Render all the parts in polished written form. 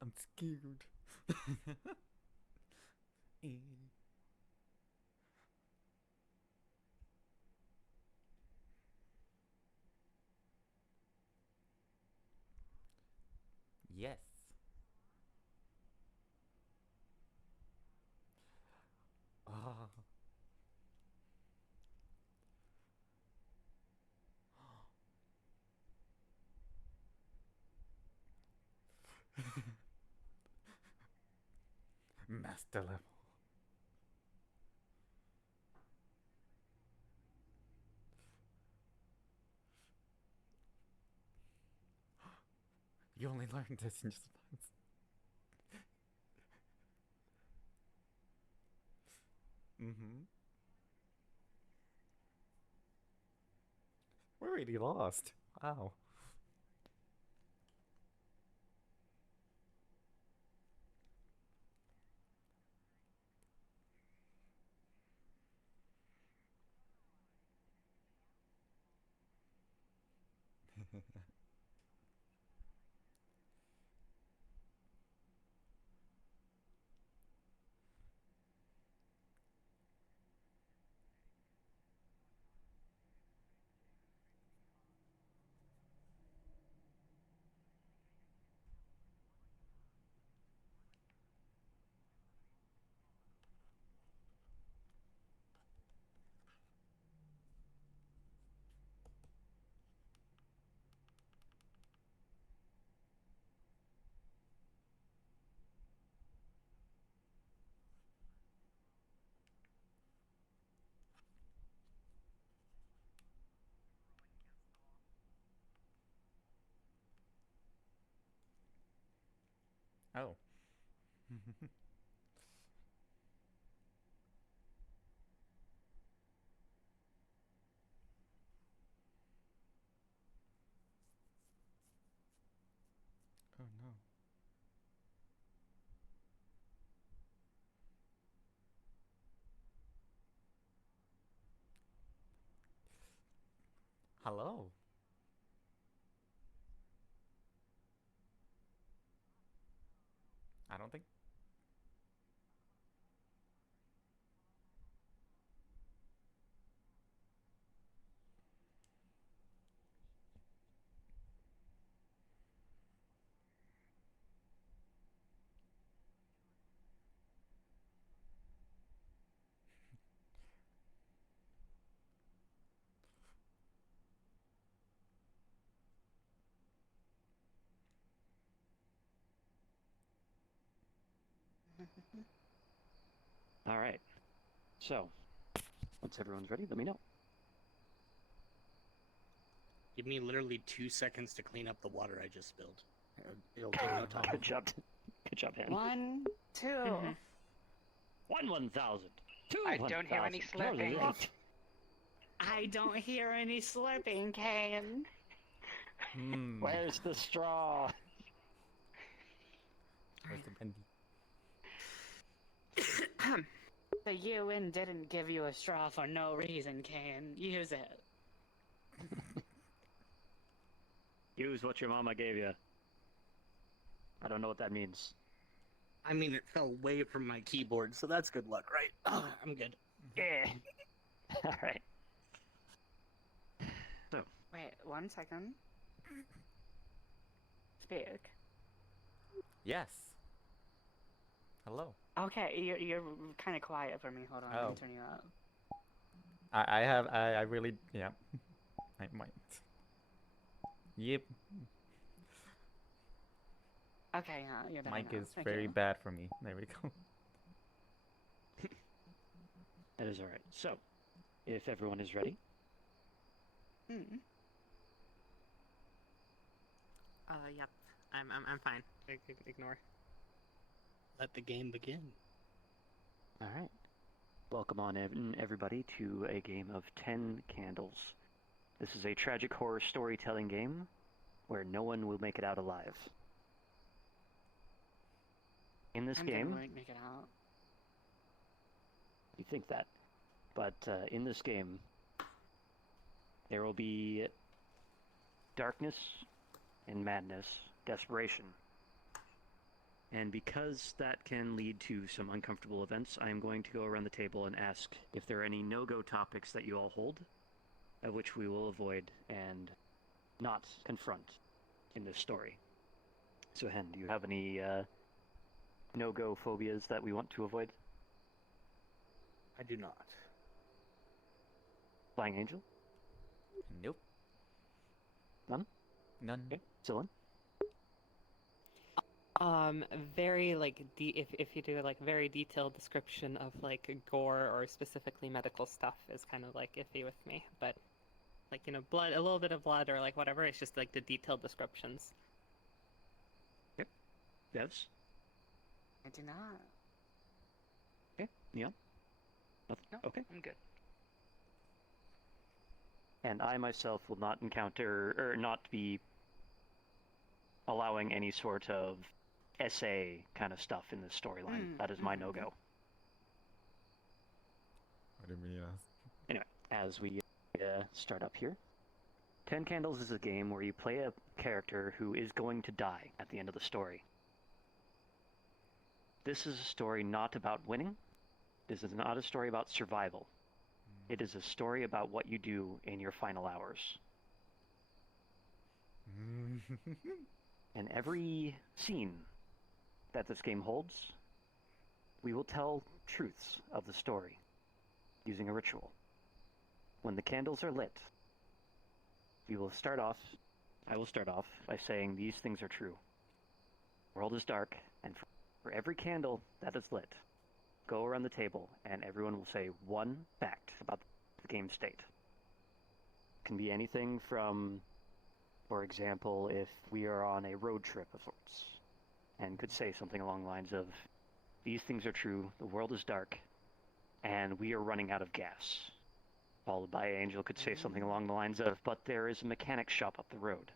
I'm scared. Yes. Ah. Master level. You only learned this in just once. Mm-hmm. We're already lost. Wow. Oh. Oh no. Hello. I don't think. All right. So, once everyone's ready, let me know. Give me literally 2 seconds to clean up the water I just spilled. It'll take no time. Good job. Good job, Hen. 1, 2. Mhm. 1,000. 2, I don't hear any slurping. I don't hear any slurping, Kane. Hmm. Where's the straw? Where's the bendy? The UN didn't give you a straw for no reason, Kane. Use it. Use what your mama gave you. I don't know what that means. I mean, it fell away from my keyboard, so that's good luck, right? I'm good. Yeah. All right. So, Wait, 1 second. Speak. Yes. Hello. Okay, you're kind of quiet for me. Hold on, let Oh. me turn you up. I really, yeah. I might. Yep. Okay, yeah, you're better Mic now. is Thank very you. bad for me. There we go. that is all right. So, if everyone is ready, Mm. Yep. I'm fine. Ignore. Let the game begin. all right. Welcome on everybody to a game of 10 candles. This is a tragic horror storytelling game where no one will make it out alive. In this I'm game, gonna make it out. you think that, but in this game, There will be darkness and madness, desperation. And because that can lead to some uncomfortable events, I am going to go around the table and ask if there are any no-go topics that you all hold, of which we will avoid and not confront in this story. So, Hen, do you have any no-go phobias that we want to avoid? I do not. Flying Angel? Nope. None? None. Okay. Zillan? Very like if you do like very detailed description of like gore or specifically medical stuff is kind of like iffy with me, but like blood, a little bit of blood or like whatever, it's just like the detailed descriptions. Yep. Devs? I do not. Okay. Neil? Nothing? No, Okay. I'm good. And I myself will not encounter, or not be allowing any sort of essay kind of stuff in this storyline. That is my no-go. I didn't mean to ask. Anyway, as we start up here, 10 Candles is a game where you play a character who is going to die at the end of the story. This is a story not about winning. This is not a story about survival. It is a story about what you do in your final hours. And every scene that this game holds, we will tell truths of the story using a ritual. When the candles are lit, I will start off by saying these things are true. The world is dark, and for every candle that is lit, go around the table and everyone will say one fact about the game state. It can be anything from, for example, if we are on a road trip of sorts, and could say something along the lines of, these things are true, the world is dark, and we are running out of gas. Followed by Angel could say something along the lines of, but there is a mechanic shop up the road.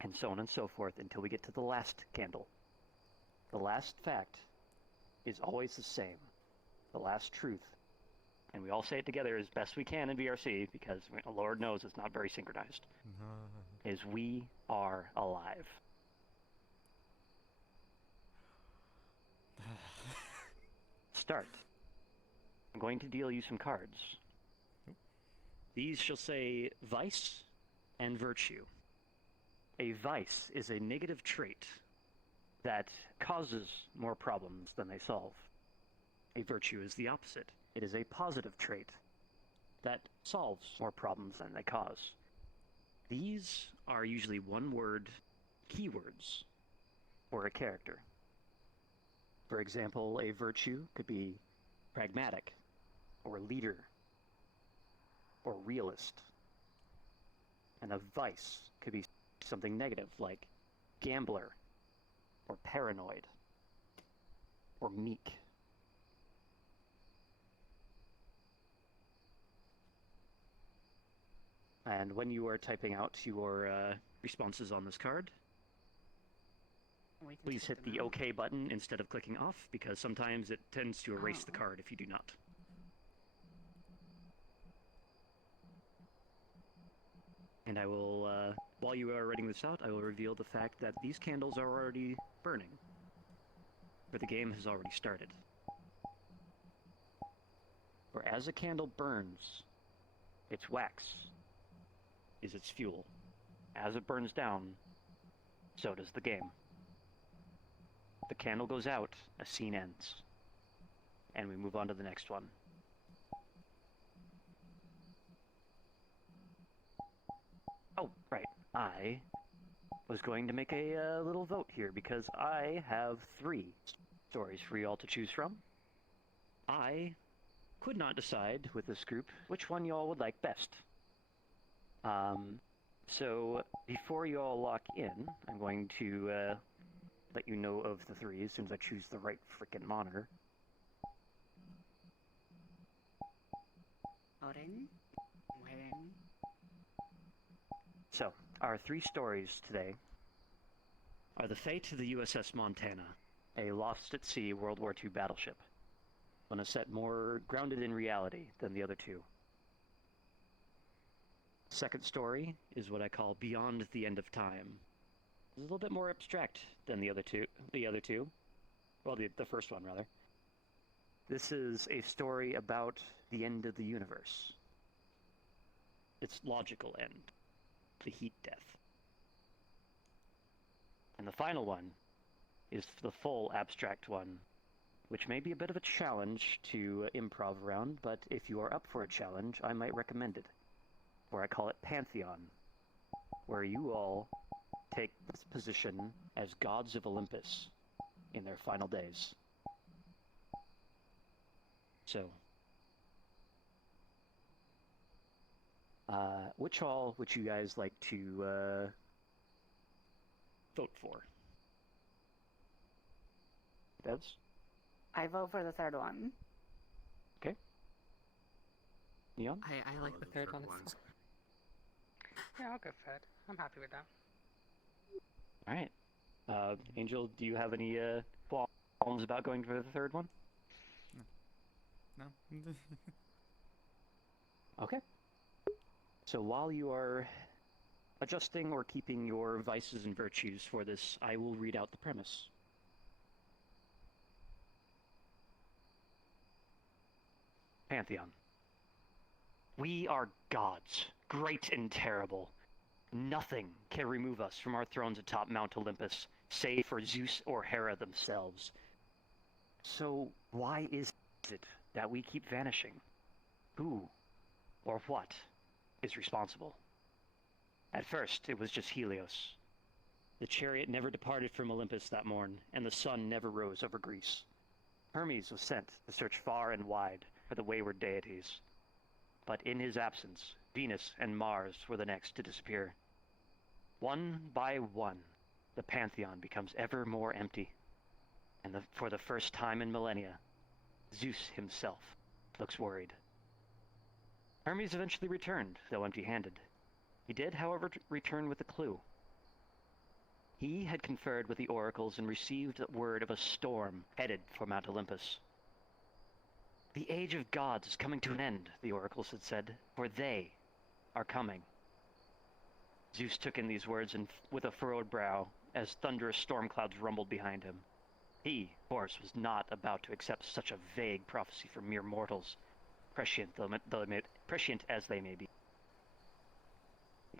And so on and so forth until we get to the last candle. The last fact is always the same. The last truth. And we all say it together as best we can in VRC, because Lord knows it's not very synchronized, is we are alive. Start. I'm going to deal you some cards. These shall say vice and virtue. A vice is a negative trait that causes more problems than they solve. A virtue is the opposite. It is a positive trait that solves more problems than they cause. These are usually one-word keywords for a character. For example, a virtue could be pragmatic, or leader, or realist. And a vice could be something negative like gambler, or paranoid, or meek. And when you are typing out your responses on this card, please hit the OK button instead of clicking off, because sometimes it tends to erase the card if you do not. And I will, while you are writing this out, I will reveal the fact that these candles are already burning, for the game has already started. For as a candle burns, its wax is its fuel. As it burns down, so does the game. The candle goes out, a scene ends. And we move on to the next one. Oh, right. I was going to make a little vote here because I have 3 stories for you all to choose from. I could not decide with this group which one you all would like best. So before you all lock in, I'm going to let you know of the 3 as soon as I choose the right frickin' monitor. Odin? Wherein? So, our 3 stories today are the fate of the USS Montana, a lost-at-sea World War II battleship, on a set more grounded in reality than the other 2. second story is what I call Beyond the End of Time. It's a little bit more abstract than the other two. Well, the first one, rather. This is a story about the end of the universe. Its logical end. The heat death. And the final one is the full abstract one, which may be a bit of a challenge to improv around, but if you are up for a challenge, I might recommend it. Where I call it Pantheon, where you all take this position as gods of Olympus in their final days. So, which all would you guys like to vote for? Devs? I vote for the third one. Okay. Neon? I like the third one as well. Yeah, I'll go for it. I'm happy with that. All right. Angel, do you have any qualms about going for the third one? No. Okay. So while you are adjusting or keeping your vices and virtues for this, I will read out the premise. Pantheon. We are gods, great and terrible. Nothing can remove us from our thrones atop Mount Olympus, save for Zeus or Hera themselves. So why is it that we keep vanishing? Who or what is responsible? At first, it was just Helios. The chariot never departed from Olympus that morn, and the sun never rose over Greece. Hermes was sent to search far and wide for the wayward deities. But in his absence, Venus and Mars were the next to disappear. One by one, the Pantheon becomes ever more empty, and for the first time in millennia, Zeus himself looks worried. Hermes eventually returned, though empty-handed. He did, however, return with a clue. He had conferred with the oracles and received word of a storm headed for Mount Olympus. The age of gods is coming to an end, the oracles had said, for they are coming. Zeus took in these words and with a furrowed brow, as thunderous storm clouds rumbled behind him. He, of course, was not about to accept such a vague prophecy from mere mortals, prescient as they may be.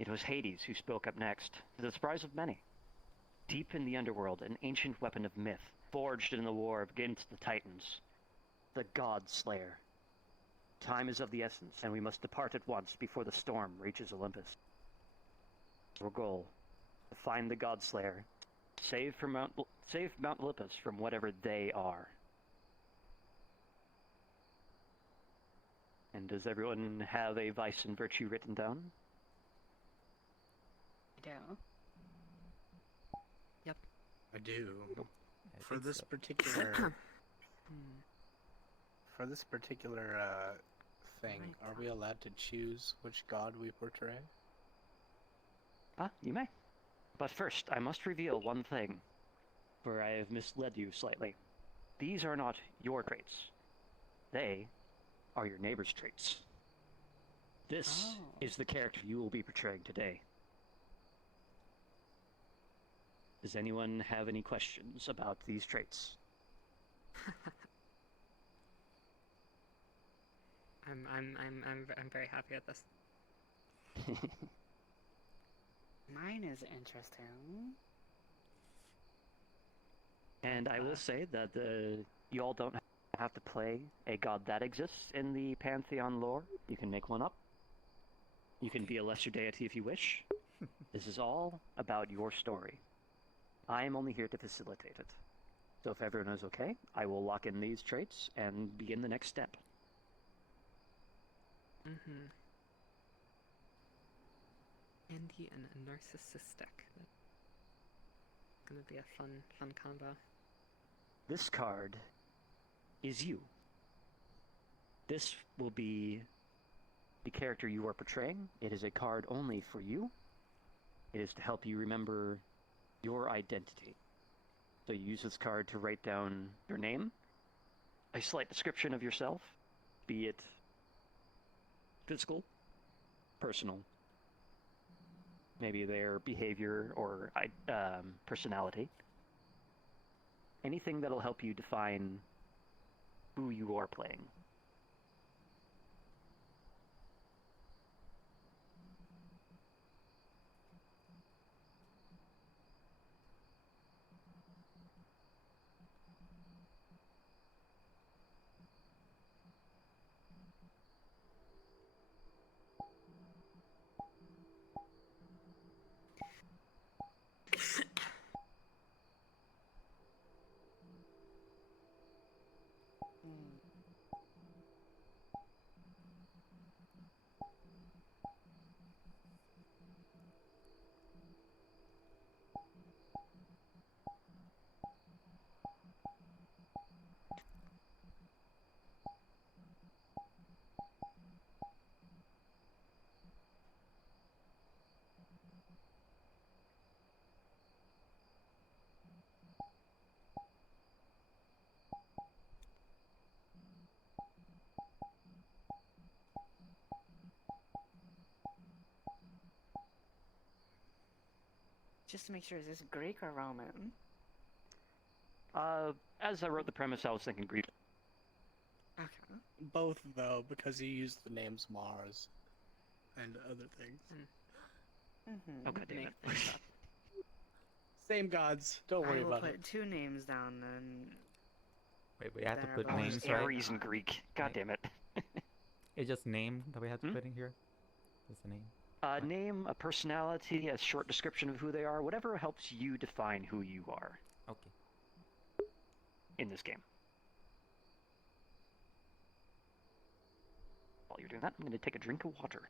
It was Hades who spoke up next, to the surprise of many. Deep in the underworld, an ancient weapon of myth, forged in the war against the Titans, the God Slayer. Time is of the essence, and we must depart at once before the storm reaches Olympus. Our goal, to find the God Slayer, save Mount Olympus from whatever they are. And does everyone have a vice and virtue written down? I do. I do. I For think this so. particular For this particular thing, are we allowed to choose which god we portray? You may. But first, I must reveal one thing, for I have misled you slightly. These are not your traits. They are your neighbor's traits. This is the character you will be portraying today. Does anyone have any questions about these traits? I'm very happy with this. Mine is interesting. And I will say that you all don't have to play a god that exists in the Pantheon lore. You can make one up. You can be a lesser deity if you wish. This is all about your story. I am only here to facilitate it. So if everyone is okay, I will lock in these traits and begin the next step. Mm-hmm. Andy and narcissistic. That's gonna be a fun combo. This card is you. This will be the character you are portraying. It is a card only for you. It is to help you remember your identity. So you use this card to write down your name, a slight description of yourself, be it physical, personal, maybe their behavior or personality. Anything that'll help you define who you are playing. Just to make sure, is this Greek or Roman? As I wrote the premise, I was thinking Greek. Okay. Both, though, because you used the names Mars and other things. Mm-hmm. Okay, damn Make it. things up. Same gods. Don't worry I will about put it. 2 names down then. Wait, we have to That are put both names, right? Aries and Greek. God damn it. It's just name that we have to Hmm? put in here? Just the name. Name, a personality, a short description of who they are, whatever helps you define who you are Okay. in this game. While you're doing that, I'm going to take a drink of water.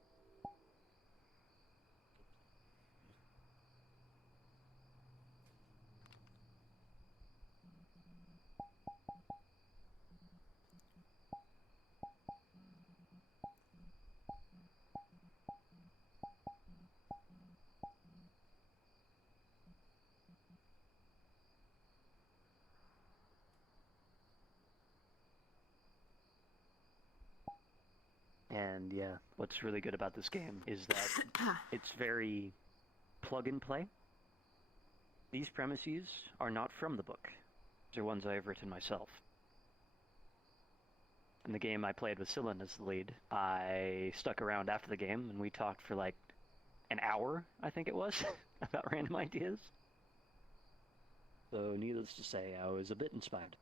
And yeah, what's really good about this game is that it's very plug and play. These premises are not from the book. These are ones I have written myself. In the game I played with Scyllin as the lead, I stuck around after the game and we talked for like an hour, I think it was, about random ideas. So needless to say, I was a bit inspired.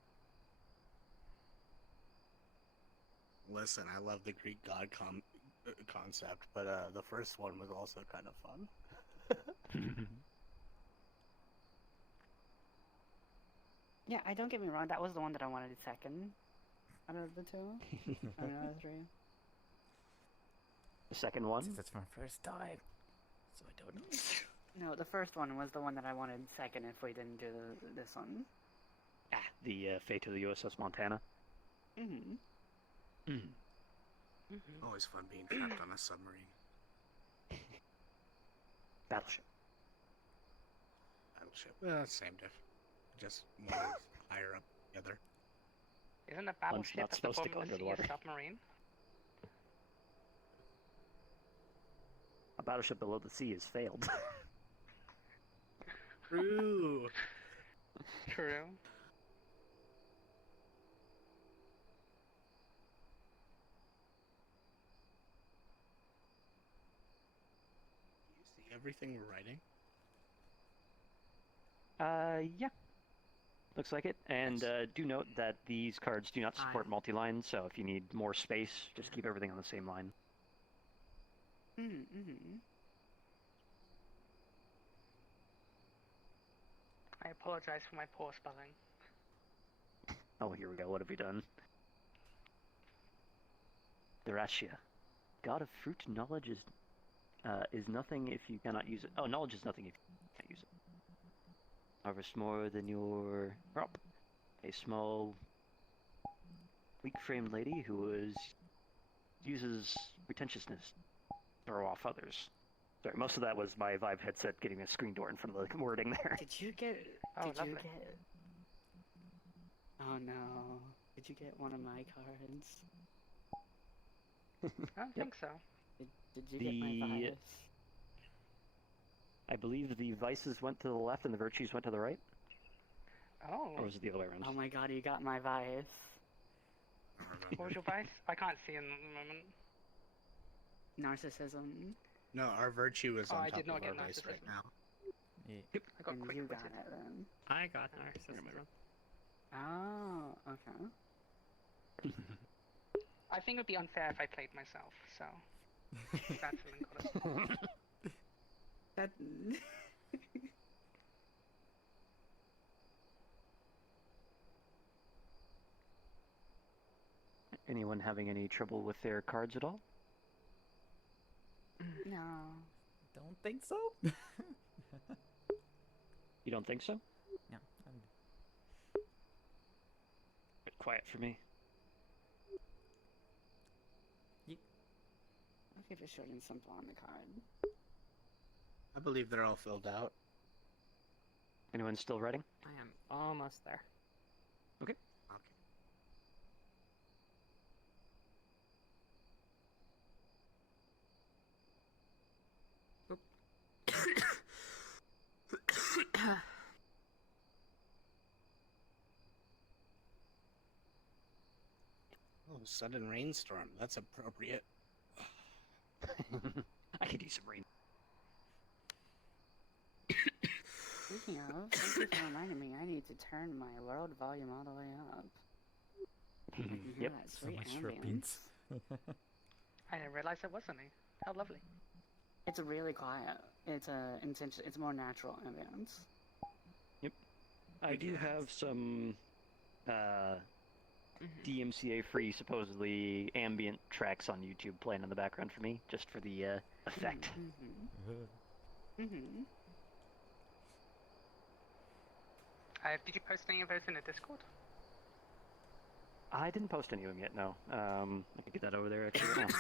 Listen, I love the Greek god concept, but the first one was also kind of fun. Yeah, don't get me wrong, that was the one that I wanted second out of the 2. I mean, out of the 3. The second one? Since it's my first time, so I don't know. No, the first one was the one that I wanted second if we didn't do this one. The Fate of the USS Montana. Mm-hmm. Always fun being trapped on a submarine. Battleship. Battleship. Same diff. Just one higher up the other. Isn't a One's battleship not at the supposed to bottom go of under the the sea water. a submarine? A battleship below the sea has failed. True. True. You see everything we're writing? Yeah. Looks like it. And do note that these cards do not support multi-line, so if you need more space, just keep everything on the same line. Mm-hmm. I apologize for my poor spelling. Oh, here we go. What have we done? Dyrachia. God of fruit, knowledge is nothing if you cannot use it. Oh, knowledge is nothing if you can't use it. Harvest more than your crop. A small, weak-framed lady who uses pretentiousness to throw off others. Sorry, most of that was my Vive headset getting a screen door in front of the wording there. Did you get... Oh, did you lovely. get... Oh no. Did you get one of my cards? I don't think so. Did you get my The- virus? I believe the vices went to the left and the virtues went to the right. Oh. Or was it the other way around? Oh my god, you got my vice. I don't What remember. was your vice? I can't see in the moment. Narcissism. No, our virtue is Oh, on I top did not of our get vice right narcissism. now. Yeah. I got And quick you got witted. it then. I got narcissism. Oh, okay. I think it would be unfair if I played myself, so that's something got us. That. Anyone having any trouble with their cards at all? No. Don't think so. You don't think so? Yeah. Bit quiet for me. Okay, just short and simple on the card. I believe they're all filled out. Anyone still writing? I am almost there. Okay. Oh, sudden rainstorm. That's appropriate. I could use some rain. Speaking of, thank you for reminding me I need to turn my world volume all the way up. You hear Yep. that So sweet much for ambience? beans. I didn't realize it was any. How lovely. It's really quiet. It's a intention. It's more natural ambience. I do have some DMCA free, supposedly ambient tracks on YouTube playing in the background for me, just for the effect. Mm-hmm. Mm-hmm. Did you post any of those in the Discord? I didn't post any of them yet, no. I can get that over there actually right now.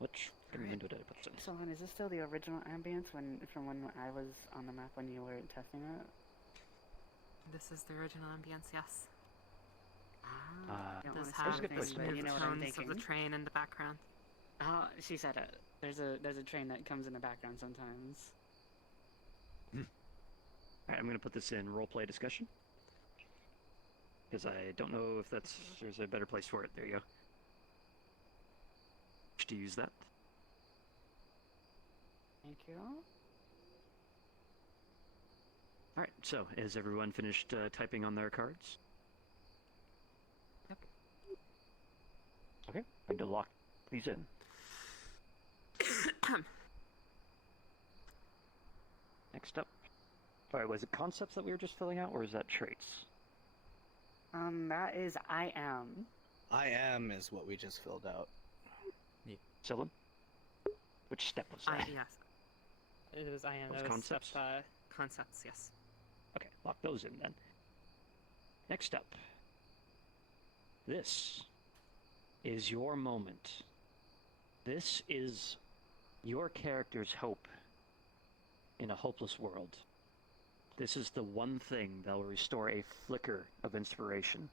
Which window did I put this in? So, is this still the original ambience from when I was on the map when you were testing it? This is the original ambience, yes. Ah. Don't Does wanna have say good the place. anything, but you smooth know what I'm tones of the thinking. train in the background. Oh, she said it. There's a train that comes in the background sometimes. Alright, I'm gonna put this in roleplay discussion. Because I don't know if there's a better place for it. There you go. To use that. Thank you. Alright, so has everyone finished typing on their cards? Yep. Okay, I'm going to lock these in. Next up. Alright, was it concepts that we were just filling out, or is that traits? That is I am. I am is what we just filled out. Sylvan? Which step was I, that? yes. It was I am. Those It was concepts? Step, concepts, yes. Okay, lock those in then. Next up. This is your moment. This is your character's hope in a hopeless world. This is the one thing that will restore a flicker of inspiration.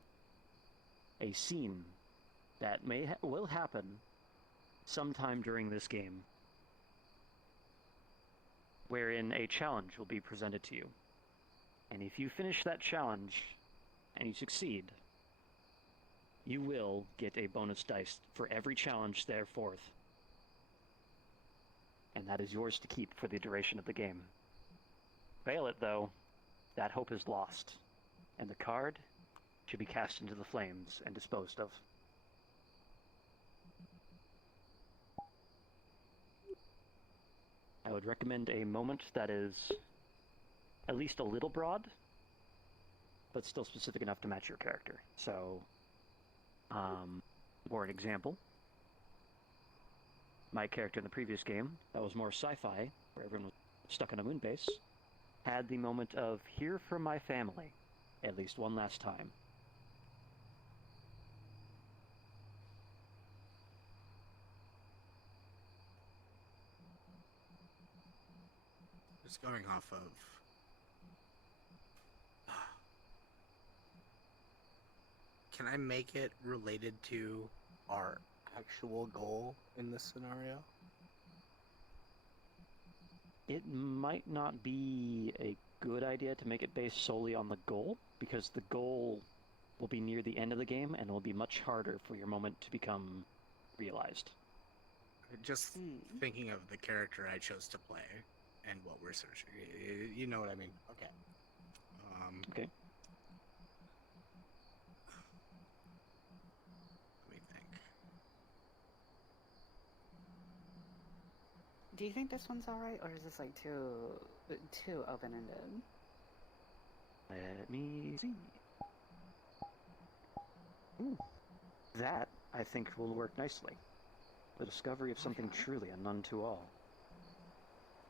A scene that will happen sometime during this game, wherein a challenge will be presented to you. And if you finish that challenge and you succeed, you will get a bonus dice for every challenge thereforth. And that is yours to keep for the duration of the game. Fail it, though, that hope is lost, and the card should be cast into the flames and disposed of. I would recommend a moment that is at least a little broad, but still specific enough to match your character. So, for an example, my character in the previous game, that was more sci-fi, where everyone was stuck on a moon base, had the moment of hear from my family at least one last time. Just going off of. Can I make it related to our actual goal in this scenario? It might not be a good idea to make it based solely on the goal, because the goal will be near the end of the game and it will be much harder for your moment to become realized. Just thinking of the character I chose to play and what we're searching. You know what I mean? Okay. Okay. Let me think. Do you think this one's alright, or is this like too open-ended? Let me see. Ooh. That, I think, will work nicely. The discovery of something truly unknown to all.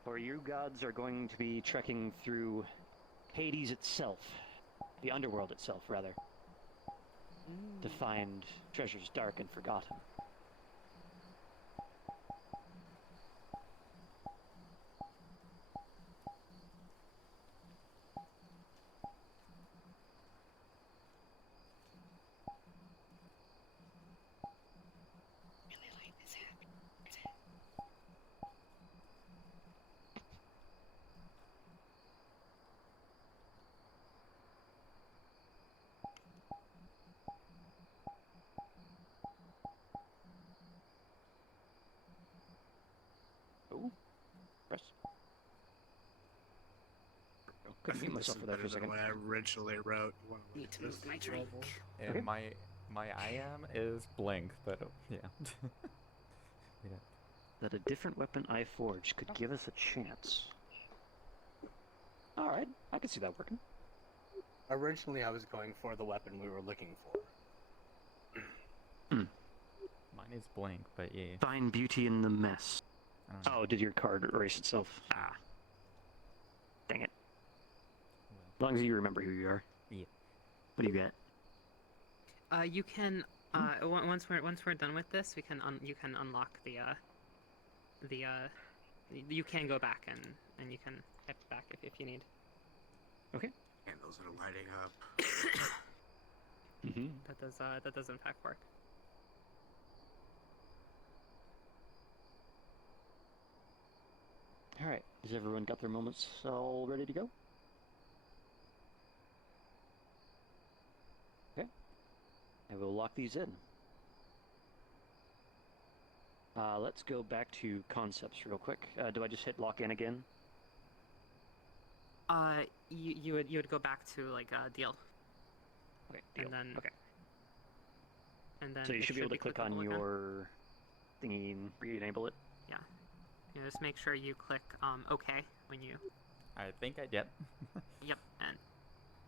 For you gods are going to be trekking through Hades itself, the underworld itself, rather, to find treasures dark and forgotten. Oh, press. Couldn't mute myself for that for a second. What I originally wrote. Need to move my drink. And Okay. my I am is blink, but yeah. Yeah. That a different weapon I forged could give us a chance. Alright, I can see that working. Originally, I was going for the weapon we were looking for. Mine is blink, but yeah. Find beauty in the mess. I don't know. Oh, did your card erase itself? Ah. Dang it. As long as you remember who you are. Yeah. What do you get? You can once we're done with this, you can unlock you can go back and you can head back if you need. Okay. Candles are lighting up. Mm-hmm. That does in fact work. Alright, has everyone got their moments all ready to go? Okay. And we'll lock these in. Let's go back to concepts real quick. Do I just hit lock in again? You would go back to like deal, Okay, deal. and then Okay. and then So you it should be able to click on clickable again. your thingy and re-enable it. Yeah. You just make sure you click OK when you. I think I did. Yep,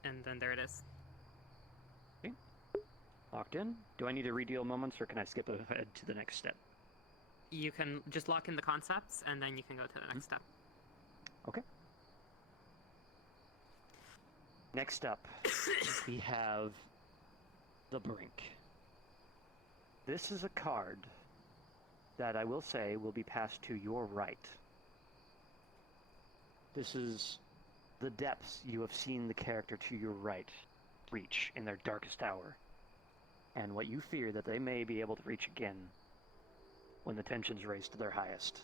and then there it is. Okay. Locked in. Do I need to redeal moments, or can I skip ahead to the next step? You can just lock in the concepts, and then you can go to the next step. Okay. Next up, we have the Brink. This is a card that I will say will be passed to your right. This is the depths you have seen the character to your right reach in their darkest hour, and what you fear that they may be able to reach again when the tensions raise to their highest.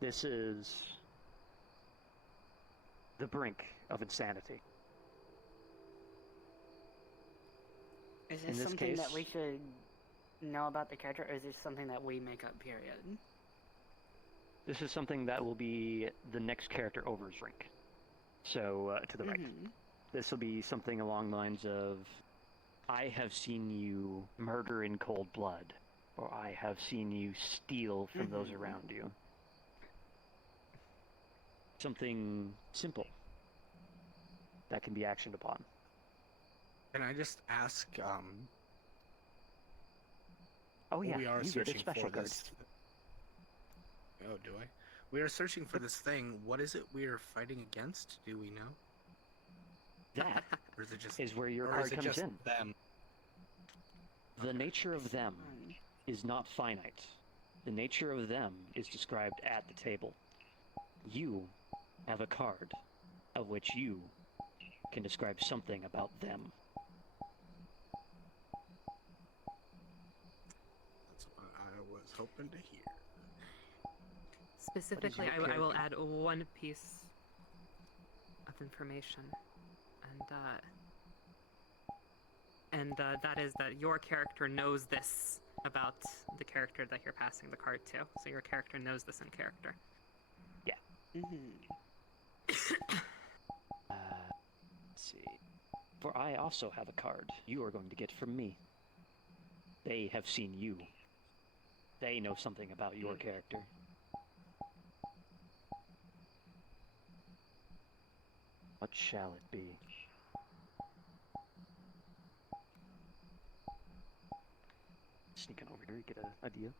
This is the brink of insanity. Is In this this something that case- we should know about the character, or is this something that we make up, period? This is something that will be the next character over's rank. So, to the right. Mhm. This will be something along the lines of, I have seen you murder in cold blood, or I have seen you steal from those Mhm. around you. Something simple that can be actioned upon. Can I just ask, Oh yeah, we are you get a searching special for card. this. Oh, do I? We are searching for this thing. What is it we are fighting against? Do we know? That Or is it just is where your or card is it comes just in. them? The nature of them Fine. is not finite. The nature of them is described at the table. You have a card of which you can describe something about them. That's what I was hoping to hear. Specifically, your I will character? add one piece of information, and that is that your character knows this about the character that you're passing the card to. So your character knows this in character. Let's see. For I also have a card you are going to get from me. They have seen you. They know something about your character. What shall it be? Sneaking over here, get an idea.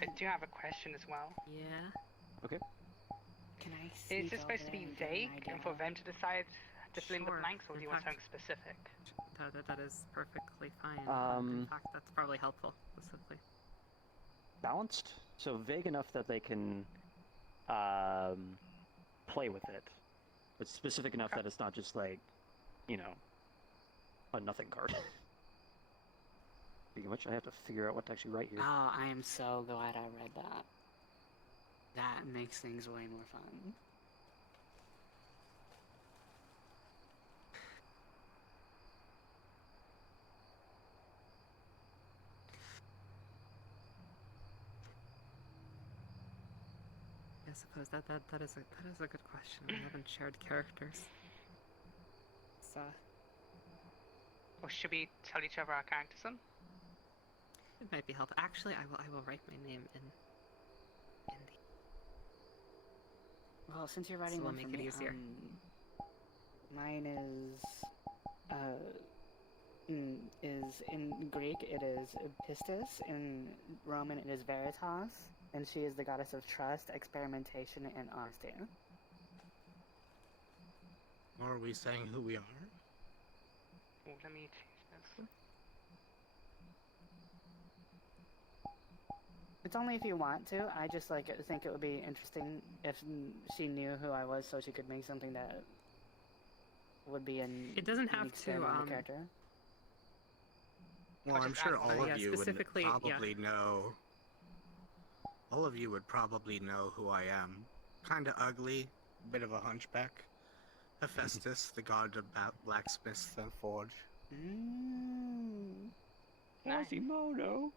I do have a question as well. Yeah. Okay. Can I Is sneak this supposed to over be and get an vague idea? and for them to decide to fill in the Sure. blanks, or do In you want fact- something specific? That is perfectly fine. Um, In fact, that's probably helpful, specifically. Balanced, so vague enough that they can play with it, but specific enough that it's not just like, you know, a nothing card. Speaking of which, I have to figure out what to actually write here. Oh, I am so glad I read that. That makes things way more fun. I suppose that is a good question. We haven't shared characters. So Or should we tell each other our characters then? it might be helpful. Actually, I will write my name in the. Well, since you're writing So we'll one for make it me, easier. mine is in Greek it is pistis, in Roman it is veritas, and she is the goddess of trust, experimentation, and honesty. Or are we saying who we are? Oh, let me change this. It's only if you want to. I just think it would be interesting if she knew who I was, so she could make something that would be an It doesn't have unique spin to, on the character. Well, I'll I'm just sure ask all them. of Yeah, you would specifically, yeah. probably know. All of you would probably know who I am. Kinda ugly, bit of a hunchback. Hephaestus, the god of blacksmiths and forge. Nice. Quasimodo.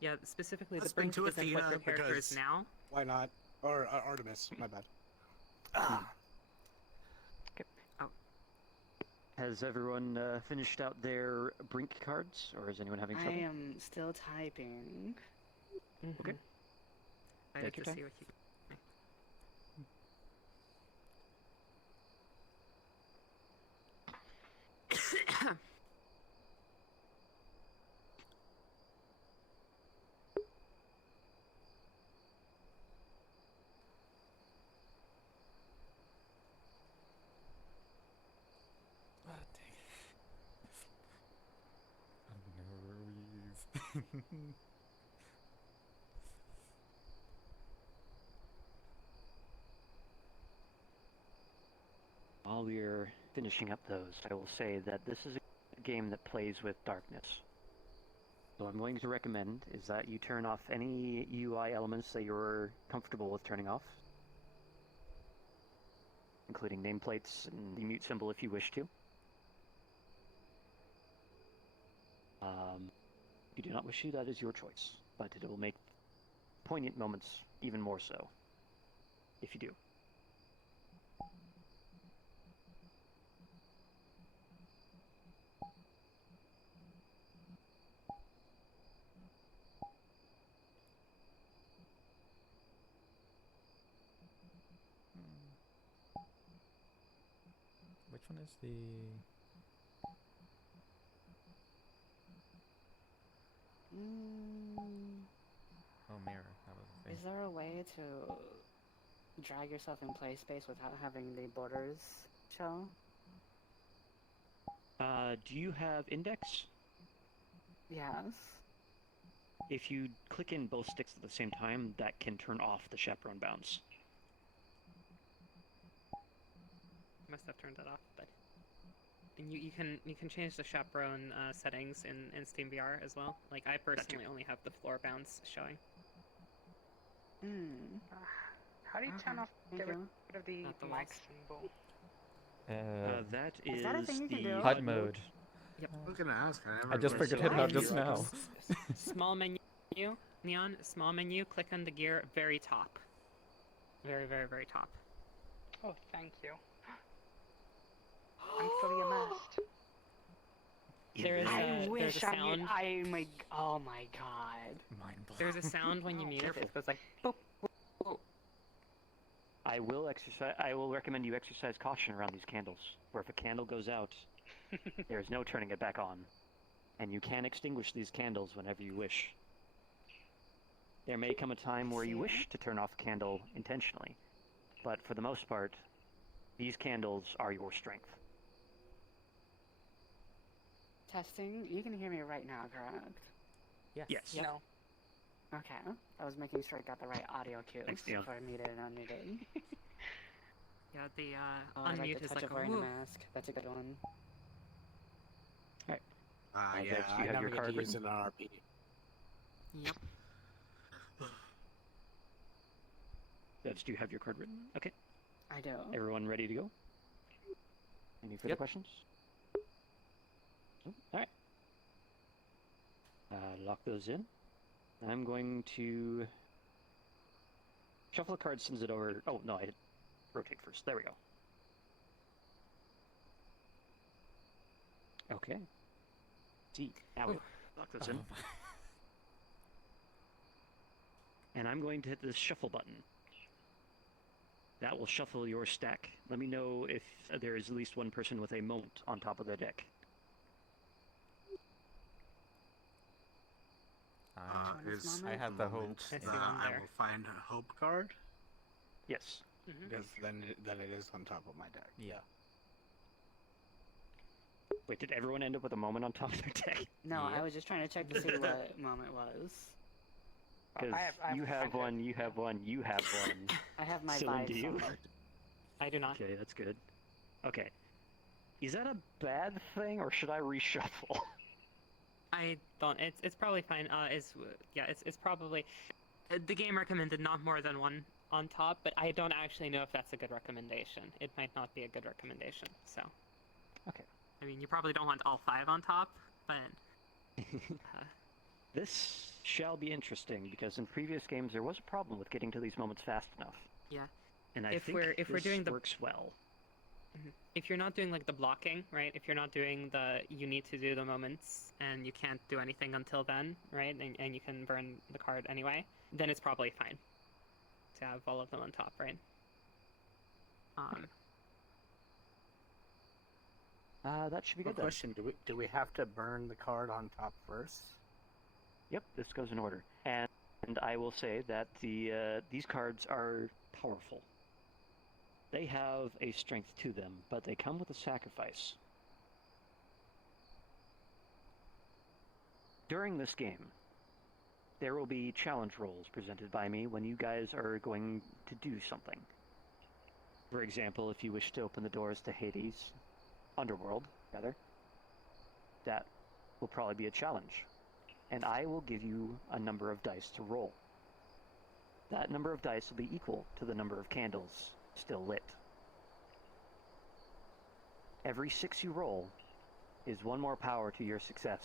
Yeah, specifically Let's the bring proof to isn't what Athena your character is because- now. Why not? Or Artemis, my bad. Has everyone finished out their brink cards, or is anyone having I trouble? am still typing. Okay. I Take have your to time. see what you. Ah, dang. I'm nervous. While we're finishing up those, I will say that this is a game that plays with darkness. So I'm going to recommend is that you turn off any UI elements that you're comfortable with turning off, including nameplates and the mute symbol if you wish to. If you do not wish to, that is your choice, but it will make poignant moments even more so if you do. Which one is the... Oh, mirror. That was the thing. Is there a way to drag yourself in play space without having the borders show? Do you have index? Yes. If you click in both sticks at the same time, that can turn off the chaperone bounds. Must have turned it off, but and you can change the chaperone settings in Steam VR as well. Like I personally only have the floor bounds showing. Hmm. How do you turn off, get rid you. of the Not the mic walls. symbol? That Is is that a thing you can the do? HUD mode. I was gonna ask. I never. I just really figured saw it out it. just now. Small menu, Neon. Small menu. Click on the gear, very top. Very, very, very top. Oh, thank you. I'm fully immersed. There is I there's wish a I sound. knew. Oh my god. Mind blown. There's a sound when you mute. careful. It goes like boop. I will recommend you exercise caution around these candles. Where if a candle goes out, there is no turning it back on, and you can extinguish these candles whenever you wish. There may come a time where you wish to turn off a candle intentionally, but for the most part, these candles are your strength. Testing. You can hear me right now, correct? Yes. Yep. No. Okay. I was making sure I got the right audio cues Thanks, Neon. for muted and unmuted. Yeah, the Oh, I like unmute the is touch like of a wearing the whoop. mask. That's a good one. Yeah, Vex, do you I have never your get card to use written? it on RP. Yep. Vex, do you have your card written? Okay. I do. Everyone ready to go? Any further Yep. questions? Oh, all right. Lock those in. I'm going to shuffle the card, sends it over. Oh, no, I hit rotate first. There we go. Okay. See, now we lock those in. And I'm going to hit the shuffle button. That will shuffle your stack. Let me know if there is at least one person with a moment on top of the deck. Is I have the hope. moment, I see uh, one I there. will find a hope card Yes. because then it is on top of my deck. Yeah. Wait, did everyone end up with a moment on top of their deck? No, I Yep. was just trying to check to see what moment was. Because I have you have one, you have one, you have one. I have my Cylind, vibe do you? song. I do not. Okay, that's good. Okay. Is that a bad thing, or should I reshuffle? I don't. It's probably fine. It's probably the game recommended not more than one on top, but I don't actually know if that's a good recommendation. It might not be a good recommendation. So. Okay. I mean, you probably don't want all 5 on top, but This shall be interesting, because in previous games there was a problem with getting to these moments fast enough. yeah. And I If think we're this doing the- works well. If you're not doing like the blocking, right? If you're not doing you need to do the moments and you can't do anything until then, right? And you can burn the card anyway, then it's probably fine to have all of them on top, right? That should be Good good then. question. Do we have to burn the card on top first? Yep, this goes in order. And I will say that these cards are powerful. They have a strength to them, but they come with a sacrifice. During this game, there will be challenge rolls presented by me when you guys are going to do something. For example, if you wish to open the doors to Hades, Underworld, rather, that will probably be a challenge. And I will give you a number of dice to roll. That number of dice will be equal to the number of candles still lit. Every 6 you roll is 1 more power to your success.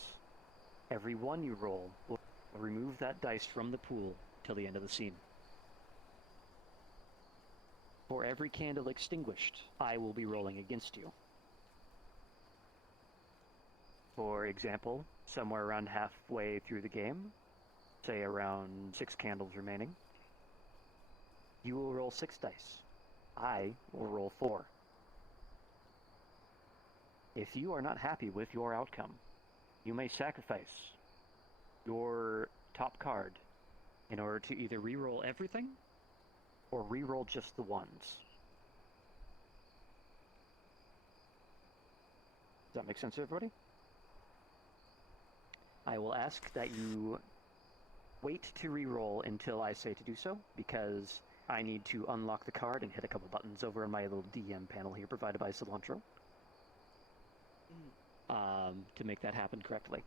Every 1 you roll will remove that dice from the pool till the end of the scene. For every candle extinguished, I will be rolling against you. For example, somewhere around halfway through the game, say around 6 candles remaining, you will roll 6 dice. I will roll 4. If you are not happy with your outcome, you may sacrifice your top card in order to either re-roll everything or re-roll just the ones. Does that make sense to everybody? I will ask that you wait to re-roll until I say to do so, because I need to unlock the card and hit a couple buttons over in my little DM panel here provided by Cilantro. To make that happen correctly.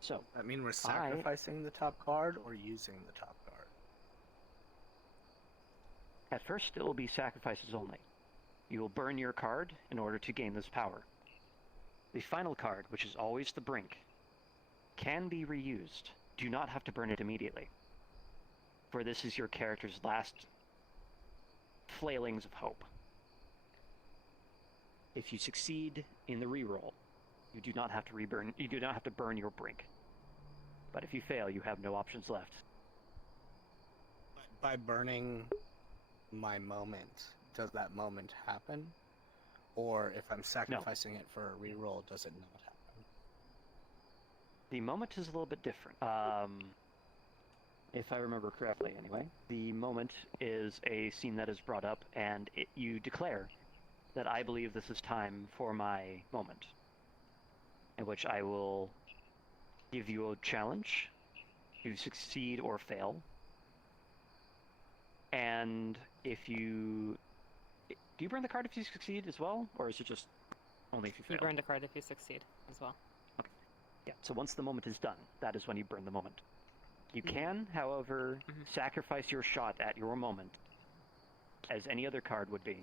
So, I mean, we're sacrificing the top card or using the top card? at first it will be sacrifices only. You will burn your card in order to gain this power. The final card, which is always the brink, can be reused. Do not have to burn it immediately, for this is your character's last flailings of hope. If you succeed in the reroll, you do not have to burn your brink. But if you fail, you have no options left. By burning my moment, does that moment happen? Or if I'm sacrificing it for a reroll, does it not happen? The moment is a little bit different. If I remember correctly, anyway. The moment is a scene that is brought up, and you declare that I believe this is time for my moment, in which I will give you a challenge to succeed or fail. And if you... Do you burn the card if you succeed as well? Or is it just only if you fail? You burn the card if you succeed as well. Okay. Yeah, so once the moment is done, that is when you burn the moment. You can, however, sacrifice your shot at your moment, as any other card would be,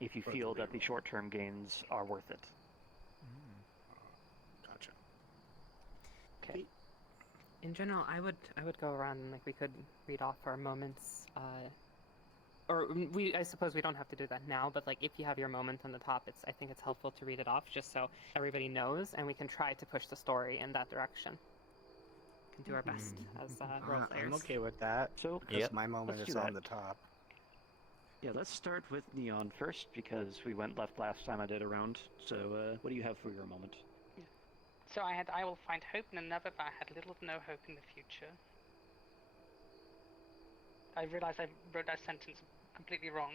if you feel that the short-term gains are worth it. Gotcha. Okay. In general, I would go around and we could read off our moments, I suppose we don't have to do that now, but if you have your moment on the top, I think it's helpful to read it off just so everybody knows, and we can try to push the story in that direction. We can do our best as role players. I'm okay with that. So, because my moment let's is do on that. the top. Yeah, let's start with Neon first, because we went left last time I did a round. So, what do you have for your moment? So I will find hope in another, but I had little to no hope in the future. I realized I wrote that sentence completely wrong.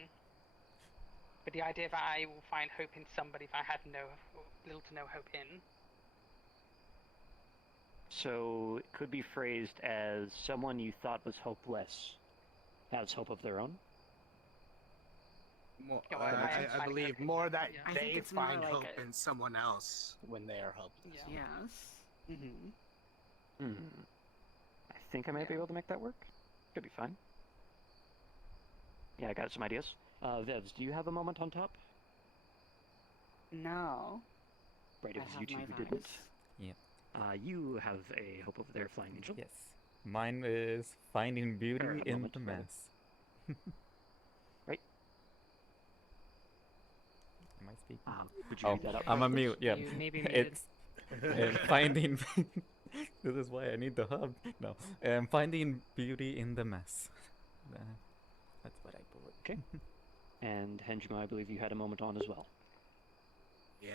But the idea that I will find hope in somebody that I had little to no hope in. So, it could be phrased as someone you thought was hopeless has hope of their own. More, Yeah, well, I I believe okay. more that Yeah. I think they it's more find like hope Hope in someone else. when they are hopeless. Yeah. Yes. I think I might be able to make that work. Should be fine. Yeah, I got some ideas. Vevs, do you have a moment on top? No. Right, I it was have you two my who didn't. vice. Yeah. You have a hope over there, Flying Angel. Yes. Mine is finding beauty Or a in moment, the rather. mess. Right. Am I speaking? Would you Oh, read that out? I'm a mute. Yeah. You may be muted. It's finding. This is why I need the hub. No, finding beauty in the mess. That's what I put. Okay. And Henjima, I believe you had a moment on as well. Yeah,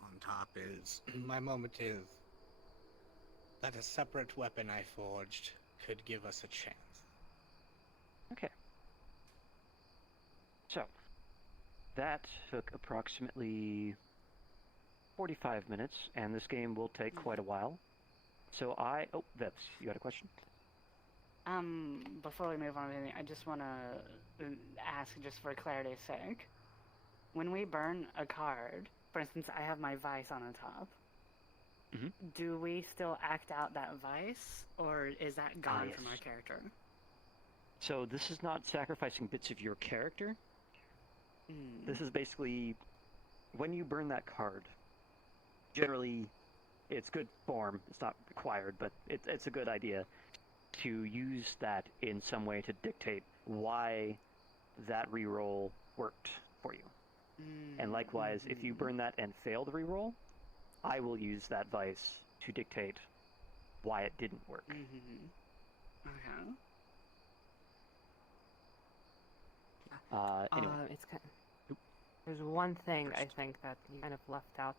on top is my moment is that a separate weapon I forged could give us a chance. Okay. So, that took approximately 45 minutes, and this game will take quite a while. So oh, Vebs, you had a question? Before we move on to anything, I just want to ask, just for clarity's sake, when we burn a card, for instance, I have my vice on the top, do we still act out that vice, or is that gone from our yes. character? So this is not sacrificing bits of your character. This is basically, when you burn that card, generally, it's good form, it's not required, but it's a good idea to use that in some way to dictate why that reroll worked for you. And likewise, if you burn that and fail the reroll, I will use that vice to dictate why it didn't work. Okay. Anyway, It's kind there's one thing I think that you kind of left out.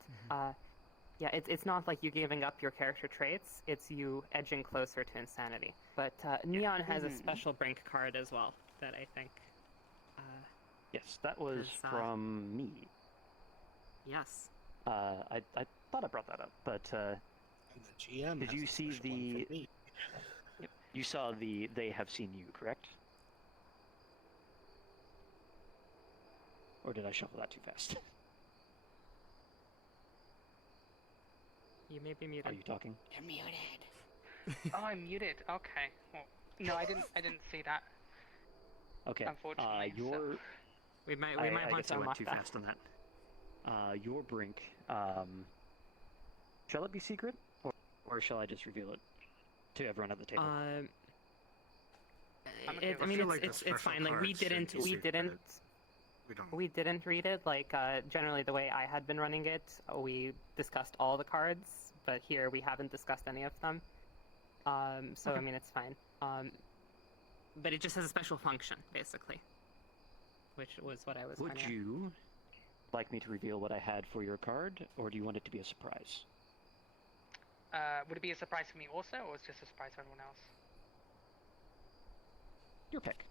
Yeah, it's not like you giving up your character traits, it's you edging closer to insanity. But Neon has a special brink card as well that I think... yes, that was Yes, from me. yes. I thought I brought that up, but The GM. Did has you a see special one the? for me. Yep. You saw the. They have seen you, correct? Or did I shuffle that too fast? You may be muted. Are you talking? You're muted. Oh, I'm muted. Okay. Well, no, I didn't see that. Okay. Unfortunately, so- Your. We might I want guess to I went unlock too that. fast on that. Your brink. Shall it be secret, or shall I just reveal it to everyone at the table? I'm okay with I mean, feel like the it's special fine. Like we cards should didn't be secret. We don't. didn't read it. Like generally, the way I had been running it, we discussed all the cards, but here we haven't discussed any of them. So Okay. I mean, it's fine. But it just has a special function, basically, which was what I was. Would kinda... you like me to reveal what I had for your card, or do you want it to be a surprise? Would it be a surprise for me also, or is it just a surprise for everyone else? Your pick.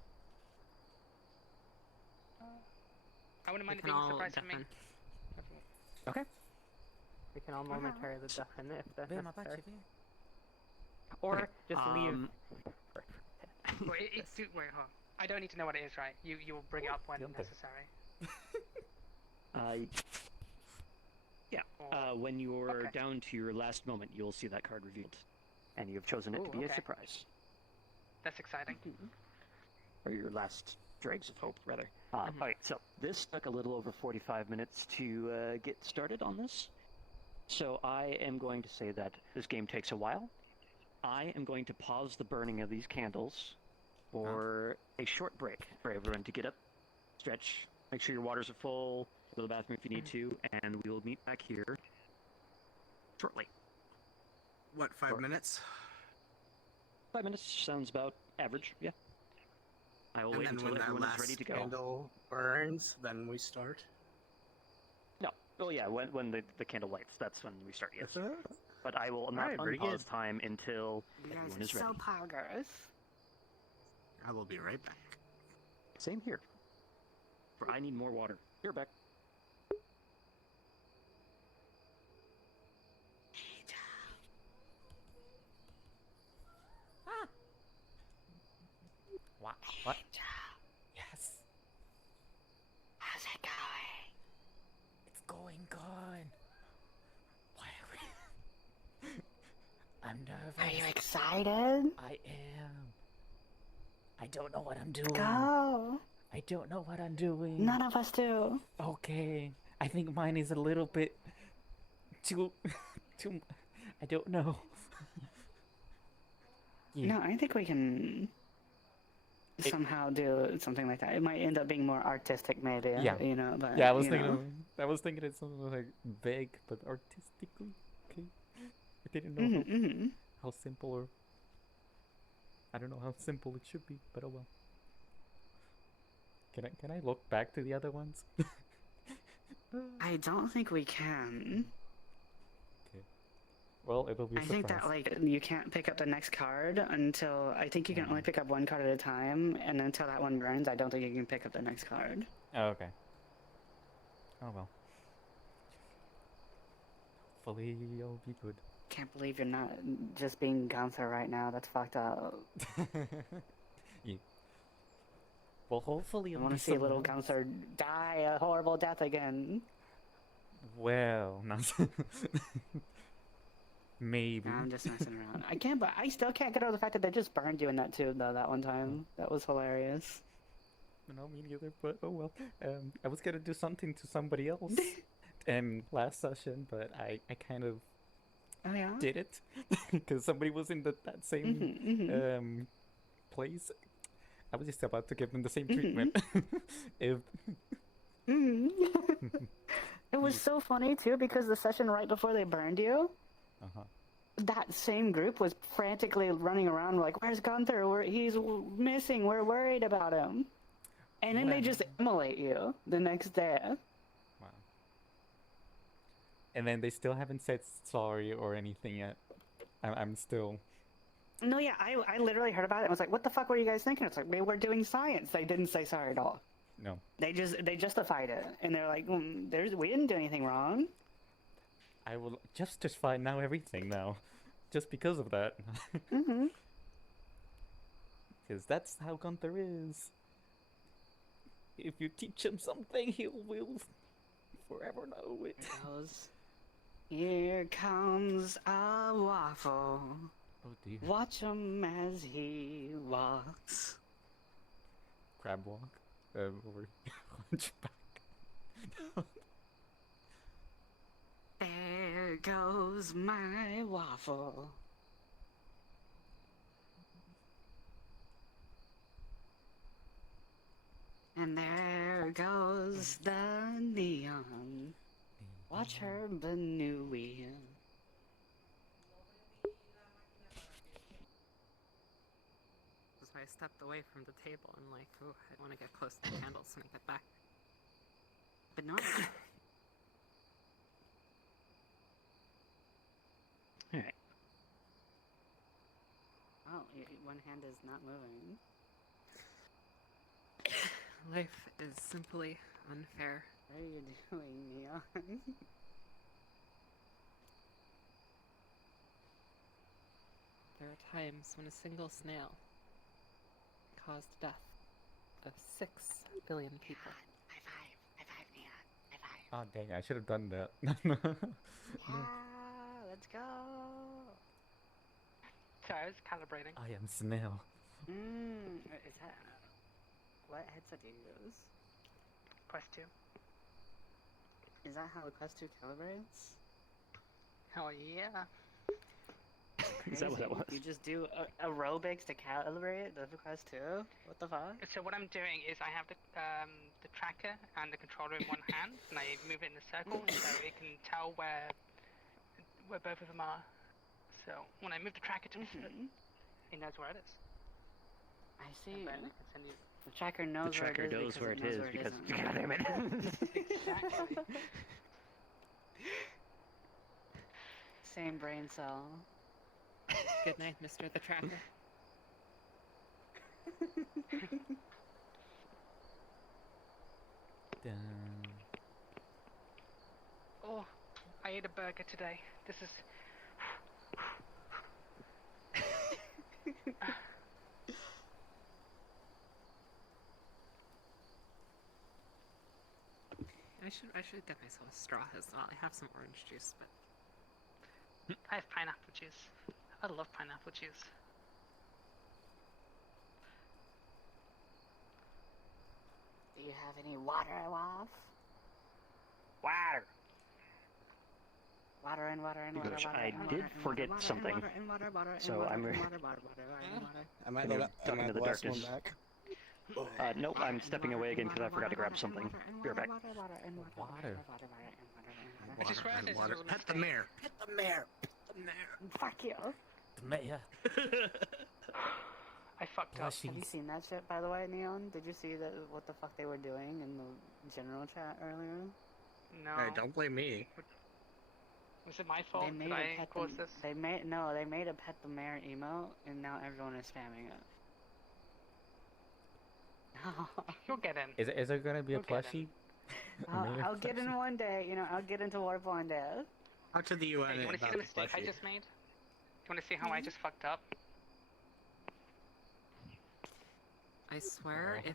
I wouldn't mind We it can being a all surprise for me. deafen. Okay. We can all momentarily deafen if that's Vem necessary. abaixo, vem. Or Okay, just leave. Wait, wait, hold on. I don't need to know what it is, right? You'll bring it up when Yonte. necessary. Yeah. Or- When you're Okay. down to your last moment, you'll see that card revealed, and you have chosen it Ooh, to be okay. a surprise, That's exciting. or your last dregs of hope, rather. Mhm. All right. So this took a little over 45 minutes to get started on this. So I am going to say that this game takes a while. I am going to pause the burning of these candles for a short break for everyone to get up, stretch, make sure your waters are full, go to the bathroom if you need to, and we will meet back here shortly. What, 5 Sure. minutes? 5 minutes sounds about average, yeah. I will And wait then until when that everyone is last ready to go. candle burns, then we start. No. Oh yeah, when the candle lights, that's when we start, yes. Yes, sir. But I will not Alright, very unpause good. time until You guys everyone are is ready. so poggers. I will be right back. Same here. For I need more water. You're back. What? Yes. How's it going? It's going good. Why are we... I'm nervous. Are you excited? I am. I don't know what I'm doing. Go. I don't know what I'm doing. None of us do. Okay. I think mine is a little bit too... too... I don't know. No, I think we can somehow do something like that. It might end up being more artistic, maybe. Yeah. You know, but Yeah, I was you thinking know. I was thinking it's something like vague but artistically. Okay. I didn't know Mhm. how simple or I don't know how simple it should be, but oh well. Can I look back to the other ones? I don't think we can. Well, it'll be a I think that surprise. like you can't pick up the next card until I think you can only pick up one card at a time, and until that one burns, I don't think you can pick up the next card. Oh, okay. Oh well. Hopefully you'll be good. Can't believe you're not just being Gunther right now. That's fucked up. Yeah. Well, hopefully I you'll want be to see little someone else. Gunther die a horrible death again. Well, not maybe. Nah, I'm just messing around. But I still can't get over the fact that they just burned you in that tube though that one time. That was hilarious. No, me neither. But oh well. I was gonna do something to somebody else, last session, but I kind of Oh yeah. did it because somebody was in that same place. I was just about to give them the same treatment. If It was so funny too because the session right before they burned you, that same group was frantically running around like, "Where's Gunther? He's missing. We're worried about him." And then they just immolate you the next day. Wow. And then they still haven't said sorry or anything yet. I'm still. No, yeah, I literally heard about it and was like, "What the fuck were you guys thinking?" It's like, we were doing science. They didn't say sorry at all. No. They justified it, and they're like, we didn't do anything wrong. I will justify now everything now. just because of that. Mm-hmm. Because that's how Gunther is. If you teach him something, he will forever know it. Here comes a waffle. Oh dear. Watch him as he walks. Crab walk. Or hunchback. There goes my waffle. And there goes the neon. Watch her Benui. That's why I stepped away from the table and like, oh, I want to get close to the candles when I get back. Benui. Alright. Oh, one hand is not moving. Life is simply unfair. What are you doing, Neon? There are times when a single snail caused death of 6 billion people. High five, Neon. High five. Oh dang, I should have done that. Yeah, let's go. Sorry, I was calibrating. I am snail. Is that... What headset do you use? Quest 2. Is that how the Quest 2 calibrates? Hell yeah. Is that what that was? You just do aerobics to calibrate the Quest 2? What the fuck? So what I'm doing is I have the tracker and the controller in one hand, and I move it in a circle so it can tell where both of them are. So when I move the tracker to it knows where it is. I And see. then it can send you. The tracker knows where it is knows where it is because Exactly. Same brain cell. Good night, Mr. the Tracker. Dun. Oh, I ate a burger today. This is. I should get myself a straw as well. I have some orange juice, but I have pineapple juice. I love pineapple juice. Do you have any water, Waff? Water! Water and water and water. Gosh, water I and did water and forget water something. And water and water, water and So water I'm and re- water, water, water, and water. Am I And the, you're am talking I to the the last one darkness. back? Nope, I'm stepping away again because I forgot to grab something. Be right back. Water. I just realized this Water. was a Pet the mistake. mare. Hit the mare! Hit the mare! Fuck you. The mayor. I fucked up. Plushies. Have you seen that shit, by the way, Neon? Did you see that? What the fuck they were doing in the general chat earlier? No. Hey, don't blame me. Was it my fault? They made Did a I pet cause the, this? They made They made a pet the mayor emote, and now everyone is spamming it. You'll get in. Is there gonna be a We'll get plushie? in. A mayor I'll get in plushie? one day. You know, I'll get into Warp one day. Talk to the UN Hey, you want to see about the the mistake I plushie. just made? You want to see how I just fucked up? I swear Oh.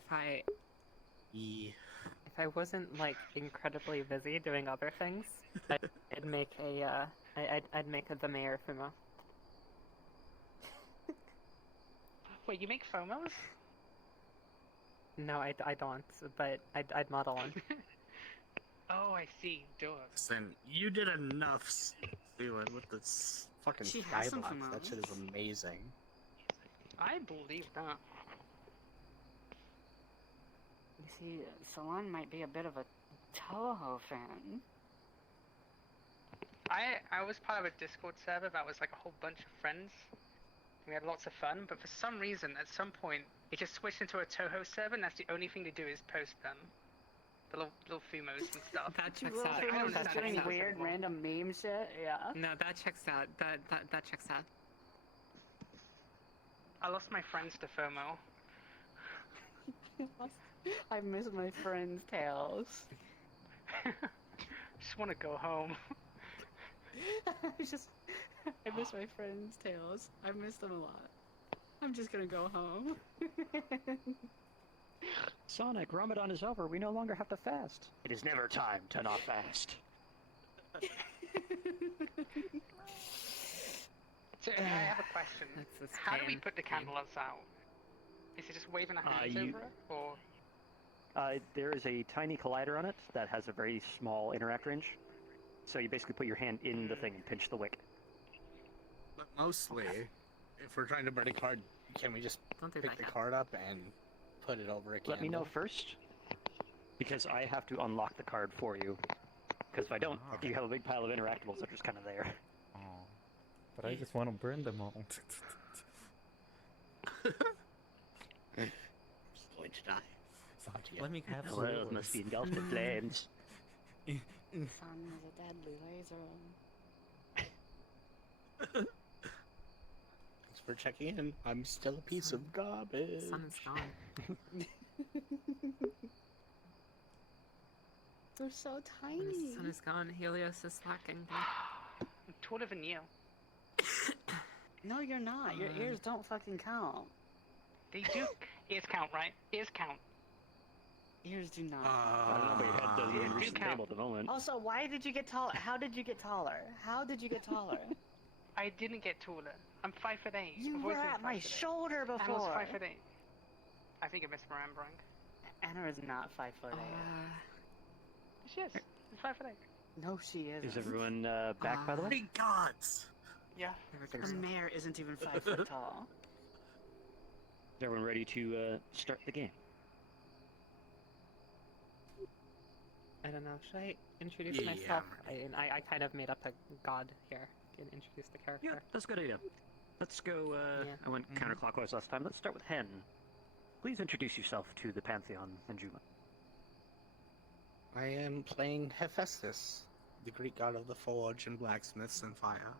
Yeah. if I wasn't like incredibly busy doing other things, I'd make a I'd make a the mayor Fuma. Wait, you make FOMOs? No, I don't, but I'd model one. Oh, I see. Duh. Listen, you did enough, Steven, with this. Fucking She has some skybox. That shit is Fumos. amazing. I believe that. You see, Salon might be a bit of a Toho fan. I was part of a Discord server that was like a whole bunch of friends. We had lots of fun, but for some reason, at some point, it just switched into a Toho server, and that's the only thing to do is post them. The little Fumos and stuff. That checks Little out. I don't Fumos understand just any doing of this weird anymore. random meme shit, yeah. No, that checks out. That checks out. I lost my friends to FOMO. I miss my friends' tales. Just want to go home. I just I miss my friends' tales. I miss them a lot. I'm just gonna go home. Sonic, Ramadan is over. We no longer have to fast. It is never time to not fast. So, I have a question. That's this How do we pain. put the candles out? Is it just waving a hand you- over it, or There is a tiny collider on it that has a very small interact range. So you basically put your hand in the thing and pinch the wick. But mostly, if we're trying to burn a card, can we just Don't do pick that the yet. card up and put it over a candle? Let me know first, because I have to unlock the card for you. Because if I don't, you have a big pile of interactables that are just kind of there. Oh. But I just want to burn them all. I'm going to die. Let me have The some world must be engulfed in flames. Sun is a deadly laser. Thanks for checking in. I'm still a piece of garbage. Sun is gone. They're so When tiny. the sun is gone, Helios is slacking. I'm taller than you? No, you're not. Your ears don't fucking count. They do. Ears count, right? Ears count. Ears do not. I don't know, but your head doesn't Yeah, even reach do the count. table at the moment. Also, why did you get taller? How did you get taller? How did you get taller? I didn't get taller. I'm 5'8". You I've were always been at my 5'8". shoulder I was before. 5'8". I think you're misremembering. Anna is not 5'8". She is. She's 5'8". No, she isn't. Is everyone back, by the way? Three gods! Yeah. Her mayor isn't even 5 foot tall. Is everyone ready to start the game? I don't know. Should I introduce Yeah, myself? I'm I kind of made up a god here. Can introduce the character. Yeah, that's a good idea. Let's go, Yeah. I went counterclockwise last time. Let's start with Hen. Please introduce yourself to the Pantheon and Juma. I am playing Hephaestus, the Greek god of the forge and blacksmiths and fire.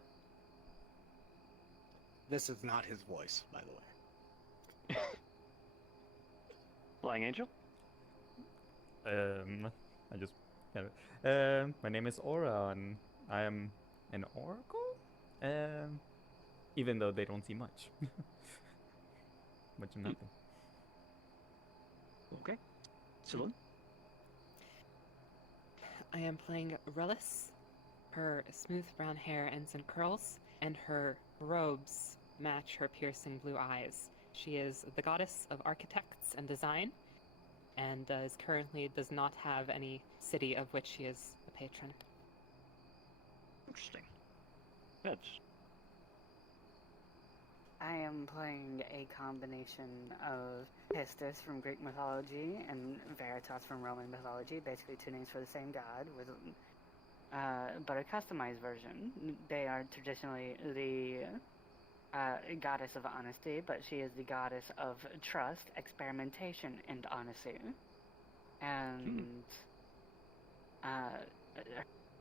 This is not his voice, by the way. Flying Angel? I just my name is Aura and I am an oracle? Even though they don't see much. Much of nothing. Okay. Sylvan? I am playing Relis. Her smooth brown hair ends in curls, and her robes match her piercing blue eyes. She is the goddess of architects and design, and does not have any city of which she is a patron. Interesting. Good. I am playing a combination of Pistis from Greek mythology and Veritas from Roman mythology, basically two names for the same god, with but a customized version. They are traditionally the goddess of honesty, but she is the goddess of trust, experimentation, and honesty. And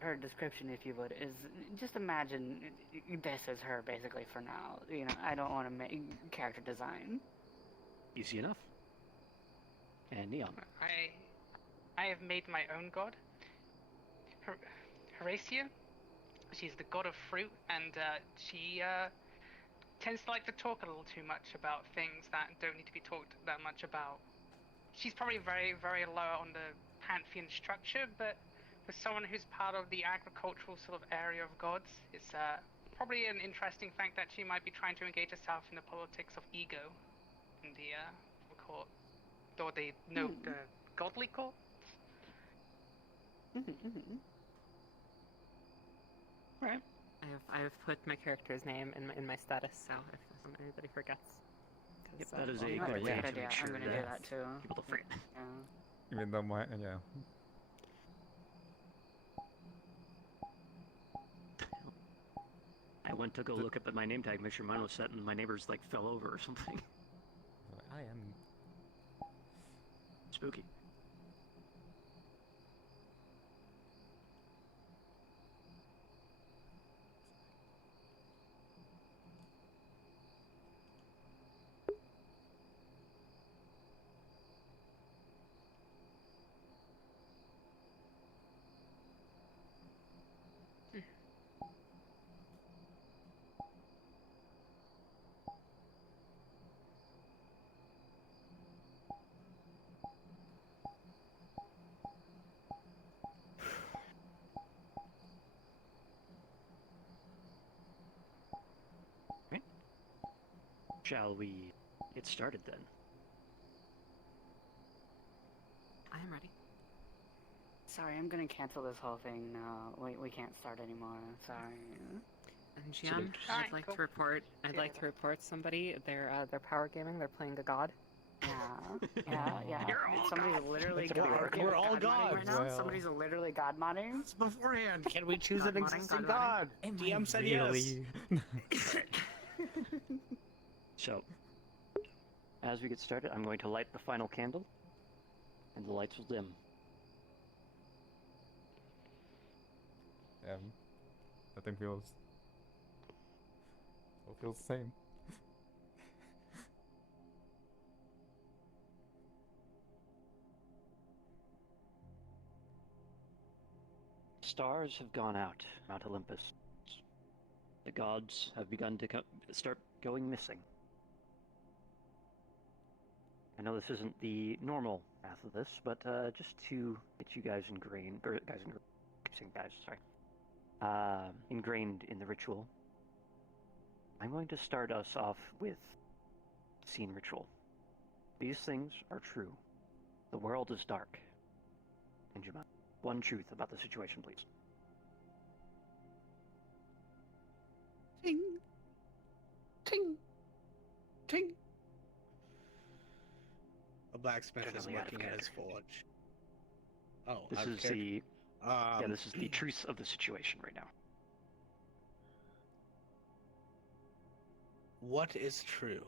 her description, if you would, is just imagine this is her basically for now. You know, I don't want to make character design. Easy enough. And Neon. I have made my own god. Horatia. She's the god of fruit, and she tends to like to talk a little too much about things that don't need to be talked that much about. She's probably very, very low on the Pantheon structure, but for someone who's part of the agricultural sort of area of gods, it's probably an interesting fact that she might be trying to engage herself in the politics of ego in the court, or the godly court. Alright. I have put my character's name in my status, so if anybody forgets. 'Cause, Yep, that is Well, a you know what, great it's a way good to idea. make sure I'm gonna do that that too. people don't forget. Yeah. Even though my yeah. I went to go look up at my name tag, make sure mine was set, and my neighbors like fell over or something. I am Spooky. Shall we get started then? I am ready. Sorry, I'm gonna cancel this whole thing now. We can't start anymore. Sorry. And Salute. Gian, I'd Alright, like cool. to report. I'd like to report somebody. They're power gaming. They're playing a god. Yeah. You're all Somebody's gods. literally That's what god. we're all god modding right gods. now. Well. Somebody's literally god modding. It's beforehand. Can we choose God an modding, existing God god? DM said yes. Really? So, as we get started, I'm going to light the final candle, and the lights will dim. Nothing feels the same. Stars have gone out, Mount Olympus. The gods have begun to start going missing. I know this isn't the normal path of this, but just to get you guys ingrained, or guys, keep saying guys, sorry, ingrained in the ritual, I'm going to start us off with scene ritual. These things are true. The world is dark. Benjamin, one truth about the situation, please. Ting. Ting. Ting. A blacksmith is Totally out of looking at his character. forge. Oh, This out of is character. the this is the truth of the situation right now. What is true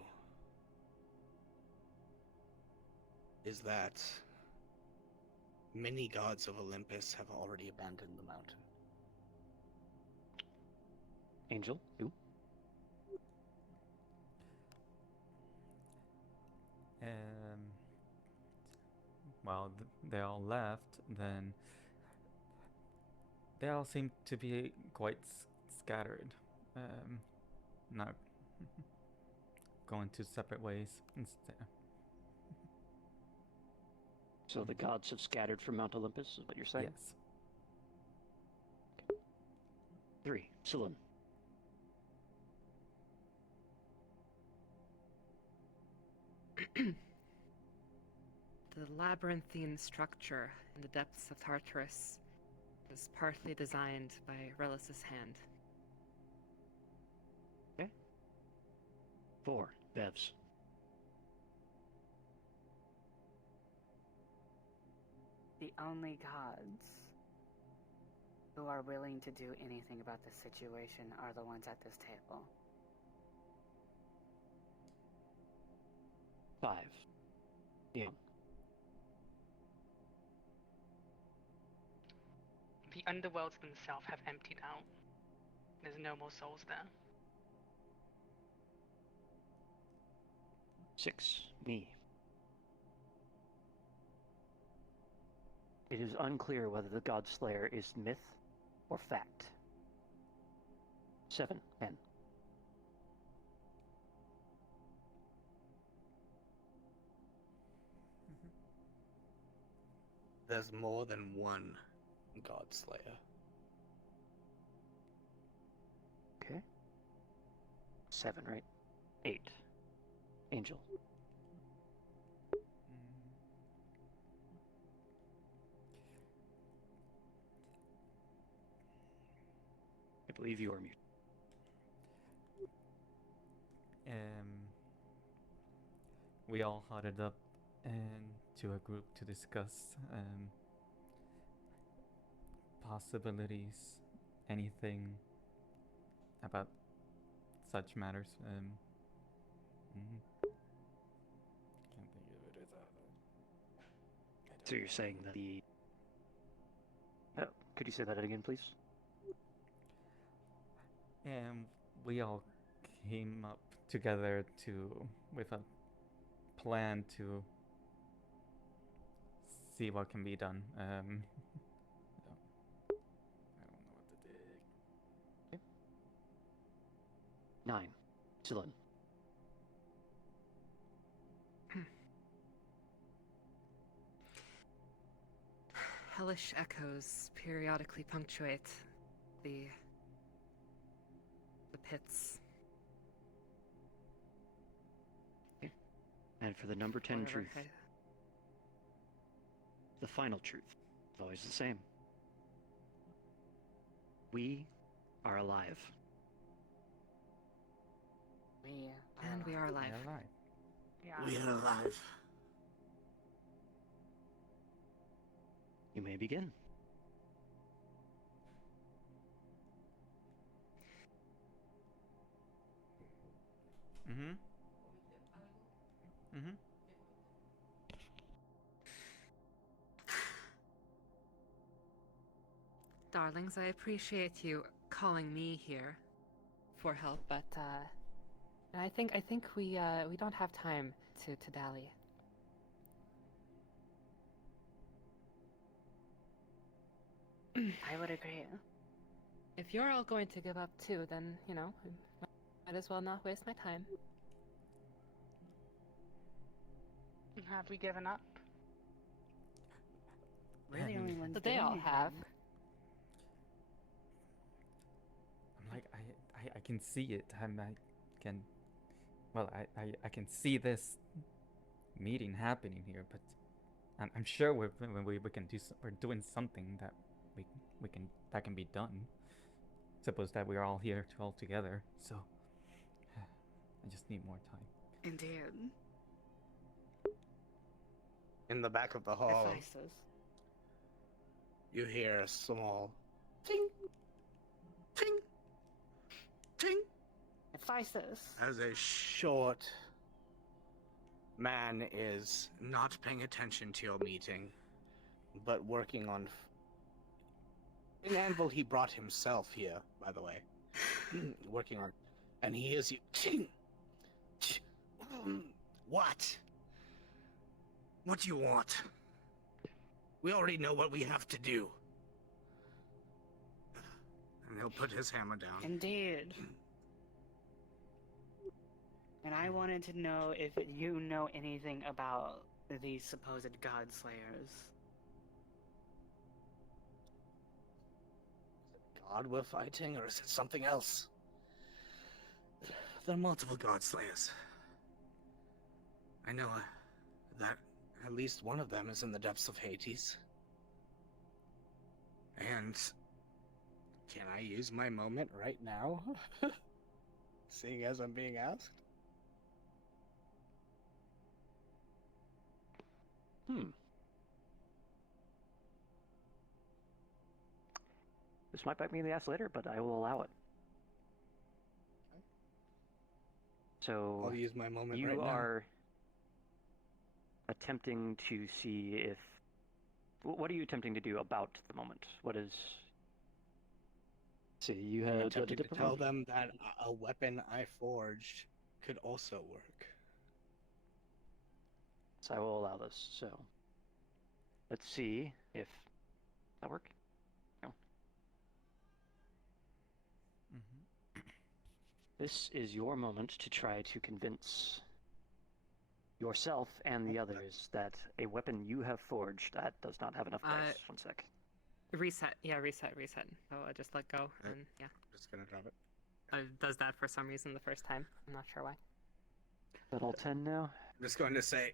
is that many gods of Olympus have already abandoned the mountain. Angel, you? Well, they all left, then they all seem to be quite scattered. Not going two separate ways instead. So the gods have scattered from Mount Olympus, is what you're saying? Yes. 3. Scylla. The labyrinthine structure in the depths of Tartarus was partly designed by Relis's hand. 4. Bevs. The only gods who are willing to do anything about this situation are the ones at this table. 5. Yeah. The underworlds themselves have emptied out. There's no more souls there. 6. Me. It is unclear whether the God Slayer is myth or fact. 7. N. There's more than one God Slayer. Okay. 7, right? 8. Angel. I believe you are mute. We all huddled up to a group to discuss possibilities, anything about such matters. Can't think of it without. So you're saying that the... could you say that again, please? And we all came up together with a plan to see what can be done. I don't know what to do. 9. Scylla. Hellish echoes periodically punctuate the pits. And for the number 10 Whatever. truth, the final truth, is always the same. We are alive. And we are alive. You're alive. Yeah. We are alive. You may begin. Mm-hmm. Mm-hmm. Darlings, I appreciate you calling me here for help, but I think we don't have time to dally. I would agree. If you're all going to give up too, then might as well not waste my time. Have we given up? We're the only ones But they all doing have. anything. I'm like, I can see it. I can see this meeting happening here, but I'm sure we can do we're doing something that that can be done. Suppose that we're all here all together, so I just need more time. Indeed. In the back of the hall, Hephaestus. you hear a small Ting! Ting! Ting! Hephaestus. As a short man is not paying attention to your meeting. but working on an anvil he brought himself here, by the way. Working on, and he hears you. Ting! What? What do you want? We already know what we have to do. And he'll put his hammer down. Indeed. And I wanted to know if you know anything about these supposed god slayers. God we're fighting, or is it something else? There are multiple god slayers. I know that At least one of them is in the depths of Hades. and Can I use my moment right now? Seeing as I'm being asked? This might bite me in the ass later, but I will allow it. So I'll use my moment you right now. are attempting to see if... What are you attempting to do about the moment? What is... See, you I'm had attempting to tell them that a weapon I forged could also work. So I will allow this. So let's see if that work. No. Mm-hmm. This is your moment to try to convince yourself and the others that a weapon you have forged that does not have enough dice. 1 sec. Reset. Yeah, reset. So I just let go, and yeah. Just gonna drop it. Does that for some reason the first time. I'm not sure why. Is that all 10 now? I'm just going to say,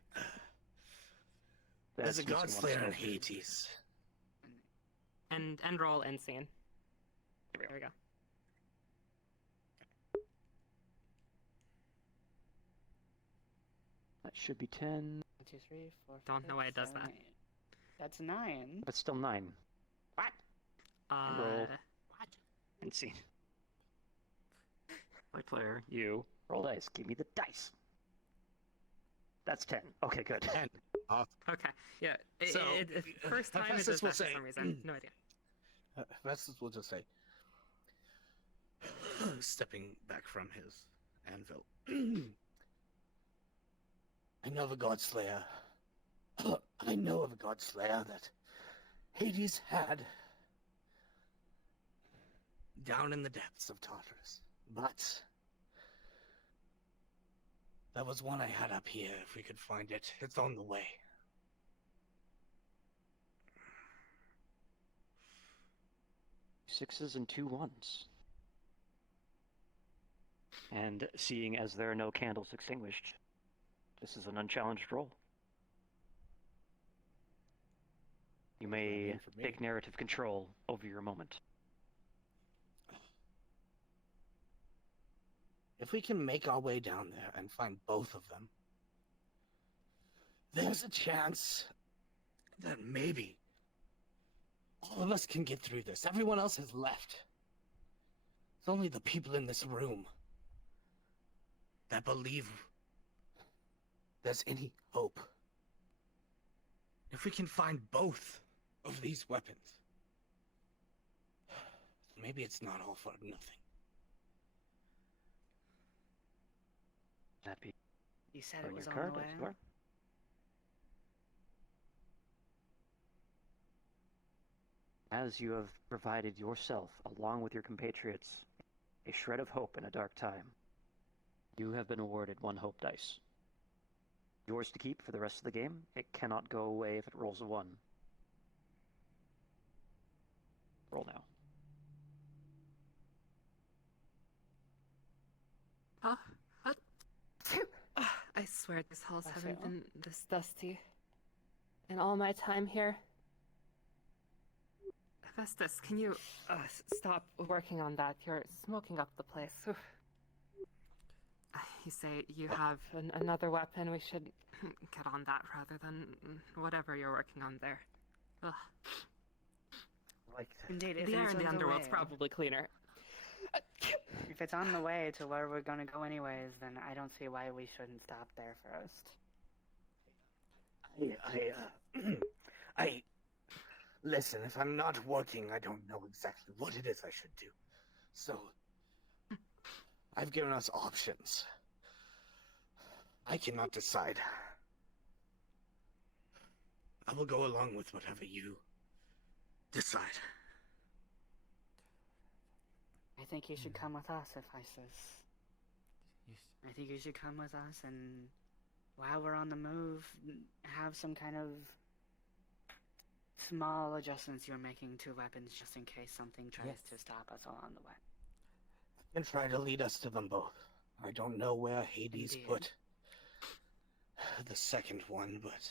That's as a missing god one slayer in skill. Hades, And roll end scene. There we go. That should be 10. 1, 2, 3, 4, Don't know why it does 7, that. 8. That's 9. That's still 9. What? Roll. What? And see. My player, you roll dice. Give me the dice. That's 10. Okay, good. 10. Off. Okay. Yeah. So, First time it Hephaestus does will that for say- some reason. No idea. Festus will just say, stepping back from his anvil. I know of a god slayer. I know of a god slayer that Hades had Down in the depths. of Tartarus. But that was one I had up here, if we could find it. It's on the way. Sixes and 2 1s. And seeing as there are no candles extinguished, This is an unchallenged role. You may Not for me. take narrative control over your moment. If we can make our way down there and find both of them, there's a chance that maybe all of us can get through this. Everyone else has left. It's only the people in this room that believe there's any hope. If we can find both of these weapons, maybe it's not all for nothing. That be You said on it was your on card, the way. as you are. As you have provided yourself, along with your compatriots, a shred of hope in a dark time, you have been awarded 1 hope dice. Yours to keep for the rest of the game. It cannot go away if it rolls a 1. Roll now. Huh? What? I swear these halls haven't been this. Dusty. In all my time here, Festus, can you... stop working on that. You're smoking up the place. Oof. You say you have... Another weapon, we should... Get on that rather than whatever you're working on there. Ugh. Like, Indeed, if The air it's in the on underworld's way- Probably cleaner. If it's on the way to where we're gonna go anyways, then I don't see why we shouldn't stop there first. Listen, if I'm not working, I don't know exactly what it is I should do. So, I've given us options. I cannot decide. I will go along with whatever you decide. I think you should come with us, Hephaestus. You I think you should come with us, and while we're on the move, have some kind of small adjustments you're making to weapons just in case something tries to Yes. stop us along the way. And try to lead us to them both. I don't know where Hades Indeed. put the second one, but...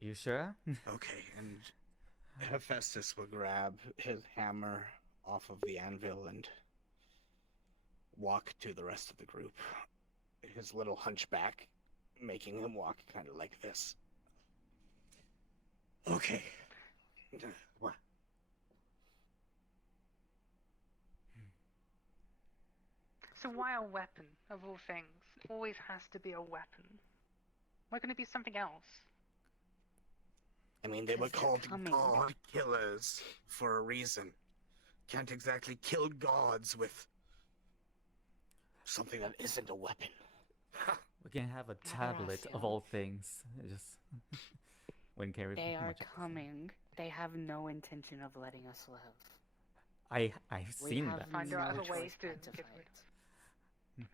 You sure? Okay, and Hephaestus will grab his hammer off of the anvil and walk to the rest of the group. His little hunchback, making him walk kind of like this. Okay. What? So why a weapon, of all things? It always has to be a weapon. Why couldn't it be something else? I mean, they were Because they're called coming. god killers for a reason. Can't exactly kill gods with something that isn't a weapon. We can have a tablet of Gracias. all things. It just wouldn't carry They are much. coming. They have no intention of letting us live. I've We seen have that. Find no out other choice ways to but to get fight.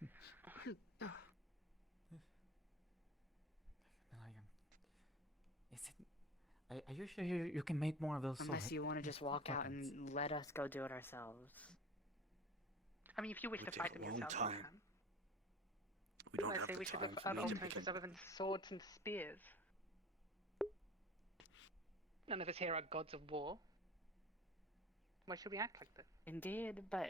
Is it? Are you sure you can make more of those? Unless you want to just walk out weapons. and let us go do it ourselves. I mean, if you wish Would to take fight a them long yourself, time. you can. We don't I have say the we should time look for for me other to alternatives begin. other than swords and spears. None of us here are gods of war. Why should we act like that? Indeed, but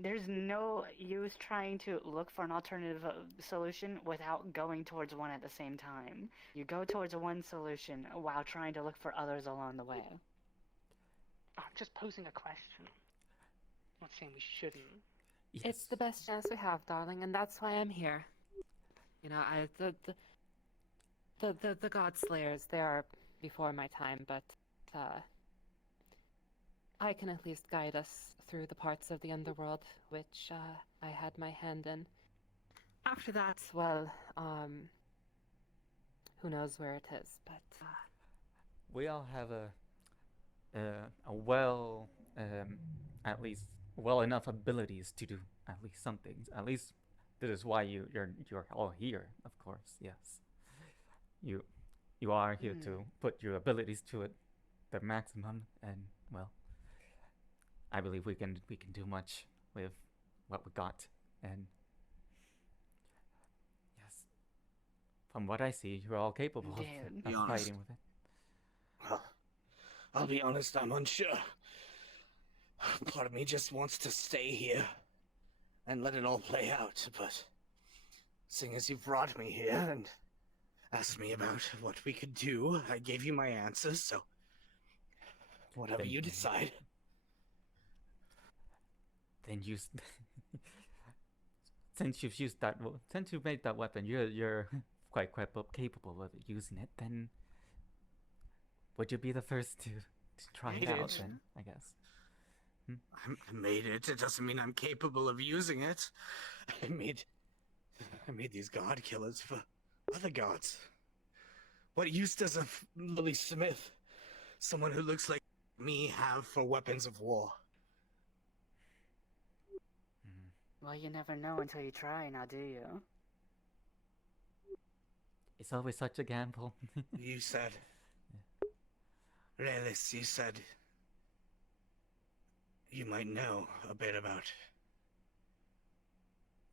there's no use trying to look for an alternative solution without going towards one at the same time. You go towards one solution while trying to look for others along the way. Oh, I'm just posing a question. I'm not saying we shouldn't. It's the best chance we have, darling, and that's why I'm here. You know, the god slayers, they are before my time, but I can at least guide us through the parts of the underworld which I had my hand in. After that, well, who knows where it is, but We all have a well, at least well enough abilities to do at least some things. At least this is why you're all here, of course. Yes, you are here to put your abilities to it, the maximum, and well, I believe we can do much with what we got, and yes, From what I see, you're all capable of, Indeed. Be of honest. fighting with it. Well, I'll be honest, I'm unsure. Part of me just wants to stay here and let it all play out, but seeing as you brought me here and asked me about what we could do, I gave you my answers, so whatever Then- you decide. Then use. Since you've used that, since you've made that weapon, you're quite capable of using it. Then would you be the first to try it I out? did. Then I guess. I made it. It doesn't mean I'm capable of using it. I made these god killers for other gods. What use does a Lily Smith, someone who looks like me, have for weapons of war? Well, you never know until you try, now do you? It's always such a gamble. You said, Relis, you said you might know a bit about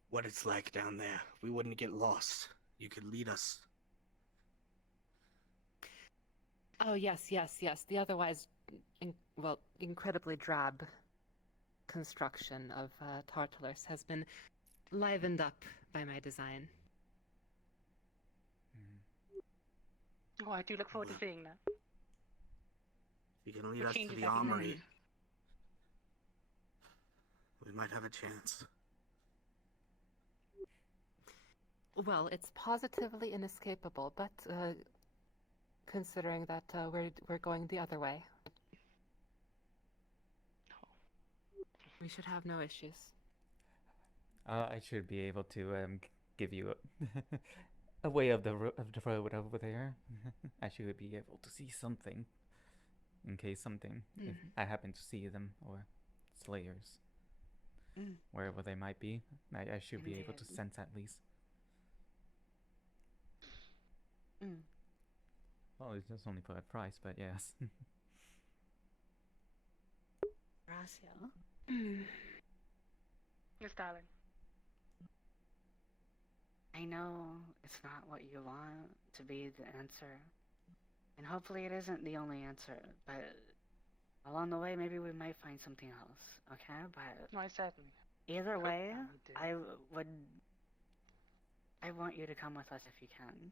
what it's like down there. We wouldn't get lost. You could lead us. Oh, yes. The otherwise, incredibly drab construction of Tartarus has been livened up by my design. Oh, I do look forward to seeing that. You can lead What us to changes the have you made? armory. We might have a chance. Well, it's positively inescapable, but considering that we're going the other way, we should have no issues. I should be able to give you a way of the road over there. I should be able to see something, in case something. If I happen to see them or slayers, wherever they might be, I should be able to Indeed. sense at least. Well, it's just only for a price, but yes. Gracia. Yes, darling. I know it's not what you want to be the answer. And hopefully it isn't the only answer, but along the way maybe we might find something else, okay? But No, certainly. either Hope way, that we do. I want you to come with us if you can.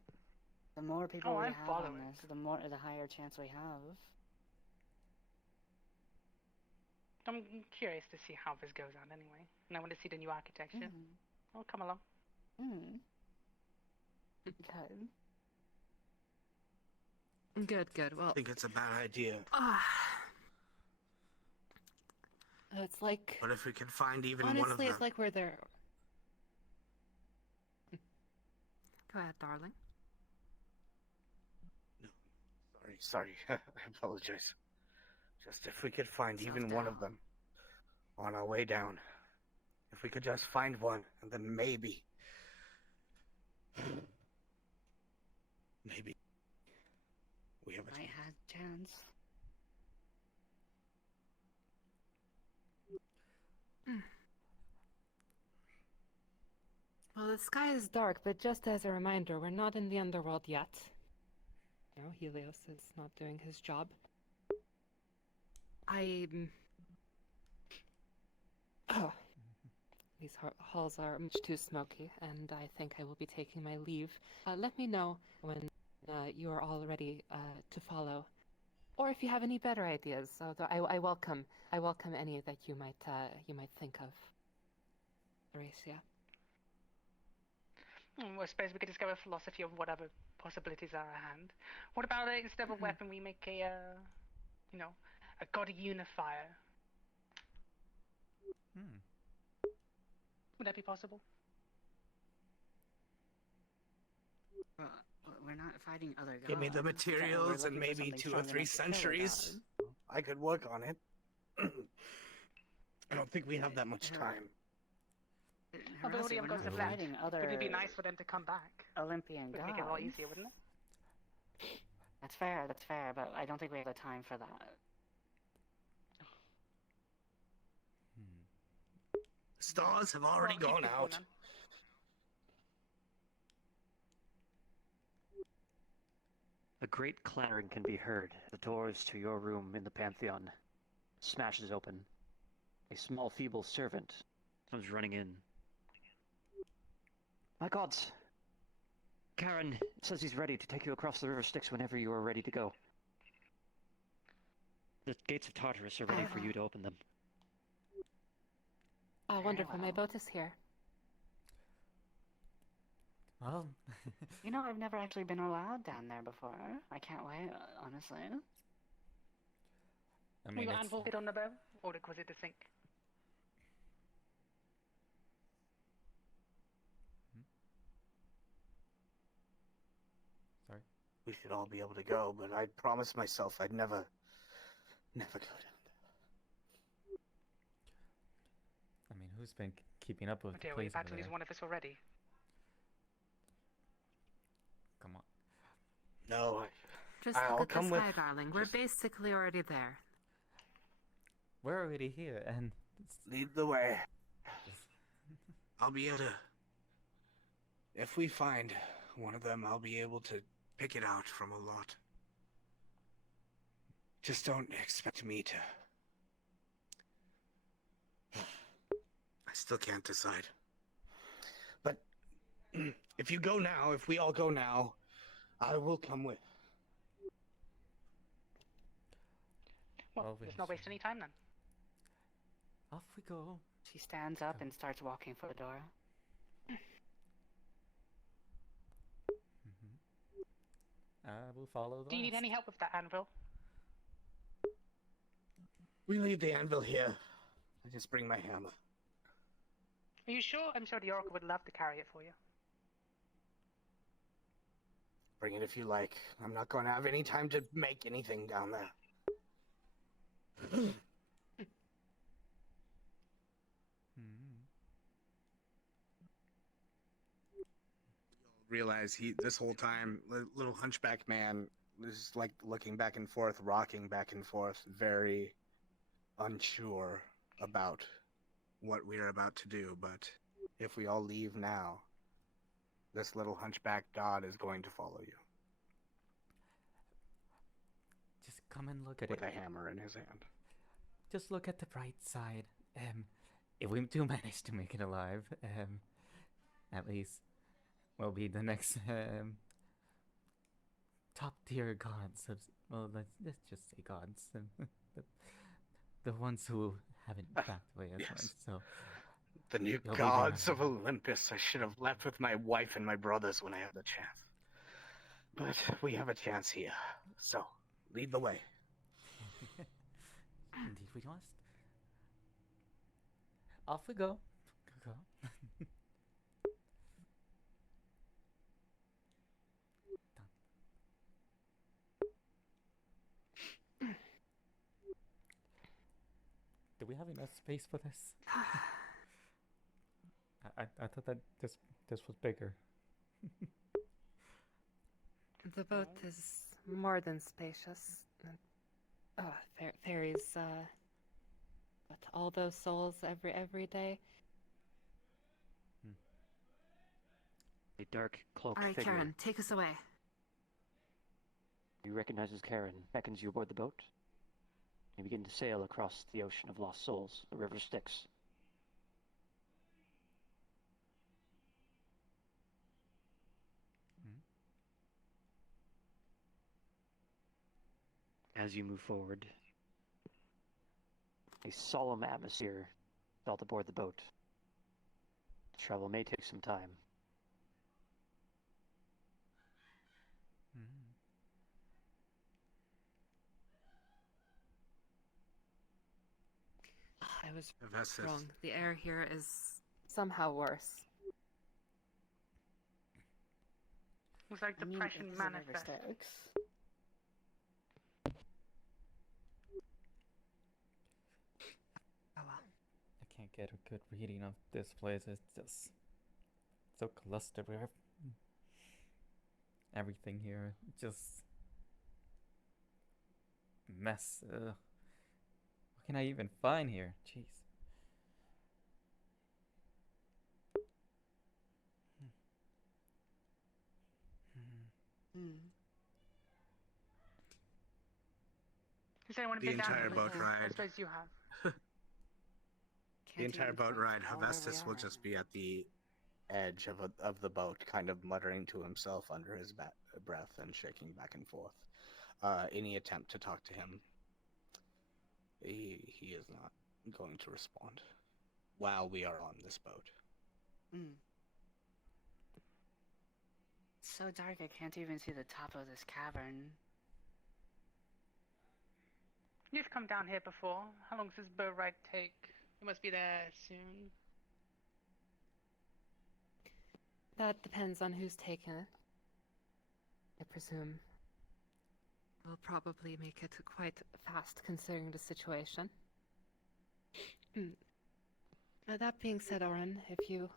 The more people we I'm have on following. this, the higher chance we have. I'm curious to see how this goes on anyway. And I want to see the new architecture. I'll come along. Okay. Good. Well, I think it's a bad idea. it's like But if we can find even one of honestly, them, it's like we're there. Go ahead, darling. Sorry, I apologize. Just if we could find even one of them on our way down. If we could just find one, and then maybe we have a Might have a chance. Well, the sky is dark, but just as a reminder, we're not in the underworld yet. You know, Helios is not doing his job. These halls are much too smoky, and I think I will be taking my leave. Let me know when you are all ready to follow, or if you have any better ideas. Although I welcome any that you might think of. Horacia. Well, I suppose we could discover a philosophy of whatever possibilities are at hand. What about instead of a weapon, we make a god unifier? Would that be possible? Well, we're not fighting other gods. give me the We're materials and looking for maybe something 2 or strong 3 enough to kill a centuries. god. I could work on it. I don't think we have that much time. Oh, but Horacia, already we're goes not to left. fighting other Wouldn't it be nice for them to come back? Olympian Would gods. make it a lot easier, wouldn't it? That's fair, but I don't think we have the time for that. Stars have already Well, keep gone this out. one, great clattering can be heard. The doors to your room in the Pantheon smashes open. A small, feeble servant comes running in. My gods! Karen says he's ready to take you across the River Styx whenever you are ready to go. The gates of Tartarus are ready for you to open them. Oh, wonderful. My boat is here. Well, You know, I've never actually been allowed down there before. I can't wait, honestly. I We mean, got it's, anvil on the bow, or was it to sink? sorry. We should all be able to go, but I promised myself I'd never go down there. I mean, who's been keeping up with Oh the dear, we're place about over to lose there? one of us already. Come on. No, Just I'll look at the come with- sky, darling. We're basically already there. We're already here, and lead the way. I'll be able to. If we find one of them, I'll be able to pick it out from a lot. Just don't expect me to. I still can't decide. But if you go now, if we all go now, I will come with. Well, let's not waste any time then. off we go. She stands up and starts walking for the door. I will follow the Do you need rest. any help with that anvil? We leave the anvil here. I just bring my hammer. Are you sure? I'm sure the Oracle would love to carry it for you. Bring it if you like. I'm not going to have any time to make anything down there. Realize this whole time, little hunchback man was like looking back and forth, rocking back and forth, very unsure about what we are about to do. But if we all leave now, this little hunchback god is going to follow you Just come and look at with it. a hammer in his hand. Just look at the bright side. If we do manage to make it alive, at least we'll be the next top tier gods. Well, let's just say gods. the ones who haven't backed away as Yes. much. So The new You'll be gods there. of Olympus. I should have left with my wife and my brothers when I had the chance. But we have a chance here. So, lead the way. indeed we must. Off we go. Go. Do we have enough space for this? I thought that this was bigger. The boat is more than spacious. Oh, fairies, what, all those souls every day? A dark cloaked All right, figure. Karen, take us away. You recognize as Karen, beckons you aboard the boat. You begin to sail across the ocean of lost souls, the river Styx. As you move forward, a solemn atmosphere felt aboard the boat. Travel may take some time. I was Hephaestus. wrong. The air here is Somehow worse. It's like I mean, depression it is a river manifest. Styx. oh well. I can't get a good reading of this place. It's just so clustered. We have everything here. Just mess. What can I even find here? Jeez. Has anyone The been down entire here boat before? I ride. suppose you have. The Can't entire even boat quite ride, tell where we Hephaestus will are. just be at the edge of the boat, kind of muttering to himself under his breath and shaking back and forth. Any attempt to talk to him, he is not going to respond while we are on this boat. Mm. It's so dark I can't even see the top of this cavern. You've come down here before. How long does this boat ride take? You must be there soon. That depends on who's taking it. I presume. We'll probably make it Quite fast considering the situation. That being said, Oren, if you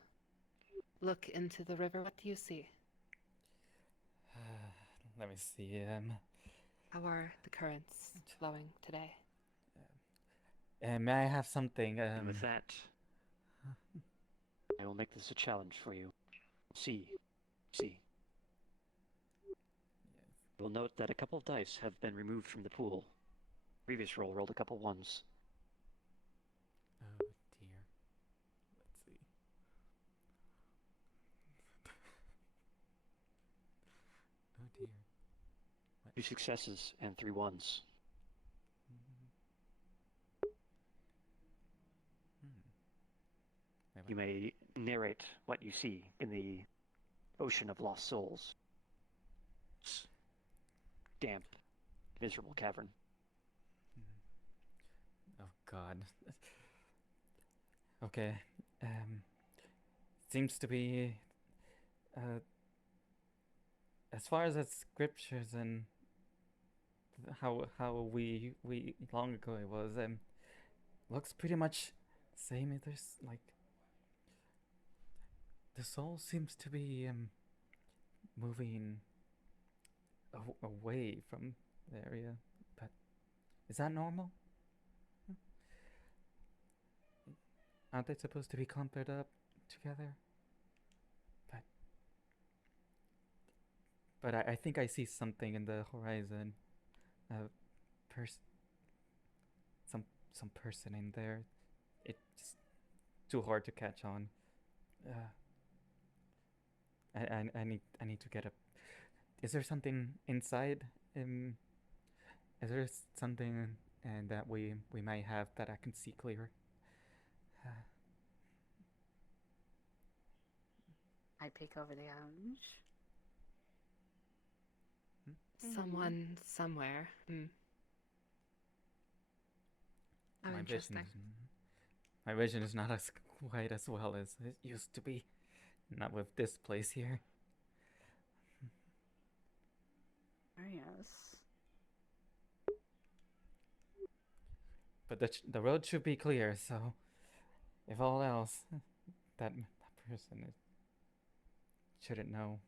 look into the river, what do you see? Let me see. how are The currents flowing today. May I have something? And with that, I will make this a challenge for you. See. You'll note that a couple of dice have been removed from the pool. Previous roll rolled a couple ones. Oh dear. Let's see. Oh dear. 2 successes and 3 ones. You may narrate what you see in the ocean of lost souls. Damp, miserable cavern. Oh God. Okay. Seems to be. As far as the scriptures and how we long ago it was, looks pretty much same. There's like the soul seems to be moving away from the area, but is that normal? Aren't they supposed to be clumped up together? But I think I see something in the horizon. Some person in there. It's too hard to catch on. I need to get up. Is there something inside? Is there something that we might have that I can see clear? I peek over the edge. Someone somewhere. How interesting. My vision is not as quite as well as it used to be. Not with this place here. Oh, yes. But the road should be clear, so if all else, that person shouldn't know.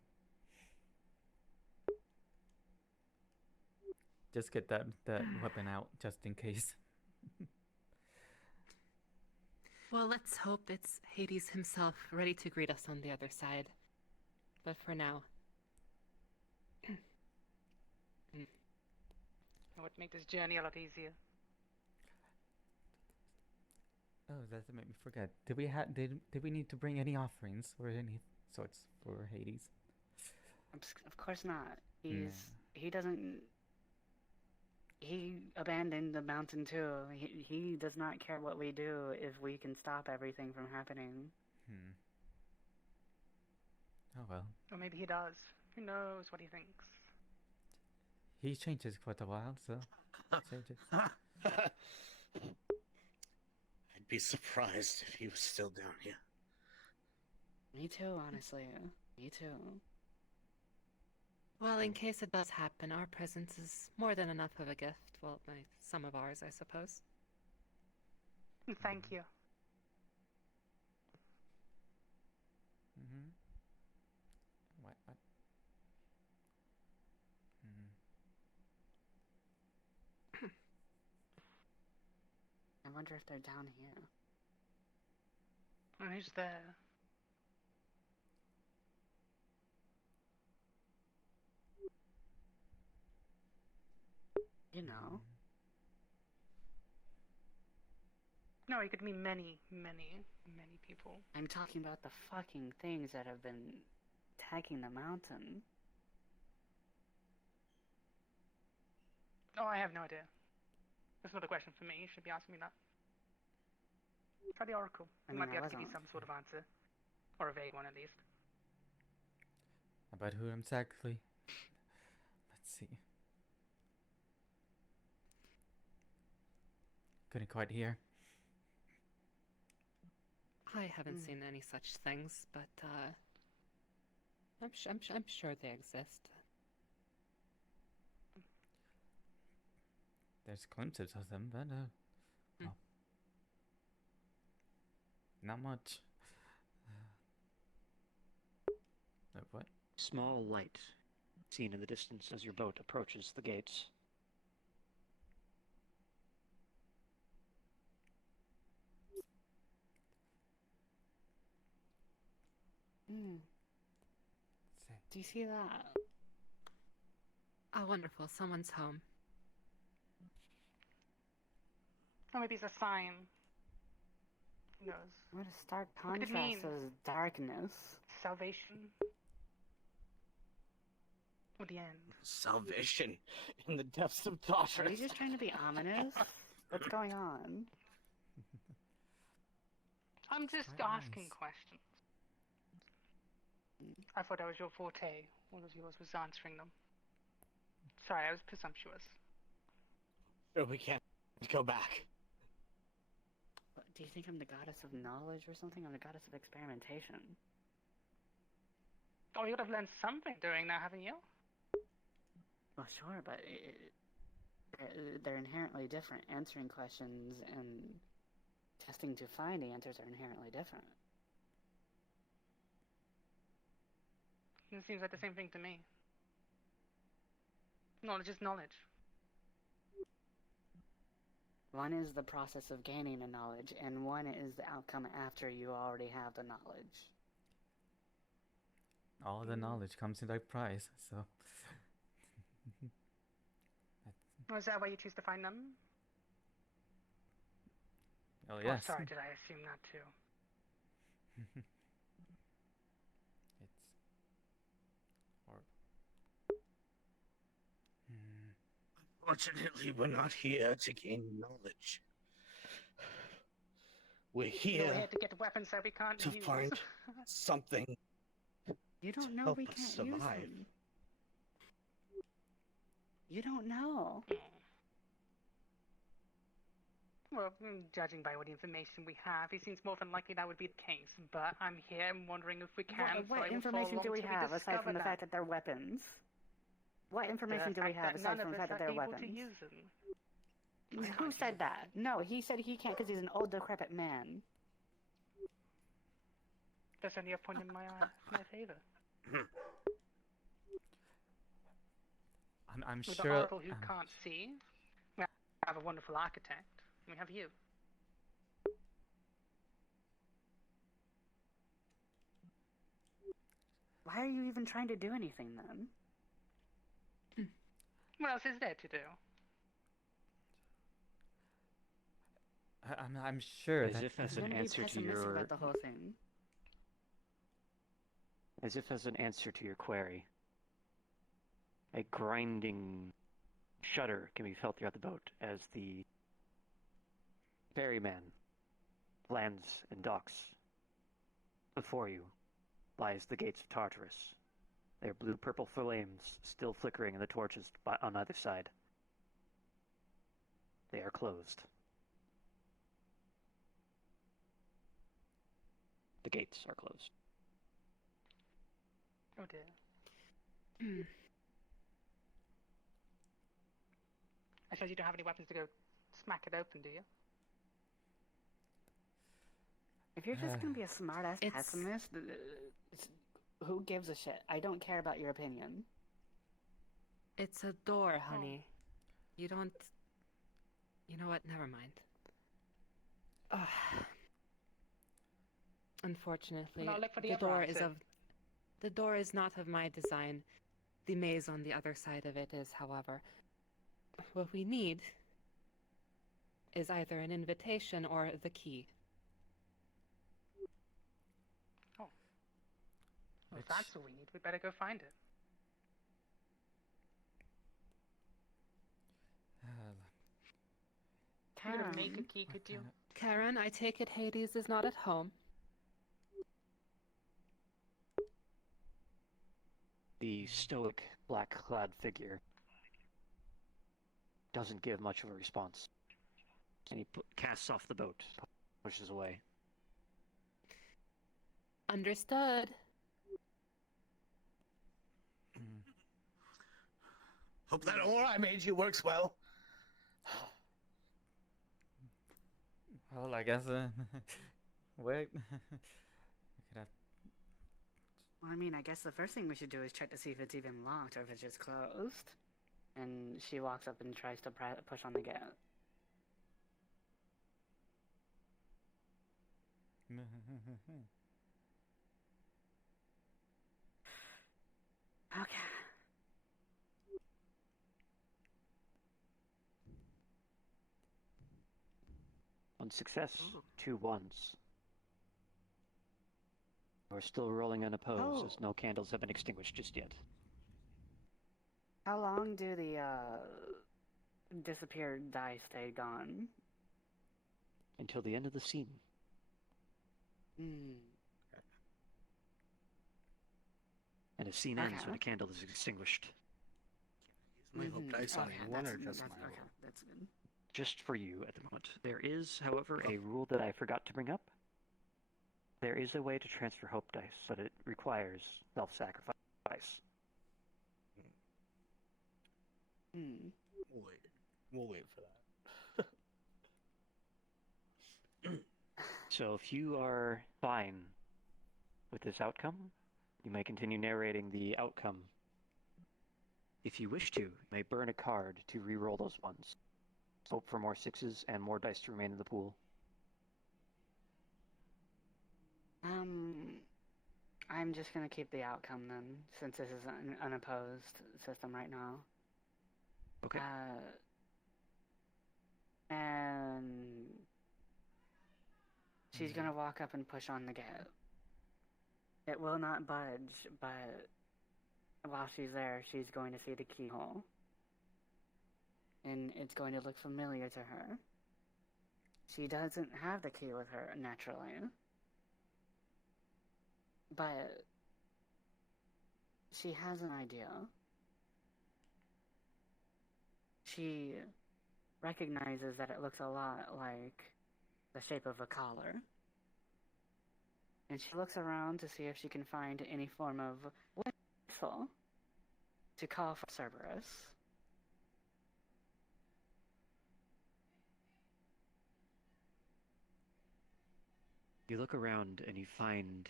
Just get that weapon out just in case. Well, let's hope it's Hades himself ready to greet us on the other side. But for now. It would make this journey a lot easier. Oh, that made me forget. Did we need to bring any offerings or any sorts for Hades? Of course not. He doesn't. He abandoned the mountain too. He does not care what we do if we can stop everything from happening. Oh well. Or maybe he does. Who knows what he thinks? He changes quite a while, so changes. I'd be surprised if he was still down here. Me too, honestly. Me too. Well, in case it does happen, our presence is more than enough of a gift. Well, some of ours, I suppose. Thank you. What? I wonder if they're down here. And who's there? You know. No, it could mean many, many, many people. I'm talking about the fucking things that have been attacking the mountain. Oh, I have no idea. That's not a question for me. You should be asking me that. Try the oracle. I It mean, might be I able to give you wasn't- some sort of answer. Or a vague one, at least. About who exactly? Let's see. Couldn't quite hear. I haven't seen any such things, but I'm sure they exist. There's glimpses of them, but well, not much. What? Small light seen in the distance as your boat approaches the gates. Do you see that? Oh, wonderful. Someone's home. Or maybe it's a sign. Who knows? What a stark What could it contrast mean? is darkness. Salvation? Or the end? Salvation in the depths of Are Tartarus. you just trying to be ominous? What's going on? I'm just quite asking nice. questions. I thought that was your forte. All of yours was answering them. Sorry, I was presumptuous. Sure, we can't go back. What, do you think I'm the goddess of knowledge or something? I'm the goddess of experimentation. Oh, you would have learned something doing that, haven't you? Well, sure, but they're inherently different. Answering questions and testing to find the answers are inherently different. It seems like the same thing to me. Knowledge is knowledge. One is the process of gaining the knowledge, and one is the outcome after you already have the knowledge. All the knowledge comes at a price, so. Oh, is that why you choose to find them? Oh yes. Oh, sorry, did I assume that too? It's horrible. Fortunately, we're not here to gain knowledge. We're You're here here to get weapons that we can't to use. find something. You don't know help we us can't use survive. them. You don't know. Well, judging by what information we have, it seems more than likely that would be the case. But I'm here and wondering if we can. so I What will information follow do we along till have aside from discover the fact that they're weapons? What information do we have aside from the fact that they're weapons? To use them. Who said that? No, he said he can't because he's an old, decrepit man. That's only a point in my favor. I'm With sure. the oracle who can't see, we have a wonderful architect. We have you. Why are you even trying to do anything then? What else is there to do? I'm sure As that. if as I'm an gonna be answer to pessimistic your about the whole thing. as if as an answer to your query. A grinding shudder can be felt throughout the boat as the ferryman lands and docks. Before you lies the gates of Tartarus, their blue-purple flames still flickering in the torches on either side. They are closed. The gates are closed. Oh dear. I suppose you don't have any weapons to go smack it open, do you? If you're just gonna be a smart-ass It's- pessimist, who gives a shit? I don't care about your opinion. It's a door, honey. You don't. You know what? Never mind. Unfortunately, Well, I'll look for the the other door is answer. of. The door is not of my design. The maze on the other side of it is, however. What we need is either an invitation or the key. Well, if Which- that's what we need, we better go find it. You're gonna make a Karen, key, could you? Karen, I take it Hades is not at home. The stoic, black-clad figure doesn't give much of a response. And he casts off the boat, pushes away. Understood. Hope that ore I made you works well. Well, I guess. Wait. We could have. well, I mean, I guess the first thing we should do is check to see if it's even locked or if it's just closed. And she walks up and tries to push on the gate. Okay. On success, 2 ones. We're still rolling unopposed, as no candles have been extinguished just yet. How long do the disappeared dice stay gone? Until the end of the scene. Hmm. And a scene ends Okay. when a candle is extinguished. Use my hope dice on Okay, anyone or that's- just that's- my okay, roll? that's good. Just for you at the moment. There is, however, a rule that I forgot to bring up. There is a way to transfer hope dice, but it requires self-sacrifice. Hmm. We'll wait for that. So if you are fine with this outcome, you may continue narrating the outcome. If you wish to, you may burn a card to re-roll those ones. Hope for more 6s and more dice to remain in the pool. I'm just gonna keep the outcome then, since this is an unopposed system right now. Okay. And she's gonna walk up and push on the gate. It will not budge, but while she's there, she's going to see the keyhole. And it's going to look familiar to her. She doesn't have the key with her, naturally. But she has an idea. She recognizes that it looks a lot like the shape of a collar. And she looks around to see if she can find any form of whistle to call for Cerberus. You look around and you find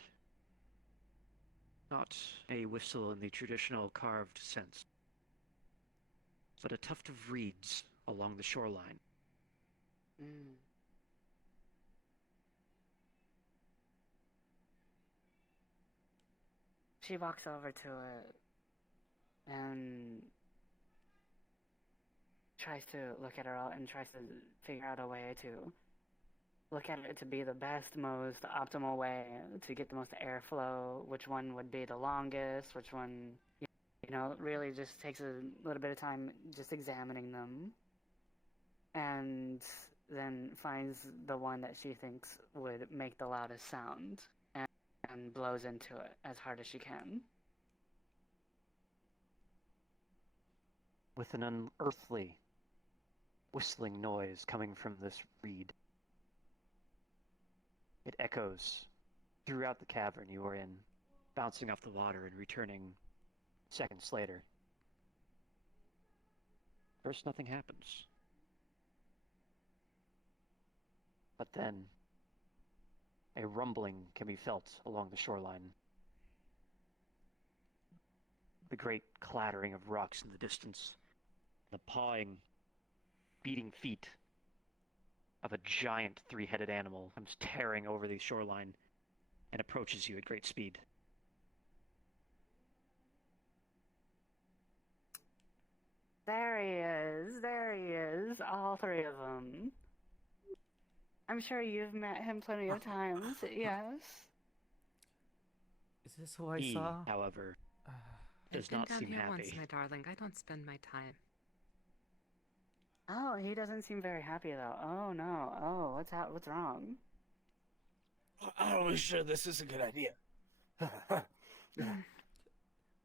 not a whistle in the traditional carved sense, but a tuft of reeds along the shoreline. Mm. She walks over to it and tries to look at her and tries to figure out a way to look at it to be the best, most optimal way to get the most airflow, which one would be the longest, which one, really just takes a little bit of time just examining them. And then finds the one that she thinks would make the loudest sound and blows into it as hard as she can. With an unearthly, whistling noise coming from this reed. It echoes throughout the cavern you are in, bouncing off the water and returning seconds later. First, nothing happens. But then, a rumbling can be felt along the shoreline. The great clattering of rocks in the distance, the pawing, beating feet of a giant 3-headed animal comes tearing over the shoreline and approaches you at great speed. There he is, all 3 of them. I'm sure you've met him plenty of times. Yes. Is this who I He, saw? however, Uh, does I've been not down seem here happy. once, my darling. I don't spend my time. Oh, he doesn't seem very happy though. Oh no. Oh, what's wrong? Are we sure this is a good idea?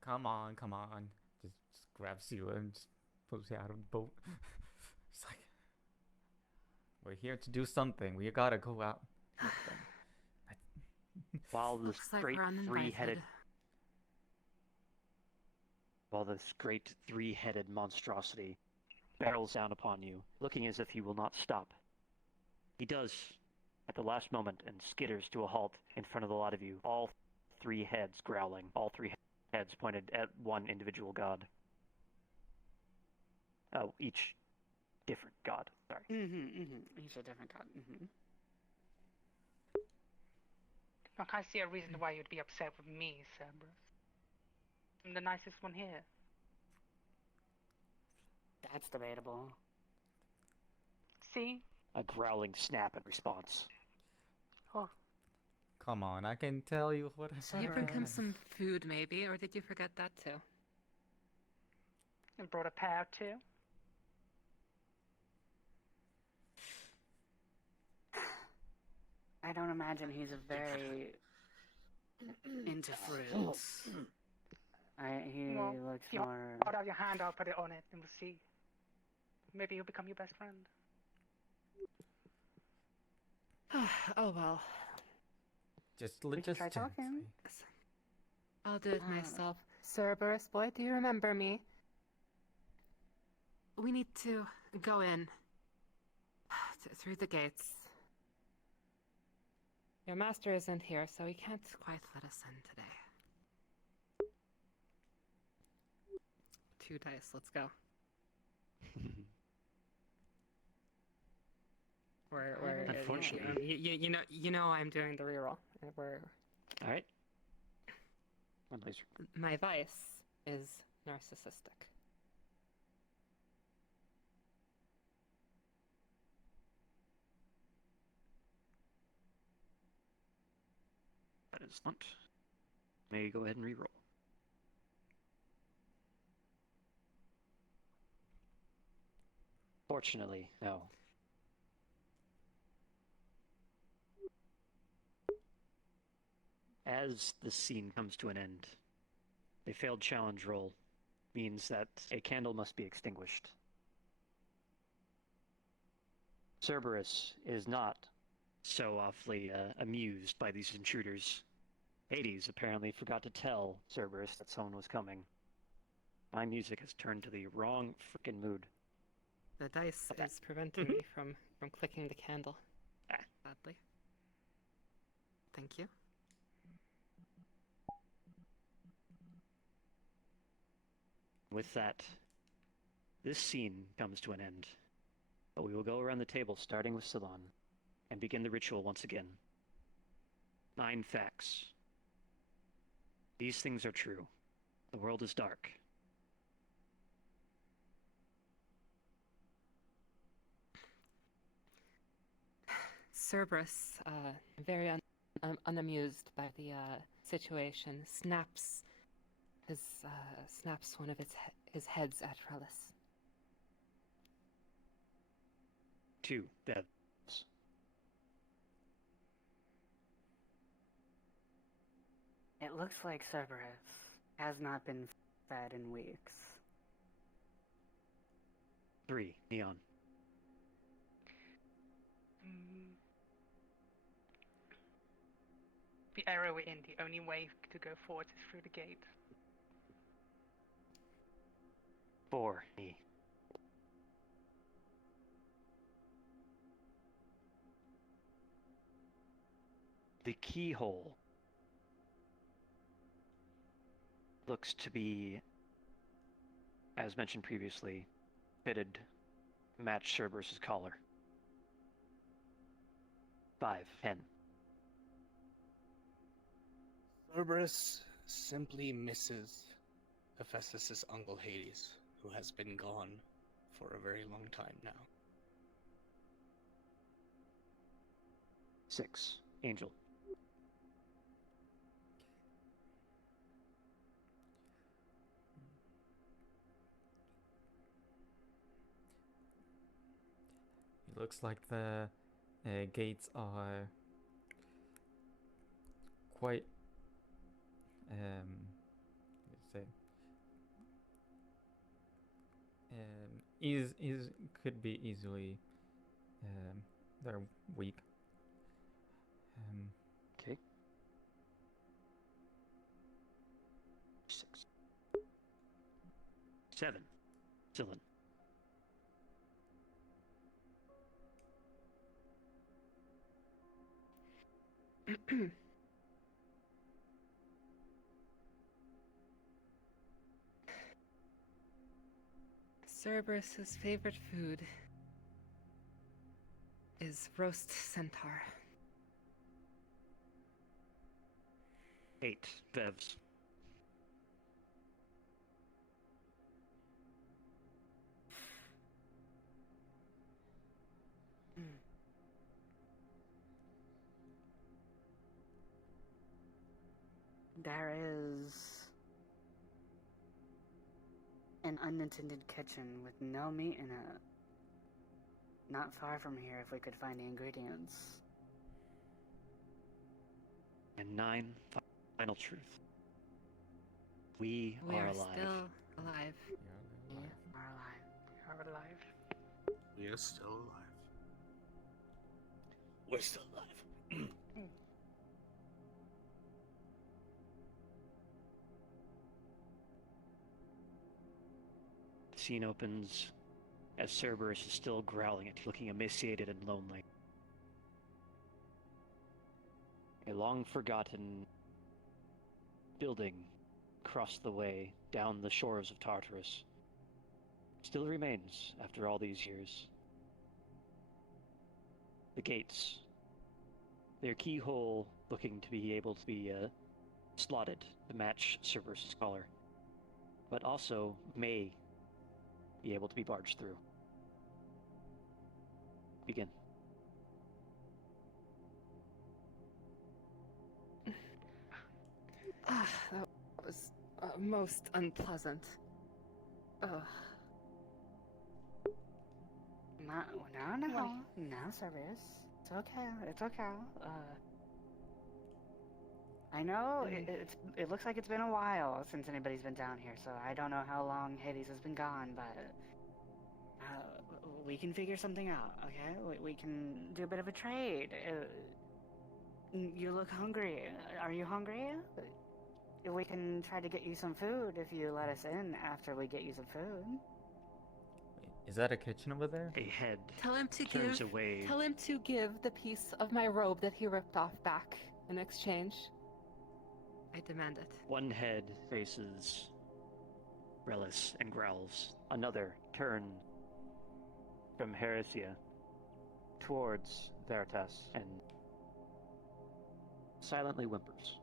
come on, come on. Just grabs you and just pulls you out of the boat. It's like, we're here to do something. We gotta go out. While this Looks like great we're uninvited. three-headed monstrosity barrels down upon you, looking as if he will not stop. He does, at the last moment, and skitters to a halt in front of the lot of you, all three heads growling, all three heads pointed at one individual god. Oh, each different god, sorry. He's a different god. I can't see a reason why you'd be upset with me, Cerberus. I'm the nicest one here. That's debatable. See? A growling snap in response. Oh, Come on, I can tell you what Did you bring him some food, maybe? Or did you forget that too? and brought a pair too. I don't imagine he's a very into fruits. He Well, looks if you more. hold out your hand, I'll put it on it, and we'll see. Maybe he'll become your best friend. Oh well. Just We can try gently. talking. I'll do it myself. Cerberus boy, do you remember me? We need to go in. Through the gates. Your master isn't here, so he can't quite let us in today. 2 dice, let's go. Unfortunately. You know I'm doing the reroll. All right. One laser. My vice is narcissistic. That is not. May you go ahead and reroll. Fortunately, no. As this scene comes to an end, a failed challenge roll means that a candle must be extinguished. Cerberus is not so awfully amused by these intruders. Hades apparently forgot to tell Cerberus that someone was coming. My music has turned to the wrong frickin' mood. The dice is preventing me from clicking the candle. Sadly. Thank you. With that, this scene comes to an end. But we will go around the table, starting with Salon, and begin the ritual once again. 9 facts. These things are true. The world is dark. Cerberus, very unamused by the situation, snaps one of his heads at Trellis. 2 devs. It looks like Cerberus has not been fed in weeks. 3 neon. The area we're in, the only way to go forward is through the gate. 4 me. The keyhole looks to be, as mentioned previously, fitted to match Cerberus' collar. 5 10. Cerberus simply misses Hephaestus' uncle Hades, who has been gone for a very long time now. 6. Angel. It looks like the gates are quite let's say is could be easily they're weak. Okay. 6. 7. Dylan. Cerberus's favorite food is roast centaur. 8. Vevs. There is an unattended kitchen with no meat in it. Not far from here if we could find the ingredients. And 9. Final truth. We We are are alive. still alive. We are alive. Are alive. We are still alive. We're still alive. The scene opens as Cerberus is still growling at you, looking emaciated and lonely. A long-forgotten building across the way down the shores of Tartarus still remains after all these years. The gates, their keyhole looking to be able to be slotted to match Cerberus' collar, but also may be able to be barged through. Begin. That was most unpleasant. Ugh. No, Cerberus. It's okay. It's okay. I know it looks like it's been a while since anybody's been down here, so I don't know how long Hades has been gone, but we can figure something out, okay? We can do a bit of a trade. You look hungry. Are you hungry? We can try to get you some food if you let us in after we get you some food. Is that a kitchen over there? A head Tell him to turns give. away. Tell him to give the piece of my robe that he ripped off back in exchange. I demand it. One head faces Relis and growls. Another turns from Heresia towards Veritas and silently whimpers.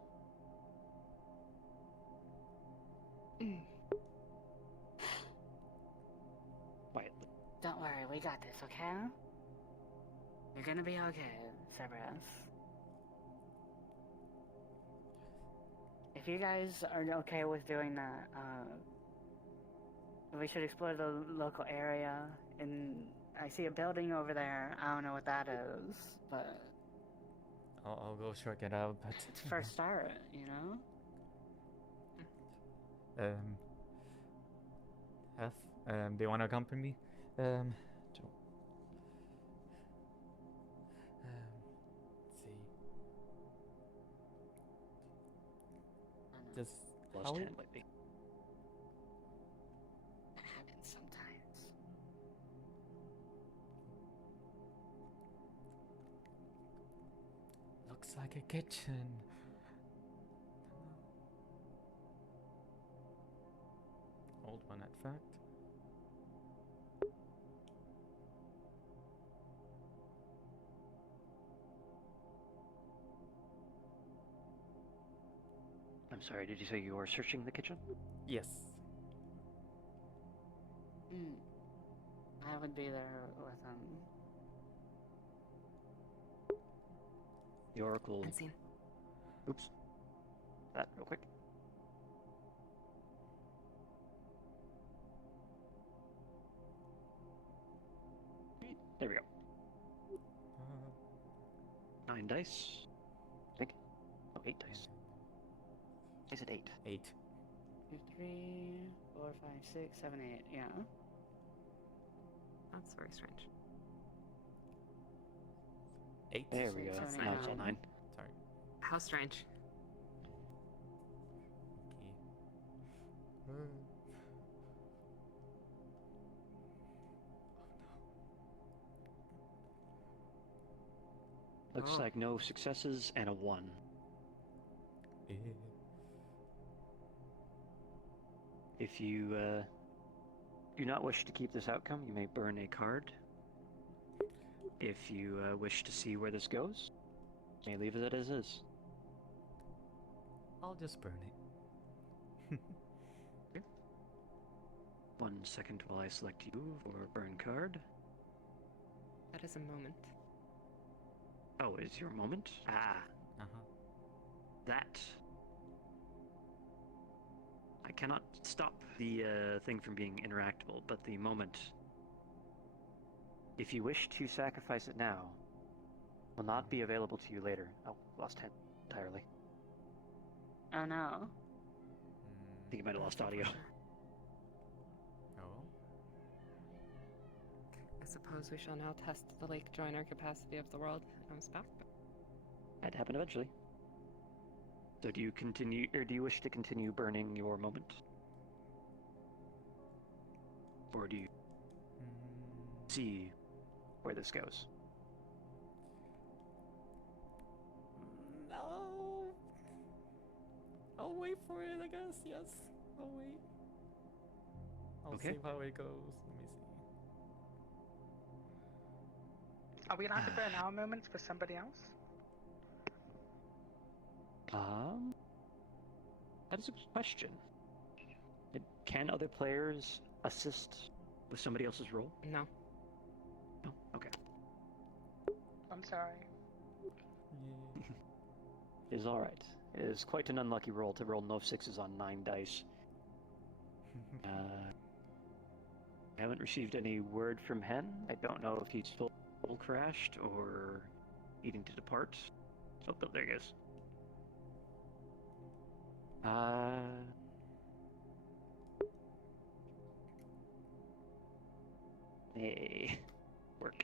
Quietly. Don't worry, we got this, okay? You're gonna be okay, Cerberus. If you guys are okay with doing that, we should explore the local area. And I see a building over there. I don't know what that is, but I'll go check it out. But it's a first start, you know? Hef, do you want to accompany me? Let's see. Just Plus how 10 it- might be. That happens sometimes. looks like a kitchen. Old one, in fact. I'm sorry, did you say you were searching the kitchen? Yes. I would be there with him. The Oracle. Unseen. Oops. That real quick. There we go. 9 dice. I think. Oh, 8 dice. Is it 8? 8. 2, 3, 4, 5, 6, 7, 8. Yeah. That's very strange. 8. There we go. Six, seven, Now eight, it's all nine. 9. Sorry. How strange. Okay. Looks Oh. like no successes and a 1. Eh. If you do not wish to keep this outcome, you may burn a card. If you wish to see where this goes, you may leave it as is. I'll just burn it. 1 second while I select you for burn card. That is a moment. Oh, is your moment? Ah, Uh-huh. that. I cannot stop the thing from being interactable, but the moment, if you wish to sacrifice it now, will not be available to you later. Oh, lost it entirely. Oh no. I think you might have lost audio. Oh. I suppose we shall now test the lake joiner capacity of the world comes back. That'd happen eventually. So do you continue, or do you wish to continue burning your moment? Or do you see where this goes? No. I'll wait for it, I guess. Yes. I'll wait. I'll Okay. see how it goes. Let me see. Are we allowed to burn our moments for somebody else? That is a good question. Can other players assist with somebody else's roll? No. No? Okay. I'm sorry. Yeah. It is alright. It is quite an unlucky roll to roll no 6s on 9 dice. I haven't received any word from Hen. I don't know if he's full crashed or needing to depart. Oh, there he goes. Hey, work.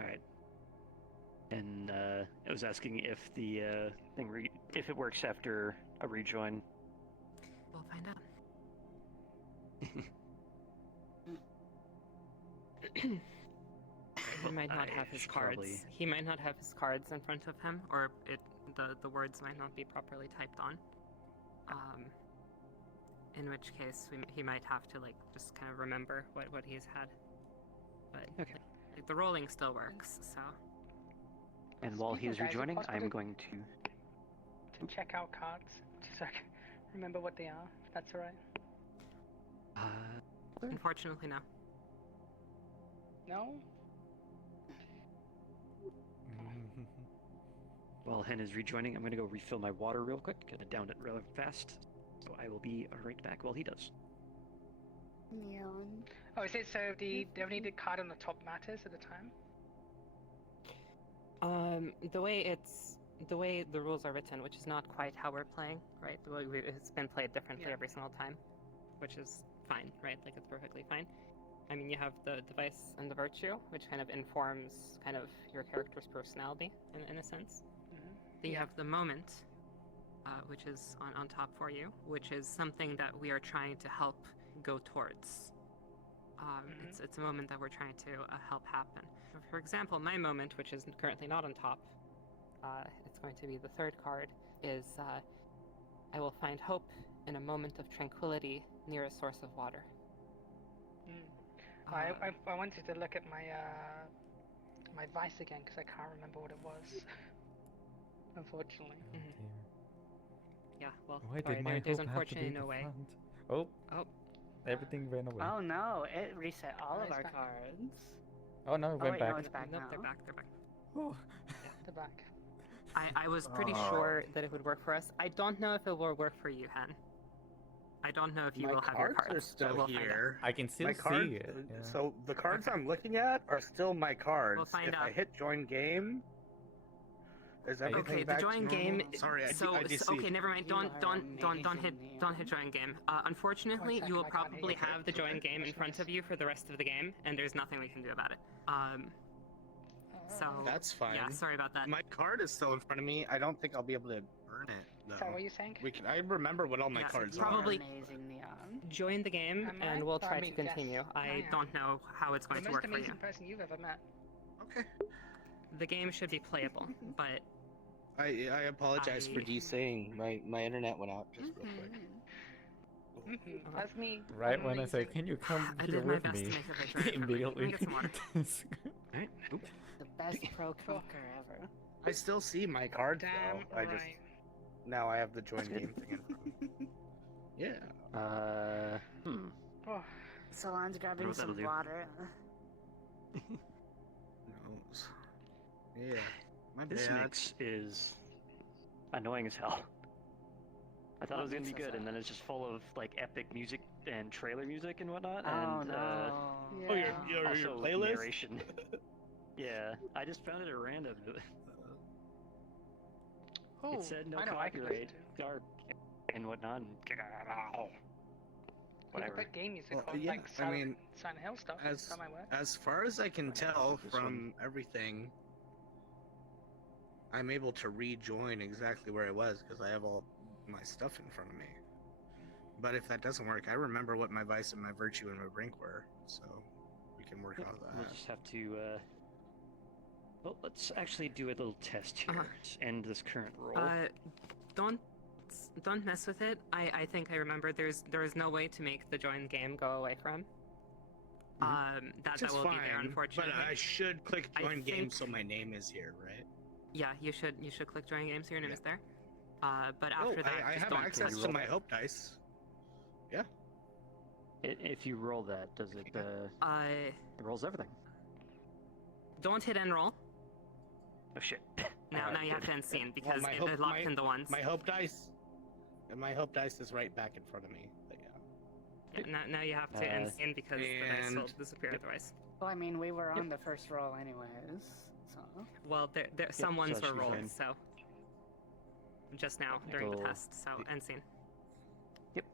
Alright. And I was asking if the thing if it works after a rejoin. We'll find out. He might not have his should cards. probably- He might not have his cards in front of him, or the words might not be properly typed on. In which case, he might have to like just kind of remember what he's had. But Okay. like, the rolling still works, so. And while he Speaking is of guys, is it rejoining, possible I'm to- going to. To check out cards, just so I can remember what they are, if that's alright. Unfortunately, no. No? While Hen is rejoining, I'm going to go refill my water real quick. Gonna down it real fast. So I will be right back while he does. Neon. Oh, is it so the only the card on the top matters at the time? The way the rules are written, which is not quite how we're playing, right? The way it's been played differently Yeah. every single time, which is fine, right? Like it's perfectly fine. I mean, you have the vice and the virtue, which kind of informs kind of your character's personality in a sense. Mm-hmm. Then you have the moment, which is on top for you, which is something that we are trying to help go towards. It's a moment that we're trying to help happen. For example, my moment, which is currently not on top, it's going to be the third card, is I will find hope in a moment of tranquility near a source of water. I wanted to look at my my vice again because I can't remember what it was. Unfortunately. Oh, Mhm. dear. Yeah, well, Why sorry, did my there's hope have to unfortunately be no way. profound? Oh, Oh, Everything ran away. Oh no, it reset all Oh, of it's our back. cards. Oh no, it Oh went wait, back. no, it's back Nope, now. they're back. They're back. Oh. The back. I was pretty Oh. sure. Sure that it would work for us. I don't know if it will work for you, Hen. I don't know if you My will have your cards cards. are still but we'll find out. here. I can still My cards, see it. Yeah. so the cards Okay. I'm looking at are still my cards. find if I out. hit join game, is everything Okay, the back join to game. normal? Sorry, So, I do so see. okay, never mind. You Don't are don't hit join game. Unfortunately, One you will second, I can't hear probably you. have the join Okay. game in front of you for the rest of the game, and there's nothing we can do about it. So That's fine. yeah, sorry about that. My card is still in front of me. I don't think I'll be able to burn it though. Is that what you're saying? We can. I remember what all my Yeah, cards You are probably- amazing, Neon. Join the game, Am I? and we'll I try mean, to continue. yes. I am. don't know how it's The going to most work for you. amazing person you've ever met. are. Okay. The game should be playable, but I apologize for I- desaying. My internet went out just real quick. Mm-hmm. That's me. Right when I say, Amazing. "Can you come I here did my with best me?" to make it very friendly. Immediately. Let me get some water. Alright. Oop. The best pro conquer ever. I still see my cards Damn though. I just right. now I have the join That's good. game thing in front of me. Yeah. Oh, Salon's grabbing What that'll some do. water. Knows. Yeah. My This bad. mix is annoying as hell. I thought it was gonna be good, and then it's just full of like epic music and trailer music and whatnot, Oh and no. Oh, yeah. your also playlist? narration. Yeah, I just found it at random. Oh, It said no I know, I can listen copyright, to. dark, and whatnot. And You can whatever. put game music Well, on, yeah, like I mean, Silent Hill stuff. as That might work. as far as I can tell This from everything, I'm able to rejoin exactly where I was because I have all my stuff in front of me. But if that doesn't work, I remember what my vice and my virtue and my brink were, so we can work Yeah, on we'll that. just have to. Well, let's actually do a little test here Uh-huh. to end this current roll. Don't mess with it. I think I remember there is no way to make the join game go away from. That Which is will fine, be there, unfortunately. but I should click I join game think- so my name is here, right? Yeah, you should click join game so your name Yeah. is there. But Oh, after that, I just have don't access mess to with my it. hope dice. If you roll that, does it? It rolls everything. Don't hit end roll. Oh shit. Now Alright, you have good. to end scene Well, because my it hope- locked in the ones. My hope dice, and my hope dice is right back in front of me. But yeah. Yeah, now you have to end Uh, scene because the dice will and- disappear otherwise. Well, I mean, we were on the first roll anyways, so. Well, some so ones that should were be rolled, fine. so just now during the Technical- test. So end scene.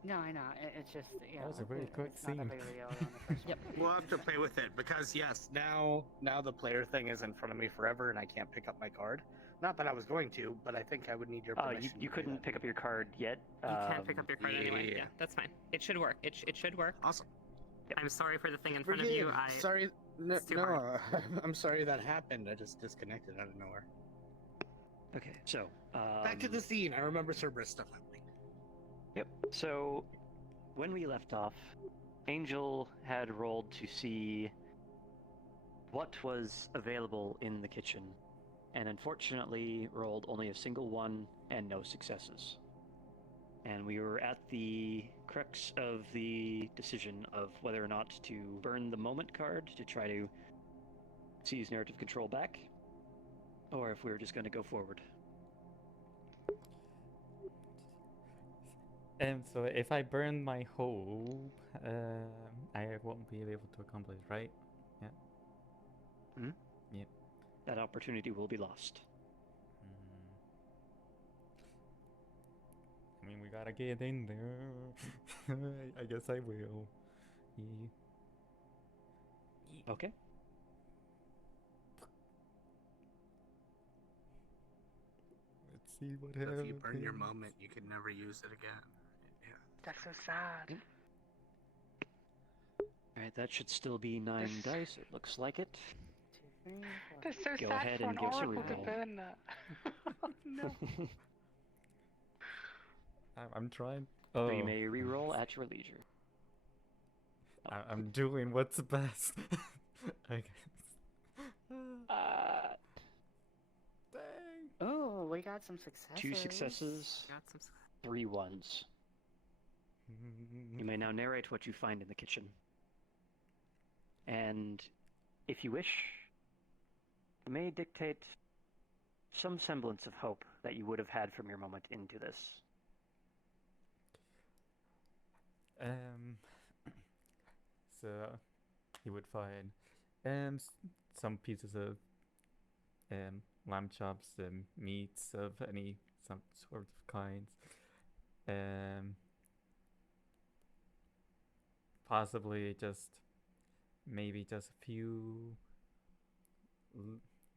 No, I know. It's just, you know. was a very quick it's not that scene. big of a deal on the first Yep. one. We'll have to play with it because yes, now the player thing is in front of me forever, and I can't pick up my card. Not that I was going to, but I think I would need your Oh, permission. you to do couldn't that. pick up your card yet. You can't pick up your card anyway. yeah. Yeah, that's fine. It should work. It should work. Awesome. I'm sorry for the thing in front of you. Forgive. Sorry. No, it's too no I'm sorry that happened. I just disconnected out of nowhere. Okay, so Back to the scene. I remember Cerberus stuff happening. Yep. So when we left off, Angel had rolled to see what was available in the kitchen, and unfortunately rolled only a single one and no successes. And we were at the crux of the decision of whether or not to burn the moment card to try to seize narrative control back, or if we were just going to go forward. And so if I burn my hope, I won't be able to accomplish, right? That opportunity will be lost. I mean, we gotta get in there. I guess I will. Yeah. Okay. Let's see what So happens. if you burn your moment, you can never use it again. Yeah. That's so sad. Alright, that should still be 9 This- dice. It looks like it. 2, 3, 4. That's so Go sad ahead for and an give us a oracle to reroll. burn that. Oh, no. I'm trying. So Oh, you may re-roll at your leisure. I'm doing what's best. I guess. Dang. Oh, we got some successes. 2 successes, Got some. 3 ones. You may now narrate what you find in the kitchen. And if you wish, you may dictate some semblance of hope that you would have had from your moment into this. So he would find some pieces of lamb chops and meats of some sort of kinds. Possibly maybe just a few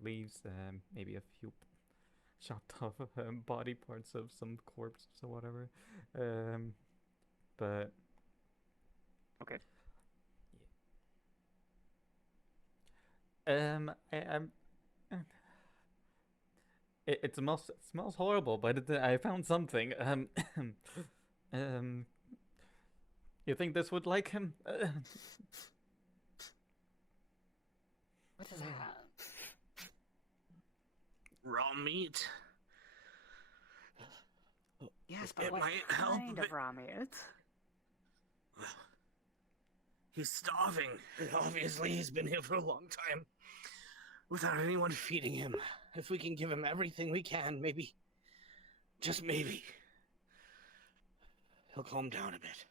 leaves, maybe a few chopped off body parts of some corpse or whatever. But Okay. it smells horrible, but I found something. You think this would like him? What is that? Raw meat. Yes, It but what might help, kind but- of raw meat? He's starving. Obviously, he's been here for a long time without anyone feeding him. If we can give him everything we can, maybe, just maybe, he'll calm down a bit.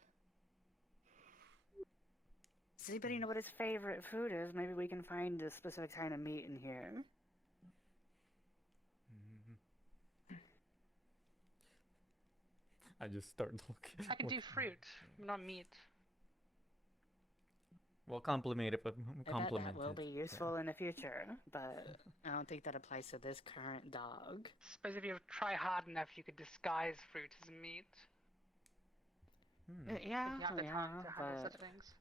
Does anybody know what his favorite food is? Maybe we can find a specific kind of meat in here. I just start looking. I can do fruit, not meat. Well, compliment it, but That compliment will it. be useful in the future, but I don't think that applies to this current dog. Suppose if you try hard enough, you could disguise fruit as meat. Hmm. Yeah, You have the time to handle but such things.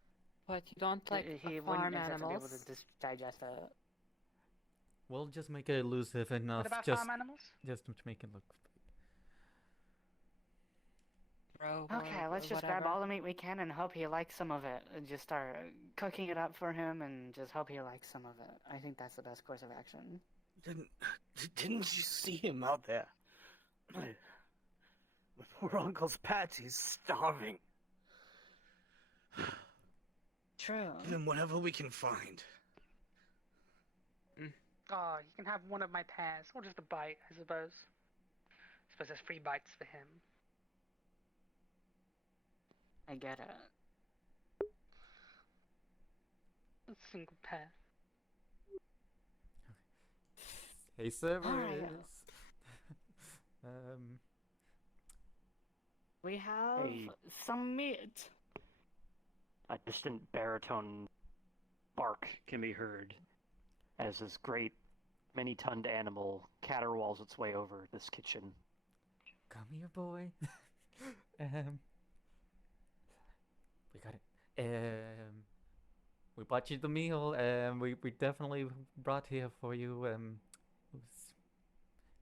But you don't like he farm wouldn't exactly be able animals. to digest it. We'll just make it elusive enough, What about just farm animals? to make it look. Bro, Okay, or let's just whatever. grab all the meat we can and hope he likes some of it. And just start cooking it up for him and just hope he likes some of it. I think that's the best course of action. Didn't you see him out there? My poor uncle's Patsy's starving. True. Give him whatever we can find. Oh, you can have one of my pears, or just a bite, I suppose. I suppose there's free bites for him. I get it. A single pear. Hey, Severus. We have Hey. some meat. A distant baritone bark can be heard as this great, many-toned animal caterwauls its way over this kitchen. Come here, boy. We got it. We bought you the meal. We definitely brought here for you.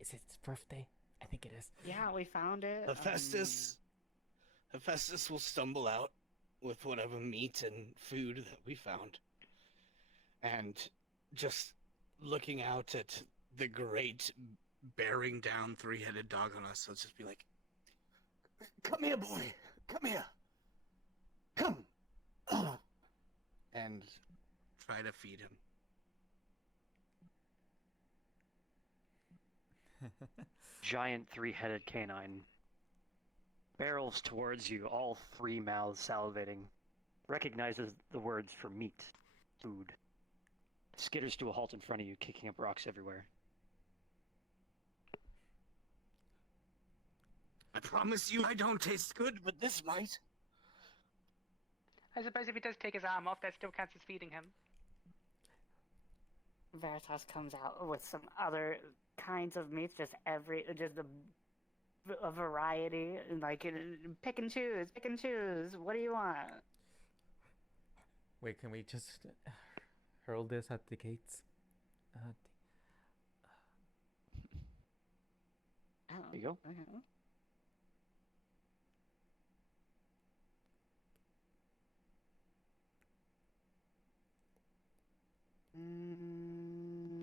Is it his birthday? I think it is. Yeah, we found it. Hephaestus will stumble out with whatever meat and food that we found. And just looking out at the great Bearing down three-headed dog on us. Let's just be like, come here, boy. Come here. Come. and try to feed him. Giant three-headed canine barrels towards you, all three mouths salivating, recognizes the words for meat, food, skitters to a halt in front of you, kicking up rocks everywhere. I promise you I don't taste good, but this might. I suppose if he does take his arm off, that still counts as feeding him. Veritas comes out with some other kinds of meats, just a variety, like pick and choose, pick and choose. What do you want? Wait, can we just hurl this at the gates? Oh, There you go. okay.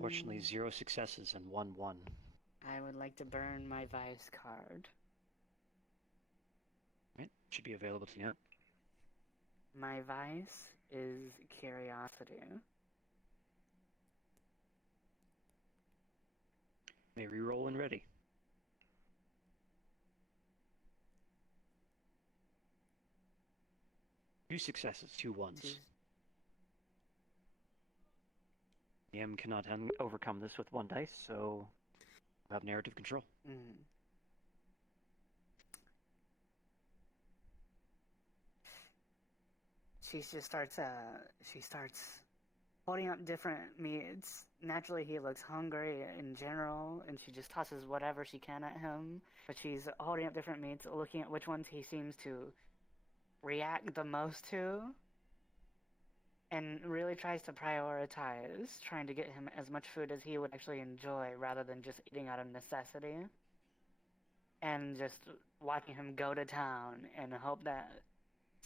Fortunately, 0 successes and 1-1. I would like to burn my vice card. Right? Should be available to you now. My vice is curiosity. May reroll when ready. Two successes, two ones. Choose- DM cannot overcome this with one dice, so you have narrative control. Mm. She starts holding up different meats. Naturally, he looks hungry in general, and she just tosses whatever she can at him. But she's holding up different meats, looking at which ones he seems to react the most to, and really tries to prioritize trying to get him as much food as he would actually enjoy rather than just eating out of necessity. And just watching him go to town and hope that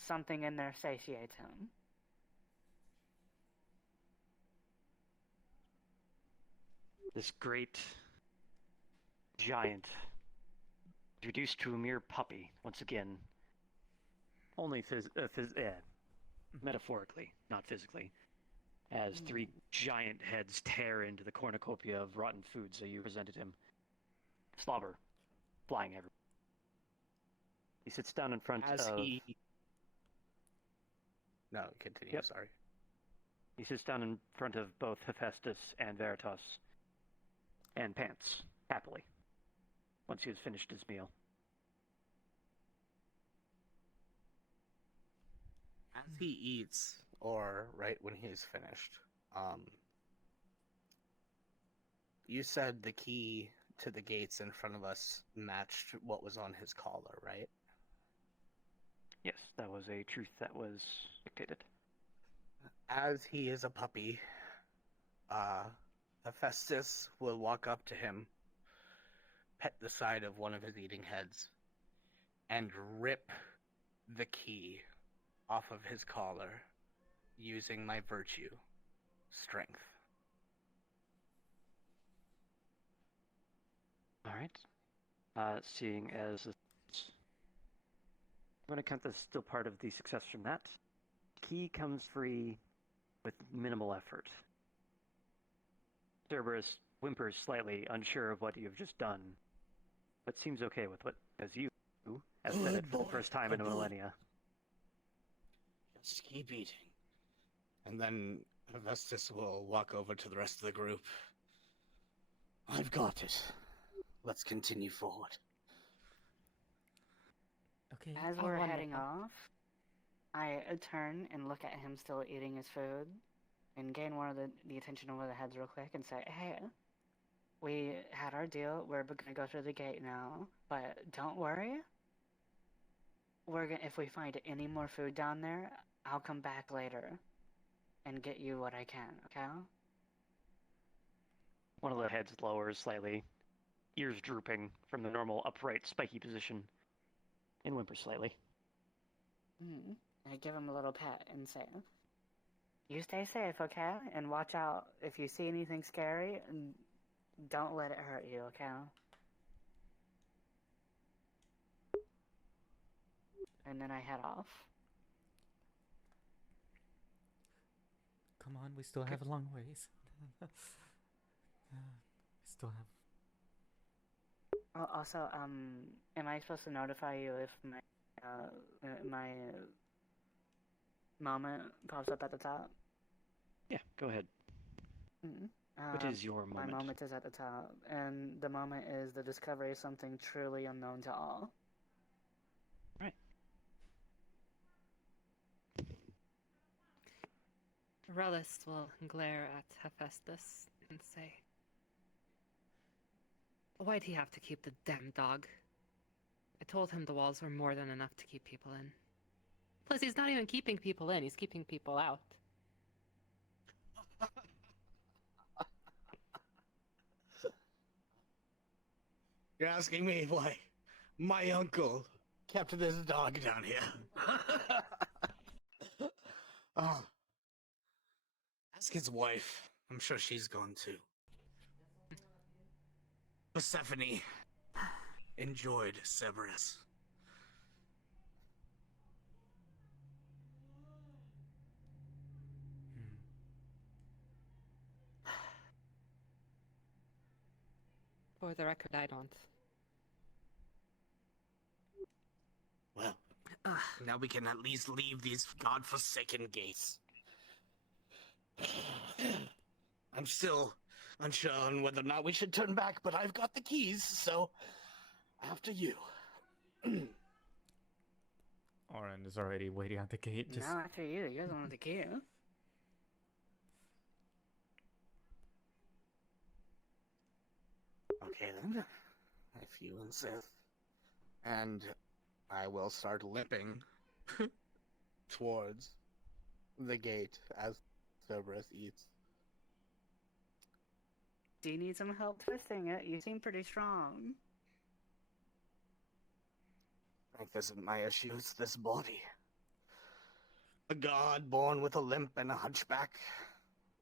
something in there satiates him. This great giant, reduced to a mere puppy, once again, only metaphorically, not physically, as three giant heads tear into the cornucopia of rotten foods that you presented him. Slobber flying everywhere. He sits down in front As of... he No, continue. Yep. Sorry. He sits down in front of both Hephaestus and Veritas and Pants, happily, once he has finished his meal. As he eats, or right when he's finished, you said the key to the gates in front of us matched what was on his collar, right? Yes, that was a truth that was dictated. As he is a puppy, Hephaestus will walk up to him, pet the side of one of his eating heads, and rip the key off of his collar using my virtue, strength. Alright. Seeing as I'm going to count this still part of the success from that. Key comes free with minimal effort. Cerberus whimpers slightly, unsure of what you have just done, but seems okay with what, as you have said it for the first time in a millennia. just keep eating. And then Hephaestus will walk over to the rest of the group. I've got it. Let's continue forward. Okay. As Oh, we're wonderful. heading off, I turn and look at him still eating his food and gain one of the attention of one of the heads real quick and say, hey, we had our deal. We're going to go through the gate now, but don't worry. If we find any more food down there, I'll come back later and get you what I can, okay? One of the heads lowers slightly, ears drooping from the normal upright, spiky position, and whimpers slightly. I give him a little pat and say, you stay safe, okay? And watch out if you see anything scary, don't let it hurt you, okay? And then I head off. Come on, we still have a long ways. We still have. Also, am I supposed to notify you if my moment pops up at the top? Yeah, go ahead. What is your My moment? moment is at the top, and the moment is the discovery of something truly unknown to all. Right. Relis will glare at Hephaestus and say, why'd he have to keep the damn dog? I told him the walls were more than enough to keep people in. Plus, he's not even keeping people in, he's keeping people out. You're asking me why my uncle kept this dog down here. Oh. Ask his wife. I'm sure she's going to. Persephone enjoyed Cerberus. For the record, I don't. Well, Ugh. now we can at least leave these godforsaken gates. I'm still unsure on whether or not we should turn back, but I've got the keys, so after you. Oren is already waiting at the gate. Just No, after you. You're the one with the key. Okay then, if you insist. And I will start limping towards the gate as Cerberus eats. Do you need some help twisting it? You seem pretty strong. I think this is my issue, it's this body. A god born with a limp and a hunchback.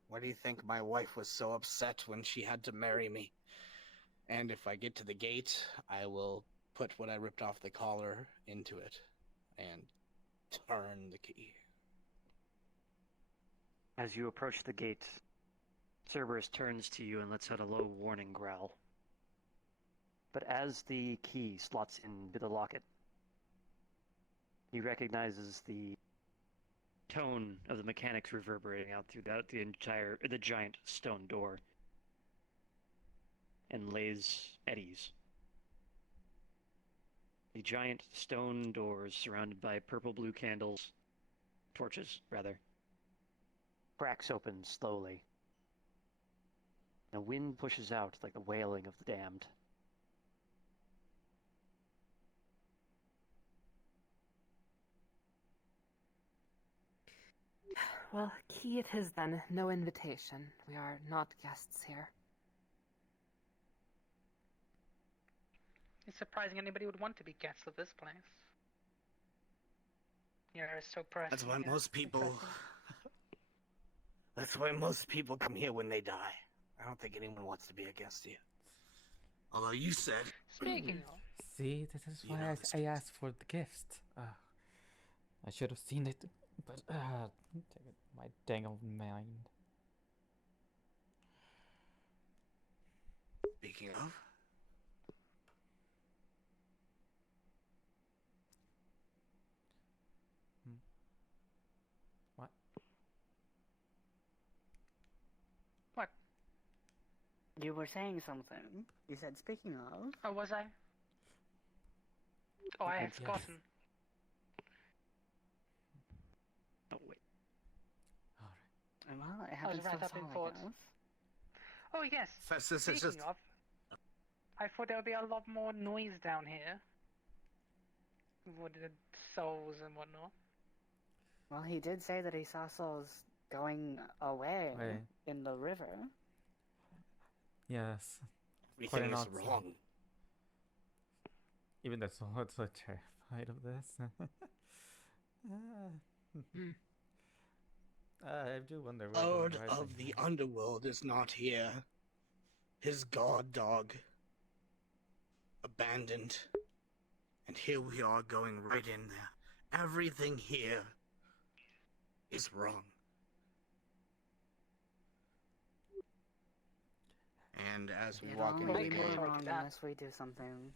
Why do you think my wife was so upset when she had to marry me? And if I get to the gate, I will put what I ripped off the collar into it and turn the key. As you approach the gate, Cerberus turns to you and lets out a low warning growl. But as the key slots into the locket, he recognizes the tone of the mechanics reverberating out throughout the giant stone door, and lays at ease. The giant stone doors, surrounded by purple-blue candles, torches, rather, cracks open slowly. The wind pushes out like the wailing of the damned. Well, key it is then. No invitation. We are not guests here. It's surprising anybody would want to be guests of this place. You're so precious. That's why most people... That's why most people come here when they die. I don't think anyone wants to be a guest here. Although you said... Speaking of, see, this is You why know I this asked for the gift. I should have seen it, but my dang old mind. Speaking of... What? what? You were saying something. You said, speaking of. Oh, was I? Oh, I had Yes. forgotten. Oh, wait. Alright. Well, it I was happens to wrapped us up in all, I thoughts. guess. Oh, yes. Festus is Speaking just... of, I thought there would be a lot more noise down here. With the souls and whatnot. Well, he did say that he saw souls going away Wait. in the river. Yes. Everything is not so. wrong. Even the swords are terrified of this. I do wonder where Lord the of the underworld is not here. His god dog. Abandoned. And here we are going right in there. Everything here is wrong. And as we It'll walk into only the be gate, more wrong that. unless we do something.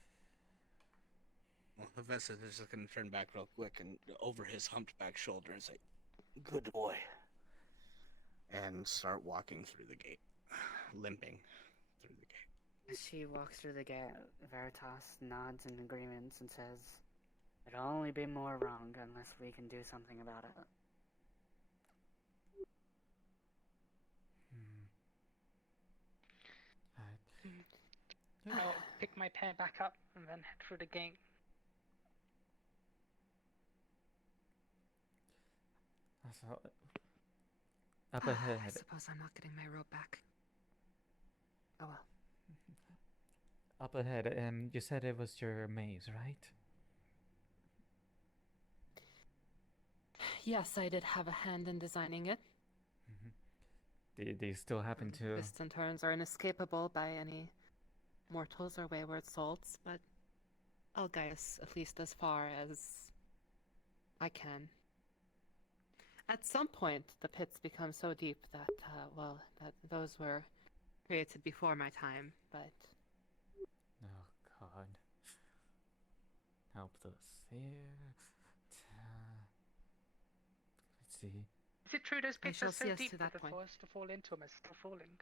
well, Hephaestus is just going to turn back real quick and over his humped back shoulder and say, "Good boy," and start walking through the gate, limping through the gate. As she walks through the gate, Veritas nods in agreement and says, "It'll only be more wrong unless we can do something about it." I'll pick my pair back up and then head through the gate. So, up I ahead. suppose I'm not getting my robe back. Oh well. Up ahead, you said it was your maze, right? Yes, I did have a hand in designing it. Do you still happen to... Twists and turns are inescapable by any mortals or wayward souls, but I'll guide us at least as far as I can. At some point, the pits become so deep that, that those were Created before my time. but help us here. Let's see. Is it true those I pits shall are so see us deep to that that the point. forest to fall into them is still falling?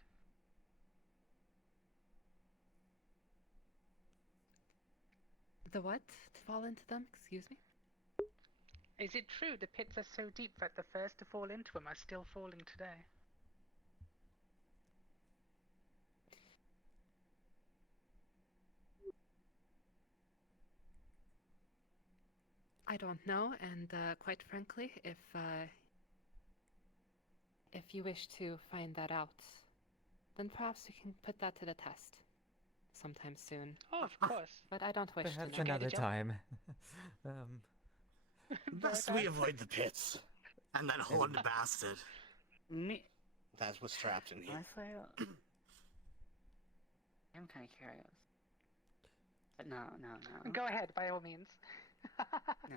The what? To fall into them? Excuse me? Is it true the pits are so deep that the first to fall into them are still falling today? I don't know, and quite frankly, if you wish to find that out, then perhaps we can put that to the test sometime soon. Oh, of course. But I don't wish to Perhaps now. another jump? time. um, Best we avoid the pits. And that horned bastard Me, that was trapped in here. honestly, I'm kind of curious. But no. Go ahead, by all means. No.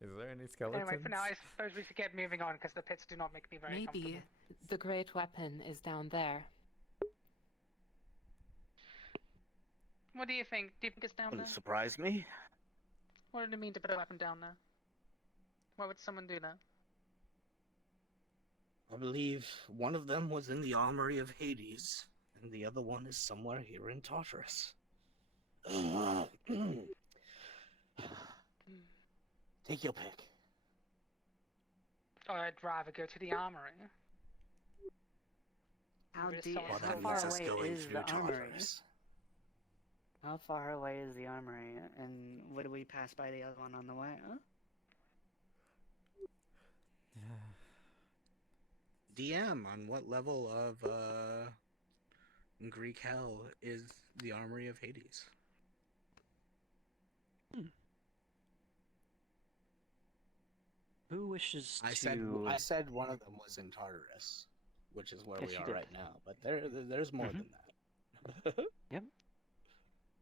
is there any skeletons? Anyway, for now, I suppose we should get moving on because the pits do not make me very Maybe comfortable. the great weapon is down there. What do you think? Do you think it's down there? Wouldn't surprise me. What did it mean to put a weapon down there? Why would someone do that? I believe one of them was in the armory of Hades, and the other one is somewhere here in Tartarus. Take your pick. Oh, I'd rather go to the armory. How There's deep? someone Well, So How that far means us away going is through the armory? Tartarus. How far away is the armory? And would we pass by the other one on the way? Huh? DM, on what level of Greek hell is the armory of Hades? Who wishes I to... said one of them was in Tartarus, which is where Yes, we you are did. right now. But there's more than that. Yep.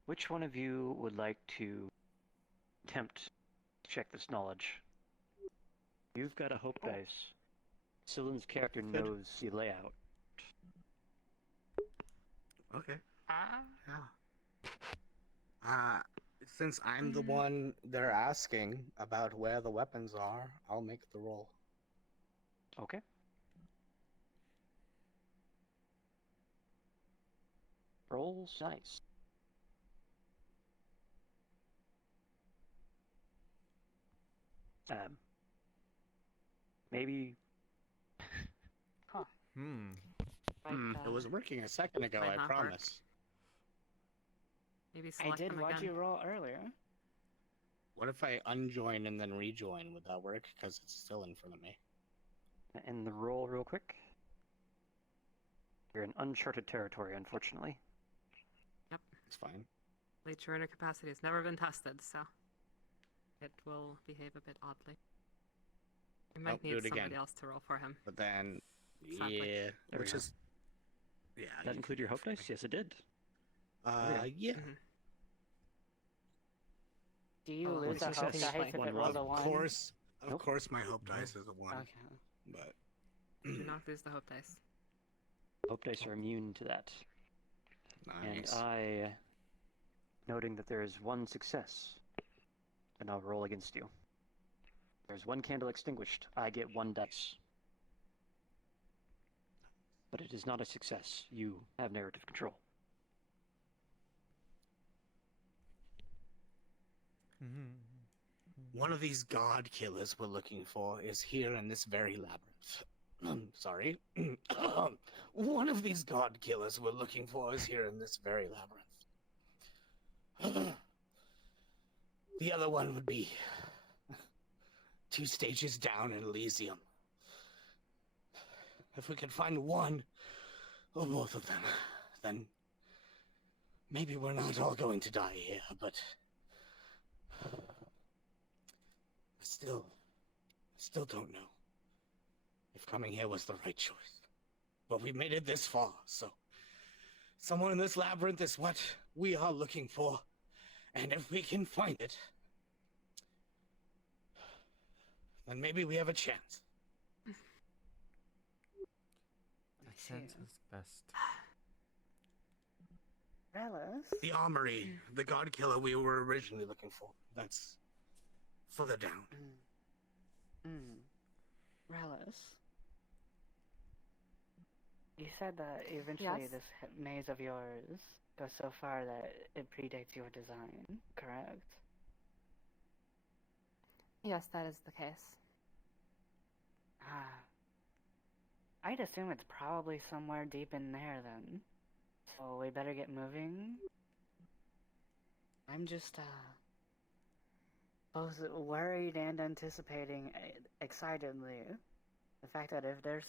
Which one of you would like to attempt to check this knowledge? You've got a hope dice. Sylvan's character knows the layout. Okay. Ah? Yeah. Since I'm the one they're asking about where the weapons are, I'll make the roll. Okay. Rolls dice. Maybe Like, It was working a second ago, Might I not work. promise. Maybe I select did. them What'd again. you roll earlier? What if I unjoin and then rejoin? Would that work? Because it's still in front of me. end the roll real quick. You're in uncharted territory, unfortunately. It's fine. Late joiner capacity has never been tested, so it will behave a bit oddly. We might Nope, do need it somebody again. else to roll for him. But then, Sadly. yeah, There we which go. is, yeah. That you include can your do hope it. dice? Yes, it did. Yeah. Mhm. Do you Oh, lose one a hope success, dice if one it rolls loss. a one? Of Nope. course, my hope dice is a one. Okay. But Do not lose the hope dice. Hope dice are immune to that. And nice. I, noting that there is one success, and I'll roll against you. There's one candle extinguished. I get one dice. But it is not a success. You have narrative control. One of these god killers we're looking for is here in this very labyrinth. Sorry. One of these god killers we're looking for is here in this very labyrinth. The other one would be 2 stages down in Elysium. If we could find one or both of them, then maybe we're not all going to die here, but I still don't know if coming here was the right choice. But we've made it this far, so someone in this labyrinth is what we are looking for. And if we can find it, then maybe we have a chance. That sense is best. Relis? The armory, the god killer we were originally looking for. That's further down. Relis? You said that eventually Yes? this maze of yours goes so far that it predates your design, correct? Yes, that is the case. I'd assume it's probably somewhere deep in there then. So we better get moving. I'm just, both worried and anticipating excitedly the fact that if there's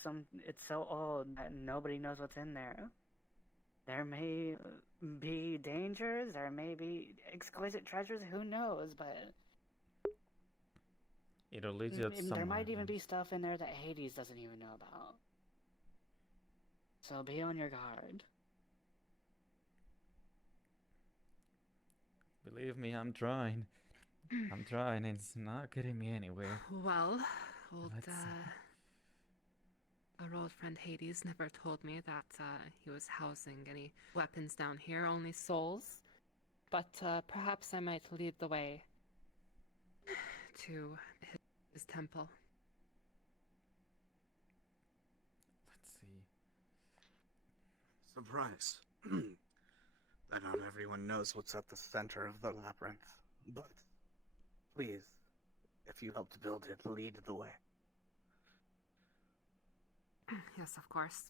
it's so old that nobody knows what's in there. There may be dangers, there may be exquisite treasures, who knows, but It'll lead you somewhere. there might even be stuff in there that Hades doesn't even know about. So be on your guard. Believe me, I'm trying. I'm trying. It's not getting me anywhere. Well, old, Let's see. our old friend Hades never told me that he was housing any weapons down here, only Souls. But perhaps I might lead the way. to his temple. Let's see. Surprise. That not everyone knows what's at the center of the labyrinth. But please, if you helped build it, lead the way. Yes, of course.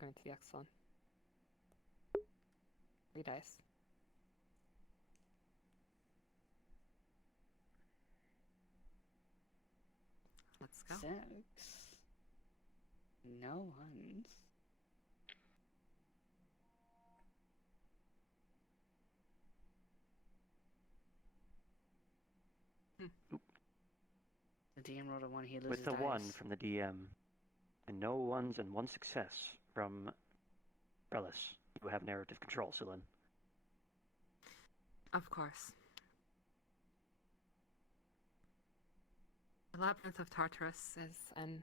Going to the excellent. 3 dice. Let's go. 6. No ones. The DM rolled a 1, he loses With the dice. 1 from the DM, and no ones and 1 success from Relis, you have narrative control, Celine. Of course. The Labyrinth of Tartarus Is an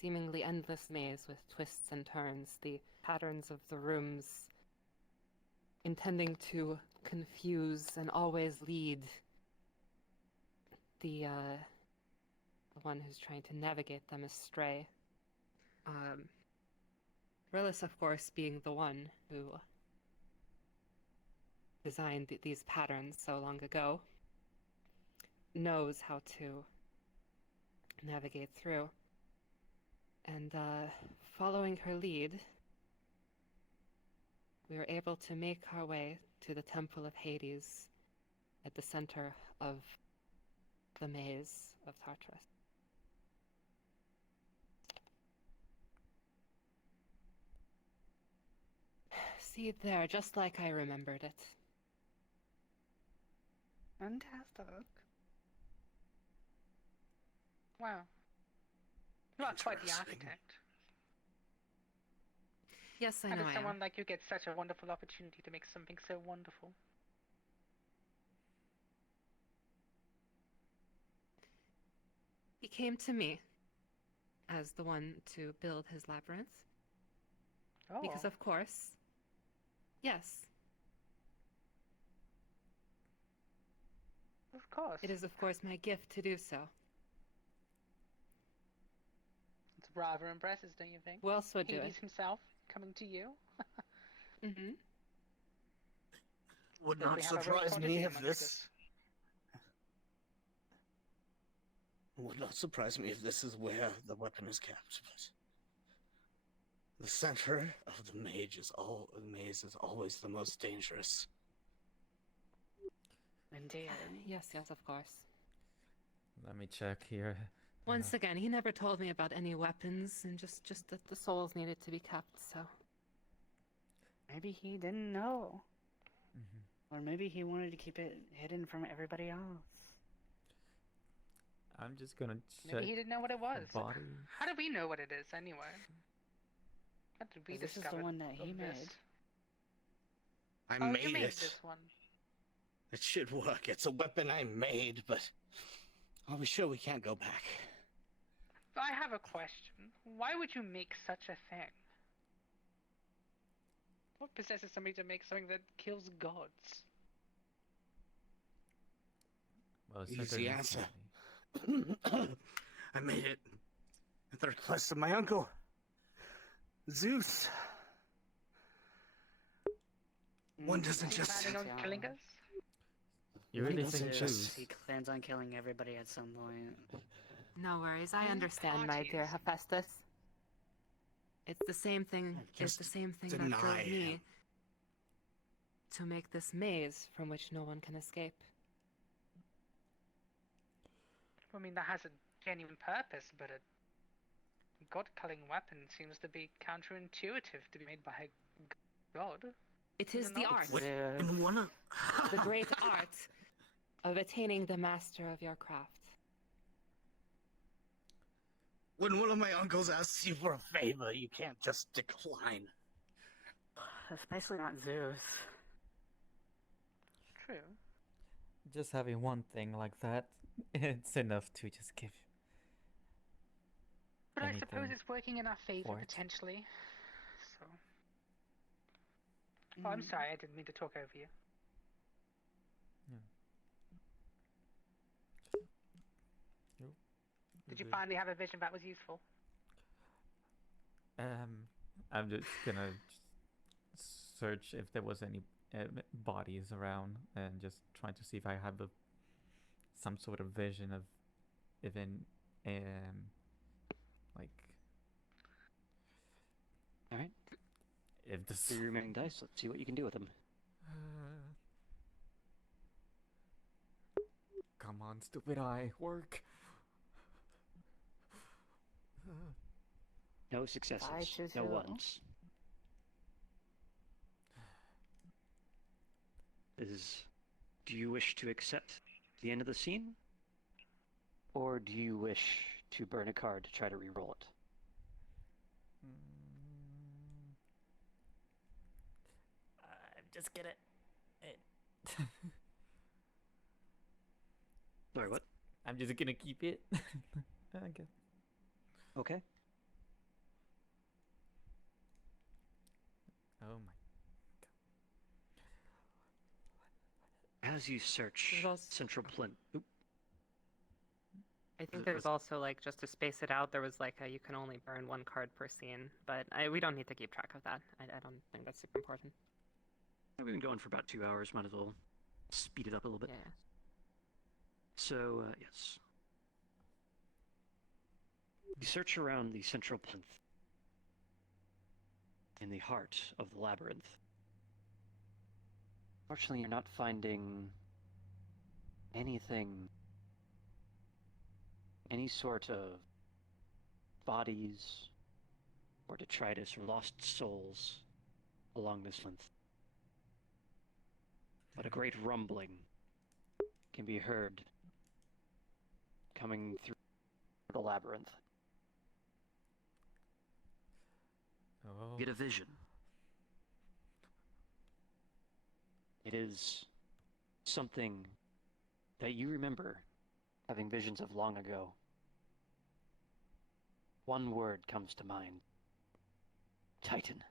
seemingly endless maze with twists and turns, the patterns of the rooms intending to confuse and always lead the one who's trying to navigate them astray. Relis, of course, being the one who designed these patterns so long ago, knows how to navigate through. And following her lead, we were able to make our way to the Temple of Hades at the center of the maze of Tartarus. See it there, just like I remembered it. Fantastic. Wow. You are quite the Interesting. architect. Yes, I How know does I someone am. like you get such a wonderful opportunity to make something so wonderful? He came to me as the one to build his labyrinth. Oh, Because of course, yes, of course. it is of course my gift to do so. It's rather impressive, don't you think? Who else would do Hades it? himself coming to you. Mm-hmm. Would Does not we have a rope surprise prodigy me if amongst this. us? Would not surprise me if this is where the weapon is kept, but the center of the maze is always the most dangerous. Indeed. Yes, yes, of course. Let me check here. Once again, he never told me about any weapons, and just that the souls needed to be kept. So Maybe he didn't know. Mhm. Or maybe he wanted to keep it hidden from everybody else. I'm just gonna check. Maybe he didn't know what it was. Body. How do we know what it is anyway? How did we 'Cause this is the discover one that he of this? made. I Oh, made you made it. this one. It should work. It's a weapon I made, but are we sure we can't go back? I have a question. Why would you make such a thing? What possesses somebody to make something that kills gods? Well, Easy certainly answer. candy. I made it at the request of my uncle, Zeus. One doesn't Is he just. planning on killing us? You really doesn't think just- Zeus? He plans on killing everybody at some point. No worries, I Only understand, my dear parties. Hephaestus. It's the same thing. It's Just the same thing that deny drove me him. to make this maze from which no one can escape. I mean, that has a genuine purpose, but a god-killing weapon seems to be counterintuitive to be made by a god. It is the not. art, Wait, and one of the great art of attaining the master of your craft. when one of my uncles asks you for a favor, you can't just decline. Especially not Zeus. True. Just having one thing like that, it's enough to just give. But I suppose Anything it's working in our favor, for it. potentially. So. Oh, I'm sorry, I didn't mean to talk over you. Did you finally have a vision that was useful? I'm just gonna search if there was any bodies around and just trying to see if I have some sort of vision of even like All right. if this. Three remaining dice. Let's see what you can do with them. Come on, stupid eye, work. No successes. No 5-2-2. ones. Do you wish to accept the end of the scene? Or do you wish to burn a card to try to re-roll it? I'm just gonna. Sorry, what? I'm just gonna keep it. I guess. Okay. Oh my. As you search There's also- Central Plinth... Oop. I think there's also, like, just to space it out, there was like you can only burn one card per scene, but we don't need to keep track of that. I don't think that's super important. We've been going for about 2 hours. Might as well speed it up a little bit. Yeah. So, yes. You search around the Central Plinth in the heart of the labyrinth. Fortunately, you're not finding anything, any sort of bodies or detritus or lost souls along this length. But a great rumbling can be heard coming through the labyrinth. Oh. Get a vision. It is something that you remember having visions of long ago. One word comes to mind. Titan.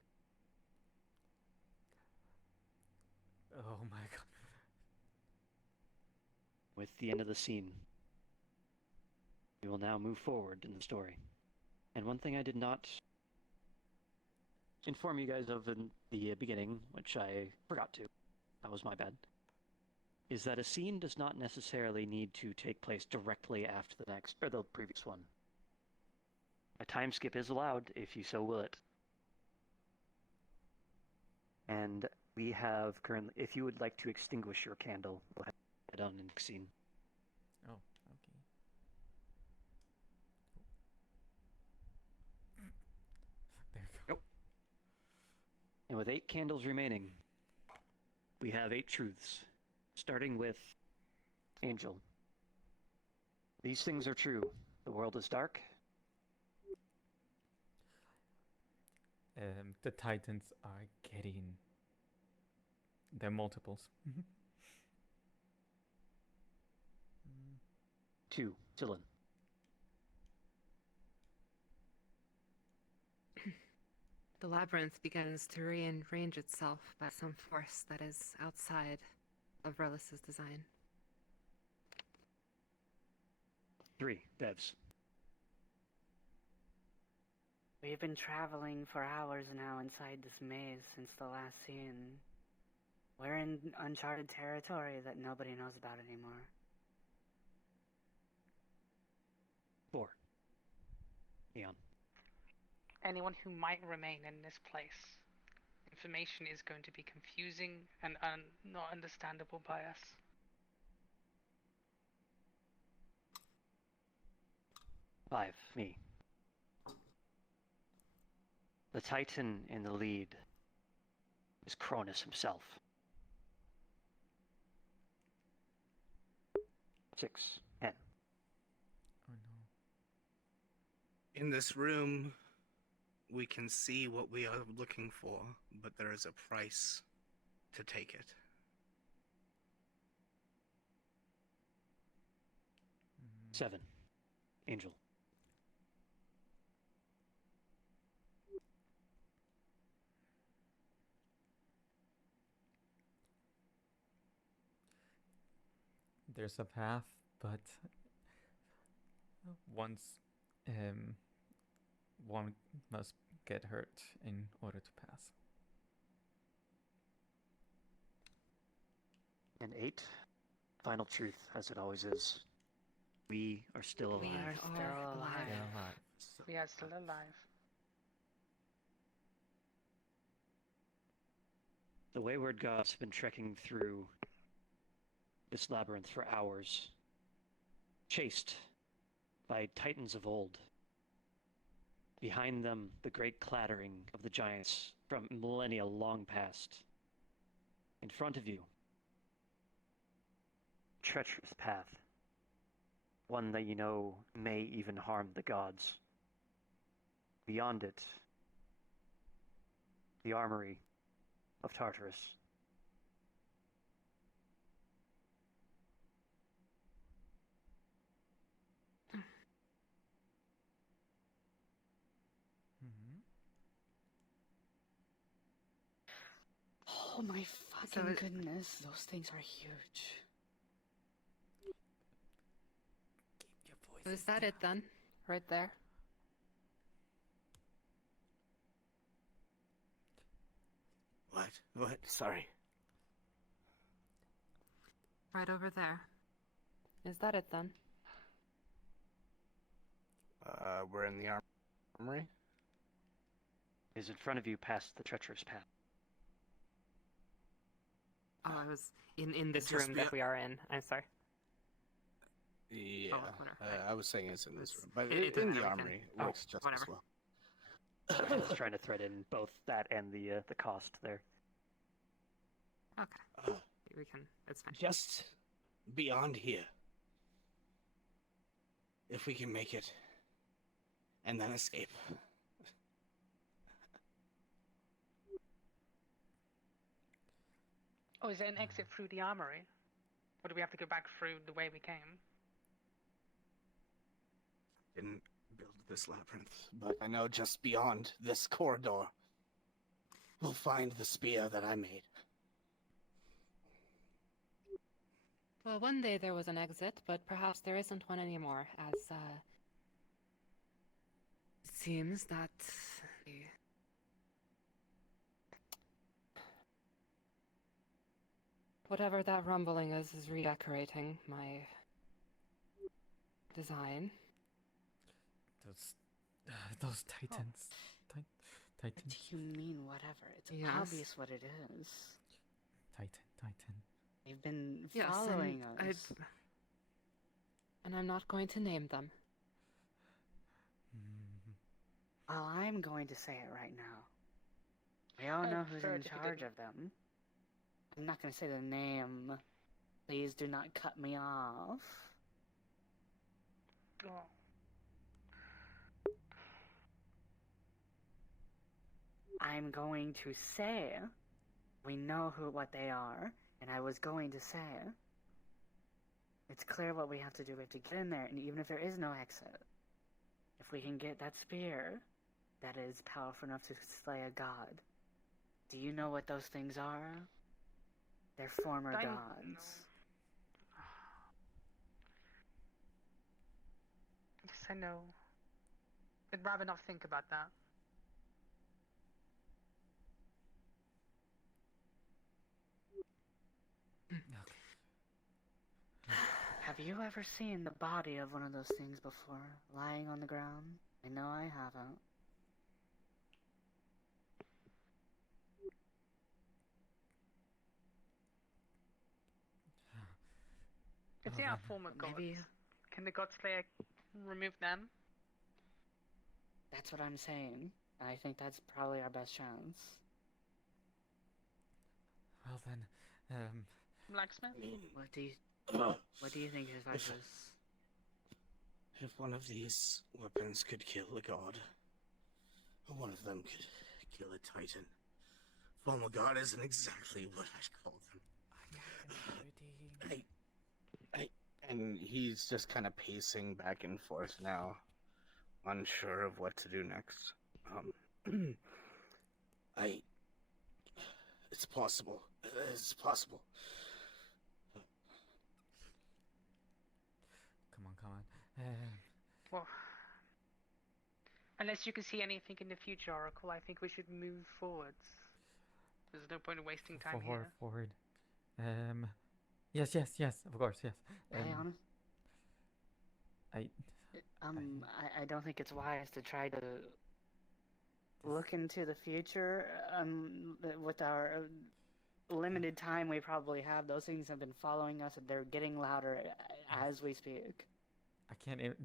Oh my god. With the end of the scene, we will now move forward in the story. And one thing I did not inform you guys of in the beginning, which I forgot to, that was my bad, is that a scene does not necessarily need to take place directly after the next, or the previous one. A time skip is allowed if you so will it. And we have currently, if you would like to extinguish your candle, we'll head on in the next scene. Oh, okay. There you go. And with 8 candles remaining, we have 8 truths, starting with Angel. These things are true. The world is dark. The Titans are getting their multiples. 2, Dylan. The labyrinth begins to rearrange itself by some force that is outside of Relis's design. 3 devs. We've been traveling for hours now inside this maze since the last scene. We're in uncharted territory that nobody knows about anymore. 4 Eon. Anyone who might remain in this place. Information is going to be confusing and not understandable by us. 5 me. The Titan in the lead is Cronus himself. 6 Hen. Oh no. In this room, we can see what we are looking for, but there is a price to take it. Mm. 7 Angel. There's a path, but once one must get hurt in order to pass. And 8 Final truth, as it always is. We are still alive. We are still alive. alive. They're alive. We are still alive. The wayward gods have been trekking through this labyrinth for hours, chased by titans of old. Behind them, the great clattering of the giants from millennia long past. In front of you, treacherous path, one that you know may even harm the gods. Beyond it, the armory of Tartarus. Mhm. Oh my fucking So it- goodness, those things are huge. Keep your So is voices that it down. then? Right there? What? Sorry. Right over there. Is that it then? We're in the armory? Is in front of you past the treacherous path. Oh, I was In this Just room be- that we are in. I'm sorry. Yeah. whatever, right. I was saying it's in this room, but it in doesn't the matter, we armory can- works just as whatever. well. I was trying to thread in both that and the cost there. Okay. Uh, We can. It's fine. just beyond here. If we can make it, and then escape. Oh, is there an exit through the armory? Or do we have to go back through the way we came? Didn't build this labyrinth, but I know just beyond this corridor, we'll find the spear that I made. Well, one day there was an exit, but perhaps there isn't one anymore, as, It seems that whatever that rumbling is redecorating my design. Those titans. What Titans. do you mean, whatever? It's Yes. obvious what it is. Titan. They've been yes, following and us. And I'm not going to name them. Mm. Well, I'm going to say it right now. We all I'd know who's prefer in it if you charge didn't. of them. I'm not going to say the name. Please do not cut me off. Oh. I'm going to say we know what they are, and I was going to say it's clear what we have to do. We have to get in there, and even if there is no exit, if we can get that spear, that is powerful enough to slay a god. Do you know what those things are? They're former I gods. Yes, I know. I'd rather not think about that. Have you ever seen the body of one of those things before, lying on the ground? I know I haven't. If they are former gods, Maybe can the God Slayer remove them? that's what I'm saying. I think that's probably our best chance. Well then, Blacksmith? What do you think his life is? If one of these weapons could kill a god, one of them could kill a titan. Former god isn't exactly what I'd call them. And he's just kind of pacing back and forth now, unsure of what to do next. It's possible. It's possible. come on. Well, unless you can see anything in the future, Oracle, I think we should move forwards. There's no point in wasting time here. Forward. Yes, of course, yes. Hey, honest. I I don't think it's wise to try to look into the future with our limited time we probably have. Those things have been following us, and they're getting louder as we speak. I can't even.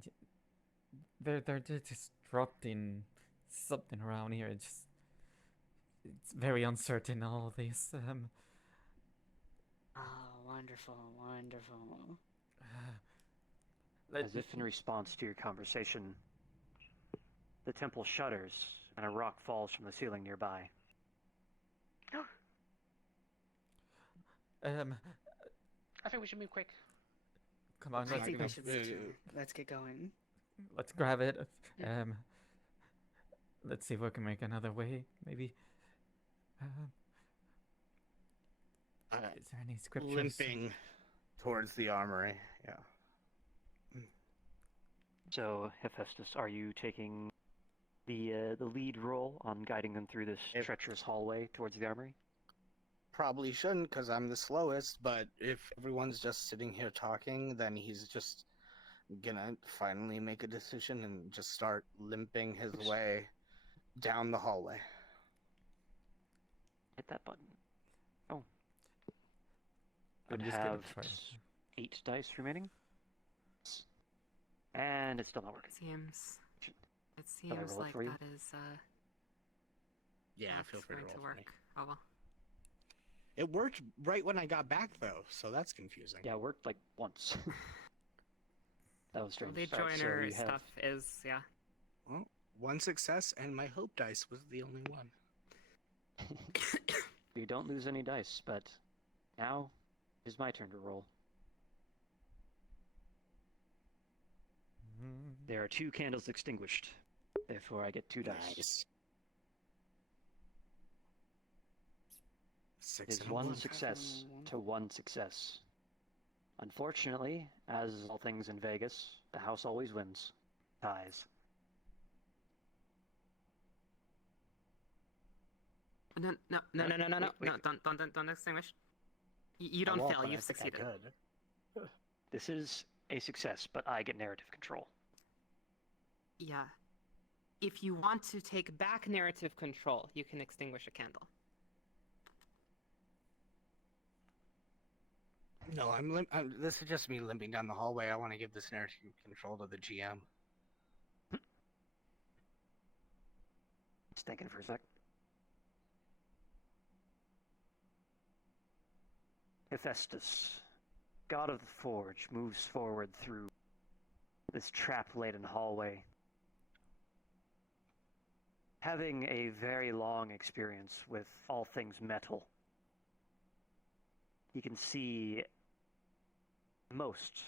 They're disrupting something around here. It's very uncertain, all of this. Oh, wonderful. As if in response to your conversation, the temple shudders and a rock falls from the ceiling nearby. I think we should move quick. Come on, I think we should let's get going. let's grab it. Let's see if we can make another way, maybe. Is there any scriptures? Limping towards the armory, yeah. So, Hephaestus, are you taking the lead role on guiding them through this treacherous hallway towards the armory? Probably shouldn't, because I'm the slowest, but if everyone's just sitting here talking, then he's just gonna finally make a decision and just start limping his way down the hallway. Hit that button. Oh. I'm Would just gonna have try. 8 dice remaining. And it's still not working. It I seems roll it like for you? that is Yeah, that's feel free to going roll to for me. work. Oh well. It worked right when I got back, though, so that's confusing. Yeah, it worked like once. That was strange. The Alright, so joiner you have- stuff is Well, one success, and my hope dice was the only one. You don't lose any dice, but now it's my turn to roll. There are 2 candles extinguished. Therefore, I get 2 dice. Nice. It 6 is and a 1 1. success to 1 success. Unfortunately, as all things in Vegas, the house always wins. Ties. No, Wait. don't extinguish. You I don't won't, fail. but I You've think I succeeded. could. This is a success, but I get narrative control. Yeah. If you want to take back narrative control, you can extinguish a candle. No, this is just me limping down the hallway. I want to give this narrative control to the GM. Just thinking for a sec. Hephaestus, god of the forge, moves forward through this trap-laden hallway. Having a very long experience with all things metal, you can see most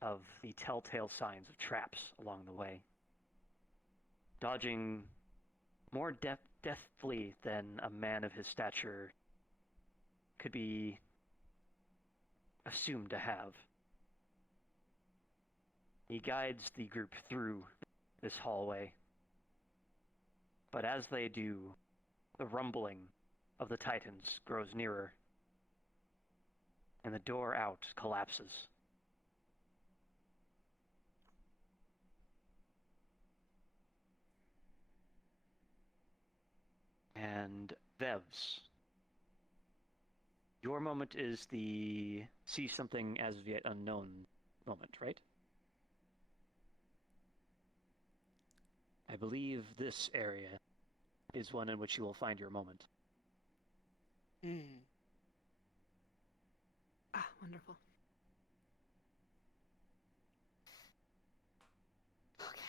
of the telltale signs of traps along the way. dodging more deftly than a man of his stature could be assumed to have. He guides the group through this hallway, but as they do, the rumbling of the Titans grows nearer, and the door out collapses. And Vevs, your moment is the see something as of yet unknown moment, right? I believe this area is one in which you will find your moment. Ah, wonderful. Okay.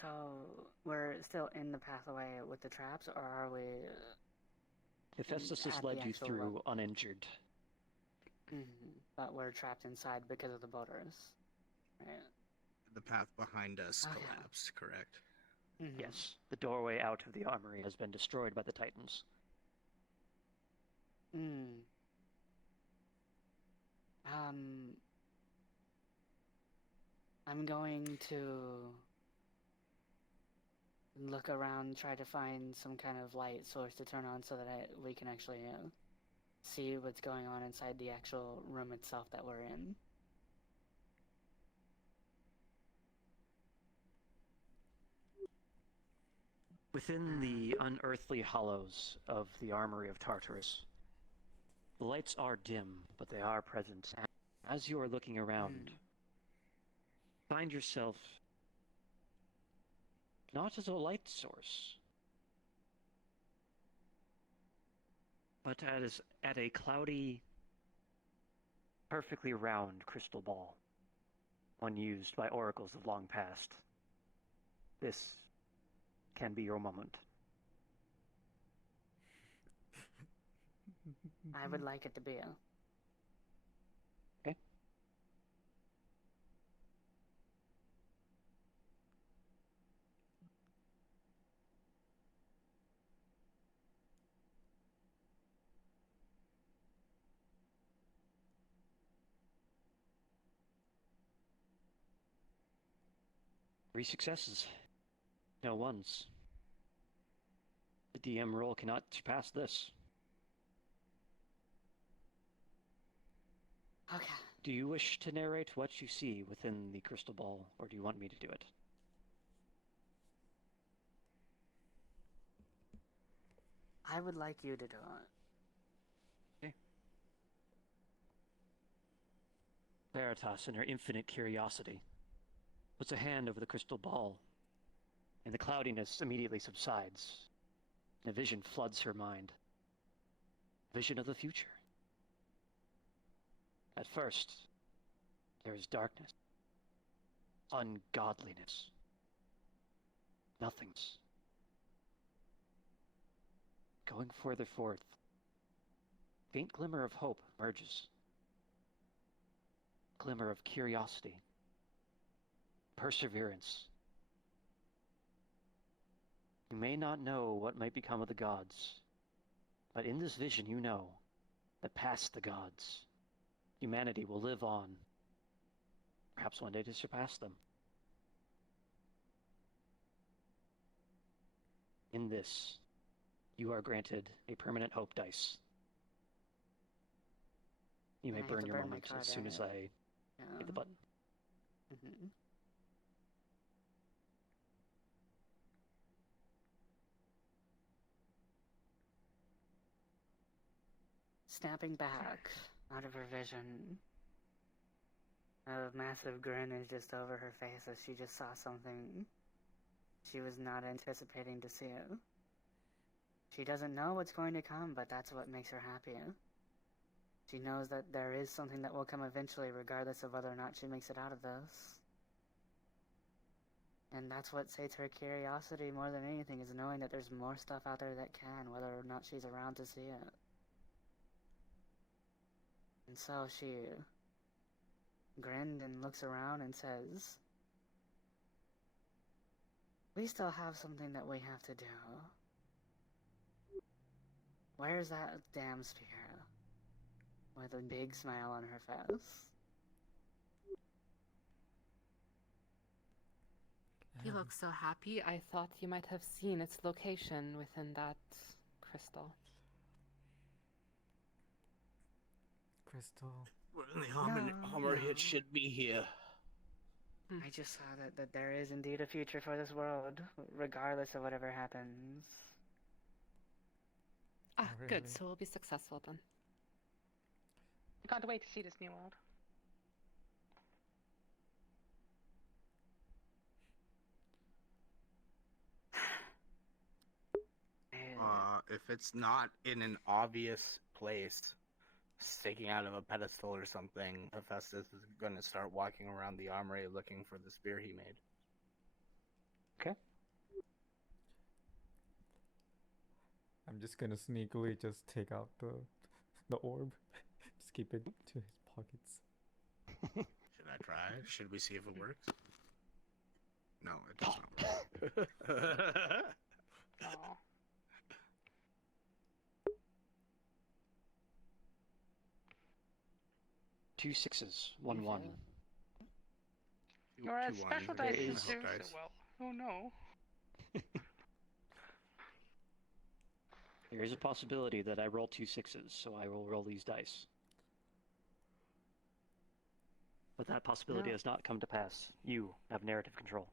So, we're still in the pathway with the traps, or are we... Hephaestus has at led the you actual through uninjured. But we're trapped inside because of the boulders, right? The path behind us Okay. collapsed, correct? Yes, the doorway out of the armory has been destroyed by the Titans. I'm going to look around, try to find some kind of light source to turn on so that we can actually see what's going on inside the actual room itself that we're in. Within the unearthly hollows of the armory of Tartarus, the lights are dim, but they are present. As you are looking around, find yourself not as a light source, but as at a cloudy, perfectly round crystal ball, one used by oracles of long past. This can be your moment. I would like it to be. Okay. Three successes. No ones. The DM roll cannot surpass this. Okay. Do you wish to narrate what you see within the crystal ball, or do you want me to do it? I would like you to do it. Okay. Veritas, in her infinite curiosity, puts a hand over the crystal ball, and the cloudiness immediately subsides. And a vision floods her mind. A vision of the future. At first, there is darkness, ungodliness, nothings. Going further forth, faint glimmer of hope emerges. Glimmer of curiosity, perseverance. You may not know what might become of the gods, but in this vision you know that past the gods, humanity will live on, perhaps one day to surpass them. In this, you are granted a permanent hope dice. You may I have burn to your burn my moment card, as soon as right? I hit the button. Snapping back out of her vision, a massive grin is just over her face as she just saw something she was not anticipating to see. She doesn't know what's going to come, but that's what makes her happy. She knows that there is something that will come eventually, regardless of whether or not she makes it out of this. And that's what sates her curiosity more than anything, is knowing that there's more stuff out there that can, whether or not she's around to see it. And so she grinned and looks around and says, "We still have something that we have to do. Where's that damn spear?" With a big smile on her face. You look so happy. I thought you might have seen its location within that crystal. Crystal. Well, the armor hit should be here. I just saw that there is indeed a future for this world, regardless of whatever happens. Ah, really? good. So we'll be successful then. I can't wait to see this new world. If it's not in an obvious place, sticking out of a pedestal or something, Hephaestus is going to start walking around the armory looking for the spear he made. Okay. I'm just gonna sneakily just take out the orb. Just keep it to his pockets. Should I try? Should we see if it works? No, it does not work. Oh. Two sixes, 1-1. Your special dice There didn't is- do so well. Oh no. There is a possibility that I roll 2 sixes, so I will roll these dice. But that possibility No. has not come to pass. You have narrative control.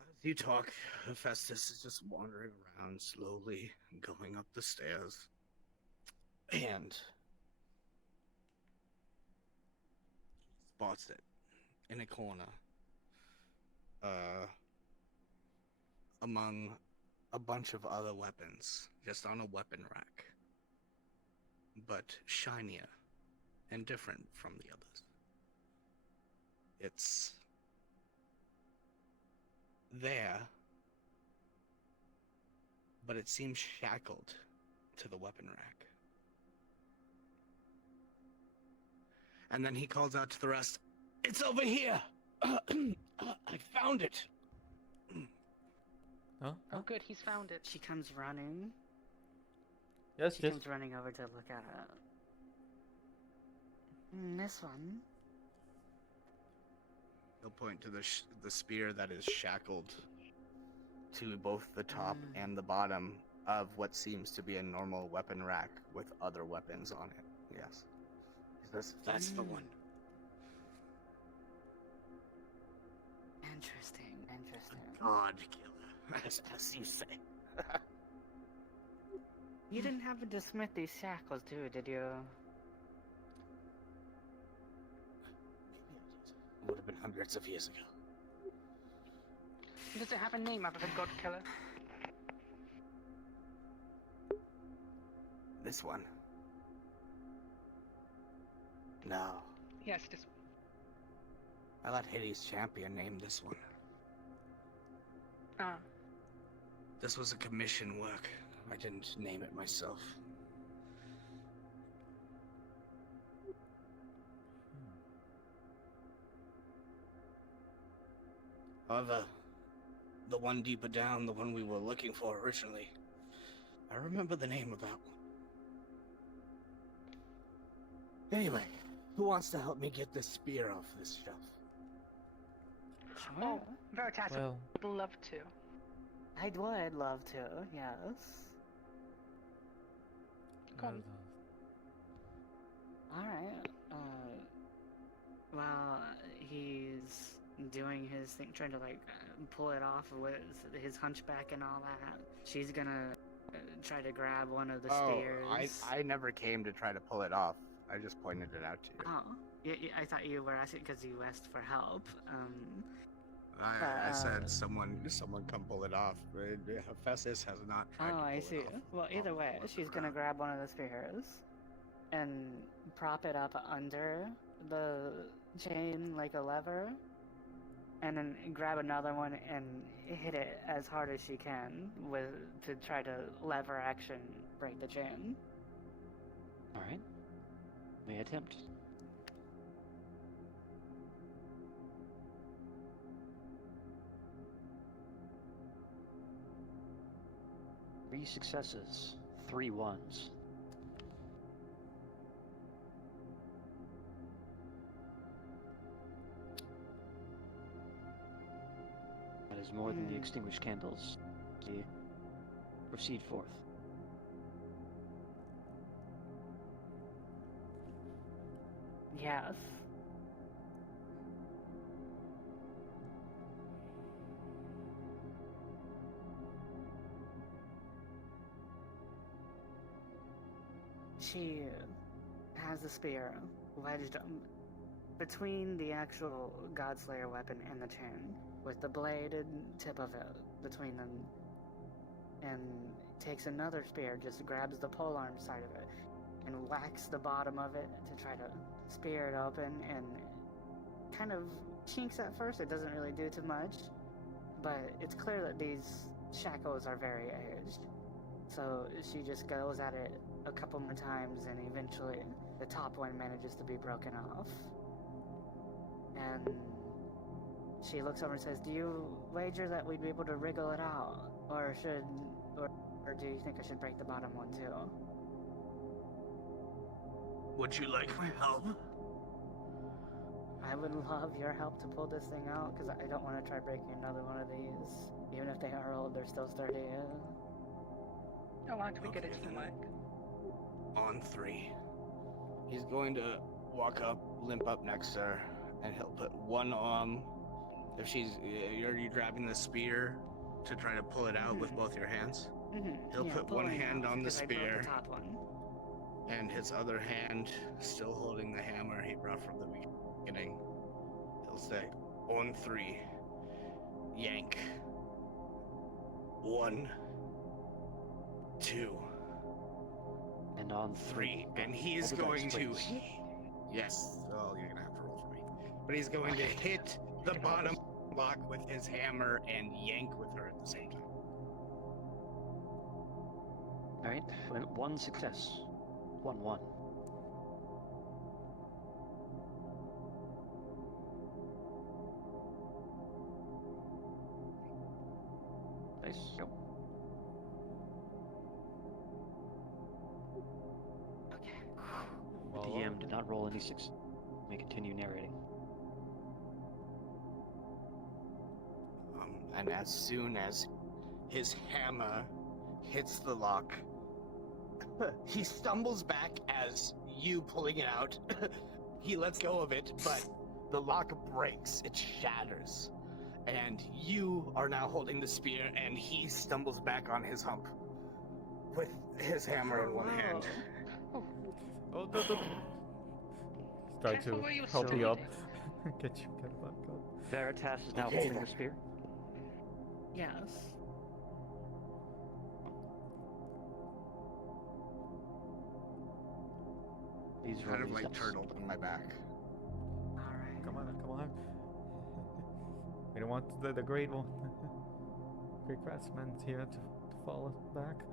As you talk, Hephaestus is just wandering around slowly, going up the stairs. And spots it in a corner. Among a bunch of other weapons, just on a weapon rack. But shinier and different from the others. It's there, but it seems shackled to the weapon rack. And then he calls out to the rest, "It's over here! I found it!" Huh? Oh good, he's found it. She comes running. Yes, She just comes running over to look at it. This one. He'll point to the spear that is shackled to both the top and the bottom of what seems to be a normal weapon rack with other weapons on it. Yes. He says, "That's the one." Interesting. God killer, as you say. You didn't happen to smith these shackles too, did you? Would have been hundreds of years ago. Does it have a name other than God Killer? This one. No. Yes, this I let Hades Champion name this one. Ah. This was a commission work. I didn't name it myself. However, the one deeper down, the one we were looking for originally, I remember the name of that one. Anyway, who wants to help me get this spear off this shelf? Oh, Veritas well. would love to. I would love to, yes. Go on. Alright, while he's doing his thing, trying to like pull it off with his hunchback and all that, she's gonna try to grab one of the spears. I never came to try to pull it off. I just pointed it out to you. Oh, yeah, I thought you were asking because you asked for help. I said someone come pull it off. Hephaestus has not tried to pull I see. it off. Well, either way, Look she's gonna around. grab one of the spears and prop it up under the chain like a lever, and then grab another one and hit it as hard as she can to try to lever action break the chain. Alright. May attempt. Three successes, 3 ones. That is more than the extinguished candles. Proceed forth. Yes. She has the spear wedged between the actual Godslayer weapon and the chain, with the bladed tip of it between them, and takes another spear, just grabs the polearm side of it, and whacks the bottom of it to try to spear it open, and kind of chinks at first. It doesn't really do too much, but it's clear that these shackles are very aged. So she just goes at it a couple more times, and eventually the top one manages to be broken off. And she looks over and says, "Do you wager that we'd be able to wriggle it out? Or do you think I should break the bottom one too?" Would you like my help? I would love your help to pull this thing out, because I don't want to try breaking another one of these. Even if they are old, they're still sturdy. How long do we get it to then. work? On 3. He's going to walk up, limp up next to her, and he'll put one arm. If she's, are you grabbing the spear to try to pull it out with both your hands? He'll put one hand on the spear, the top one. and his other hand still holding the hammer he brought from the beginning. He'll say, on 3, yank. 1, 2, And on 3, and he's going to. Yes, well, you're gonna have to roll for me. But he's going to hit the bottom block with his hammer and yank with her at the same time. Alright, 1 success. 1-1. Nice. Go. The DM did not roll any 6. May continue narrating. And as soon as his hammer hits the lock, he stumbles back as you pulling it out. He lets go of it, but the lock breaks. It shatters. And you are now holding the spear, and he stumbles back on his hump with his hammer in one hand. Oh, Try Careful to where you help swing you up. it. Get back up. Veritas is now Okay, holding then. the spear. Yes. These Kind of rolling like steps. turtled on my back. Alright. Come on. We don't want the great one. Great craftsman here to fall back.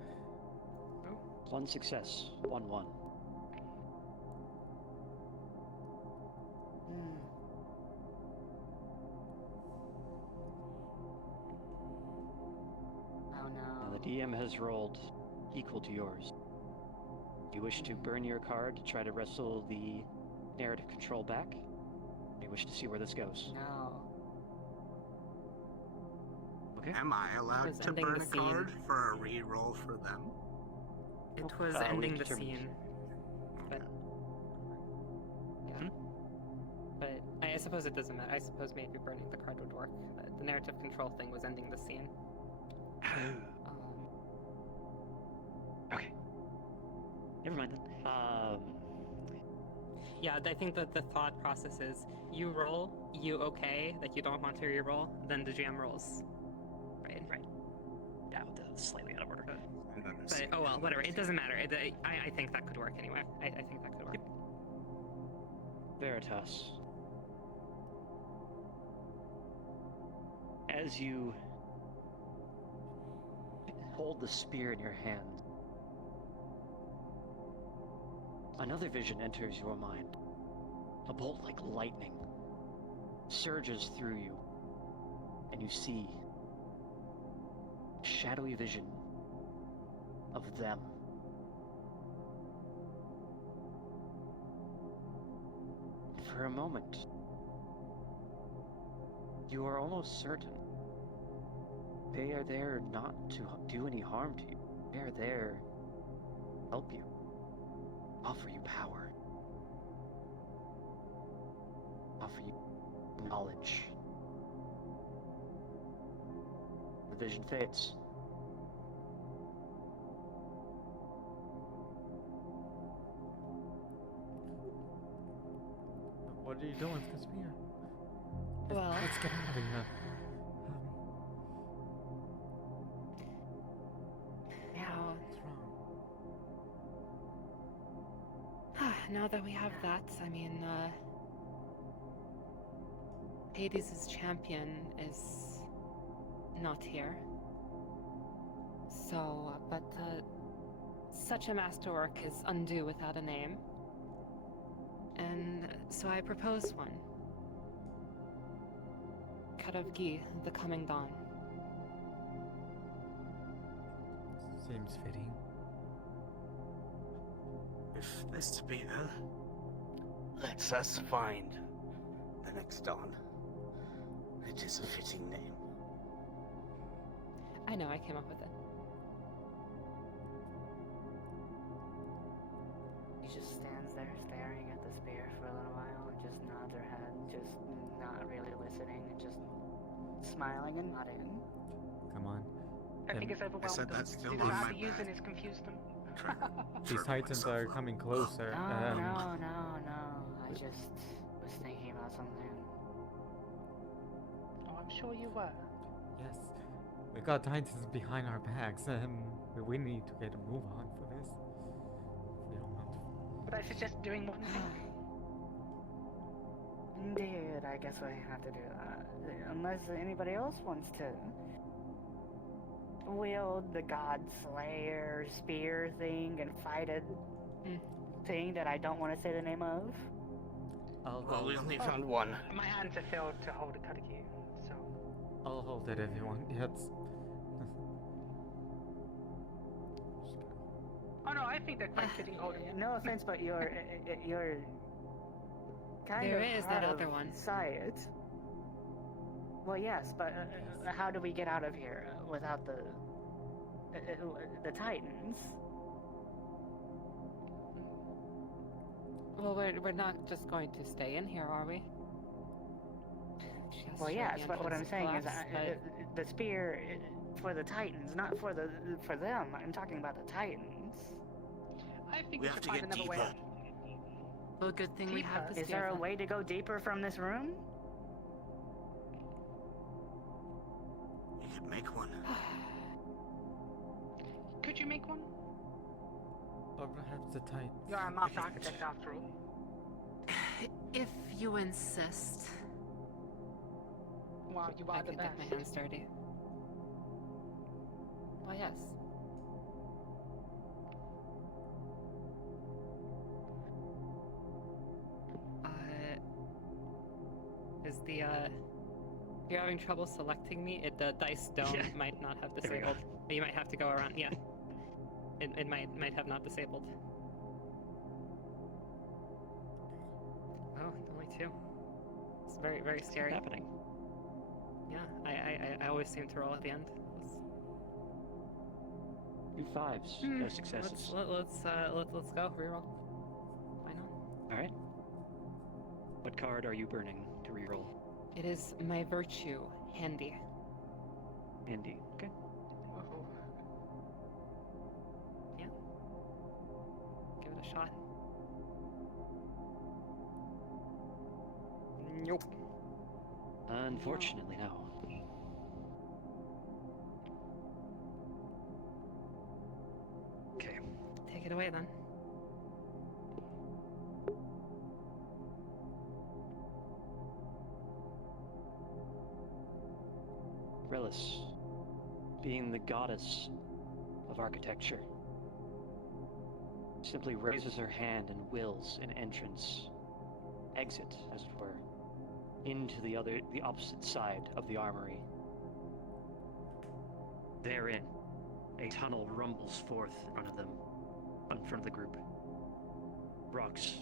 1 success. 1-1. Oh Now no. the DM has rolled equal to yours. You wish to burn your card to try to wrestle the narrative control back? You wish to see where this goes? No. Okay. Am I allowed was to ending burn the a scene. card for a re-roll for them? It was we ending the determined. scene. But yeah. But I suppose it doesn't matter. I suppose maybe burning the card would work. The narrative control thing was ending the scene. Okay. Never mind then. Yeah, I think that the thought process is you roll, you okay that you don't want to re-roll, then the GM rolls. Right. Yeah, slightly out of order. And then But oh well, whatever. It doesn't matter. I think that could work anyway. I think that could work. Veritas. As you hold the spear in your hand, Another vision enters your mind. A bolt like lightning surges through you, and you see a shadowy vision of them. For a moment, you are almost certain they are there not to do any harm to you. They are there to help you, offer you power, offer you knowledge. The vision fades. What are you doing with the spear? Well, Let's get out of here. now, What's wrong? now that we have that, I mean, Hades' champion is not here. So, but such a masterwork is undue without a name. And so I propose one. Karavgi, the coming dawn. Seems fitting. If this be lets us find the next dawn, it is a fitting name. I know, I came up with it. He just stands there staring at the spear for a little while and just nods her head, just not really listening, and just smiling and nodding. Come on. I think it's I overwhelmed said them. that's still The on my amount of using back. has confused them. These titans are coming closer. No. I just was thinking about something. Oh, I'm sure you were. Yes. We got titans behind our backs. We need to get a move on for this. We don't want to. But I suggest doing one thing. Indeed, I guess we have to do that. Unless anybody else wants to wield the God Slayer spear thing and fight a thing that I don't want to say the name of. Well, we only found one. My hands are filled to hold a Kataki, so. I'll hold it if you want. Yeah, it's... Oh no, I think they're quite fitting holding it. No offense, but you're kind There of is that hard other of one. sight. Well, yes, but how do we get out of here without the Titans? Well, we're not just going to stay in here, are we? Well, yes, but what I'm saying is the spear for the Titans, not for them. I'm talking about the Titans. I think We we have should to find get another way deeper. out. Well, good thing we have the Is there a spear. way to go deeper from this room? You could make one. Could you make one? Or perhaps the titans. You're a master architect after all. If you insist. Wow, you I are the could best. get my hands dirty. Well, yes. Is the if you're having trouble selecting me, the dice dome might not have There we go. disabled. You might have to go around. Yeah, it might have not disabled. Oh, only two. It's very What's scary. happening? Yeah, I always seem to roll at the end. Two fives, no successes. Let's go reroll. Why not? All right. What card are you burning to reroll? It is my virtue, handy. Andy. Okay. Yeah. Give it a shot. Nope. Unfortunately, no. Okay. Take it away then. Relis, being the goddess of architecture, simply raises her hand and wills an entrance, exit, as it were, into the opposite side of the armory. Therein, a tunnel rumbles forth in front of them, in front of the group. Rocks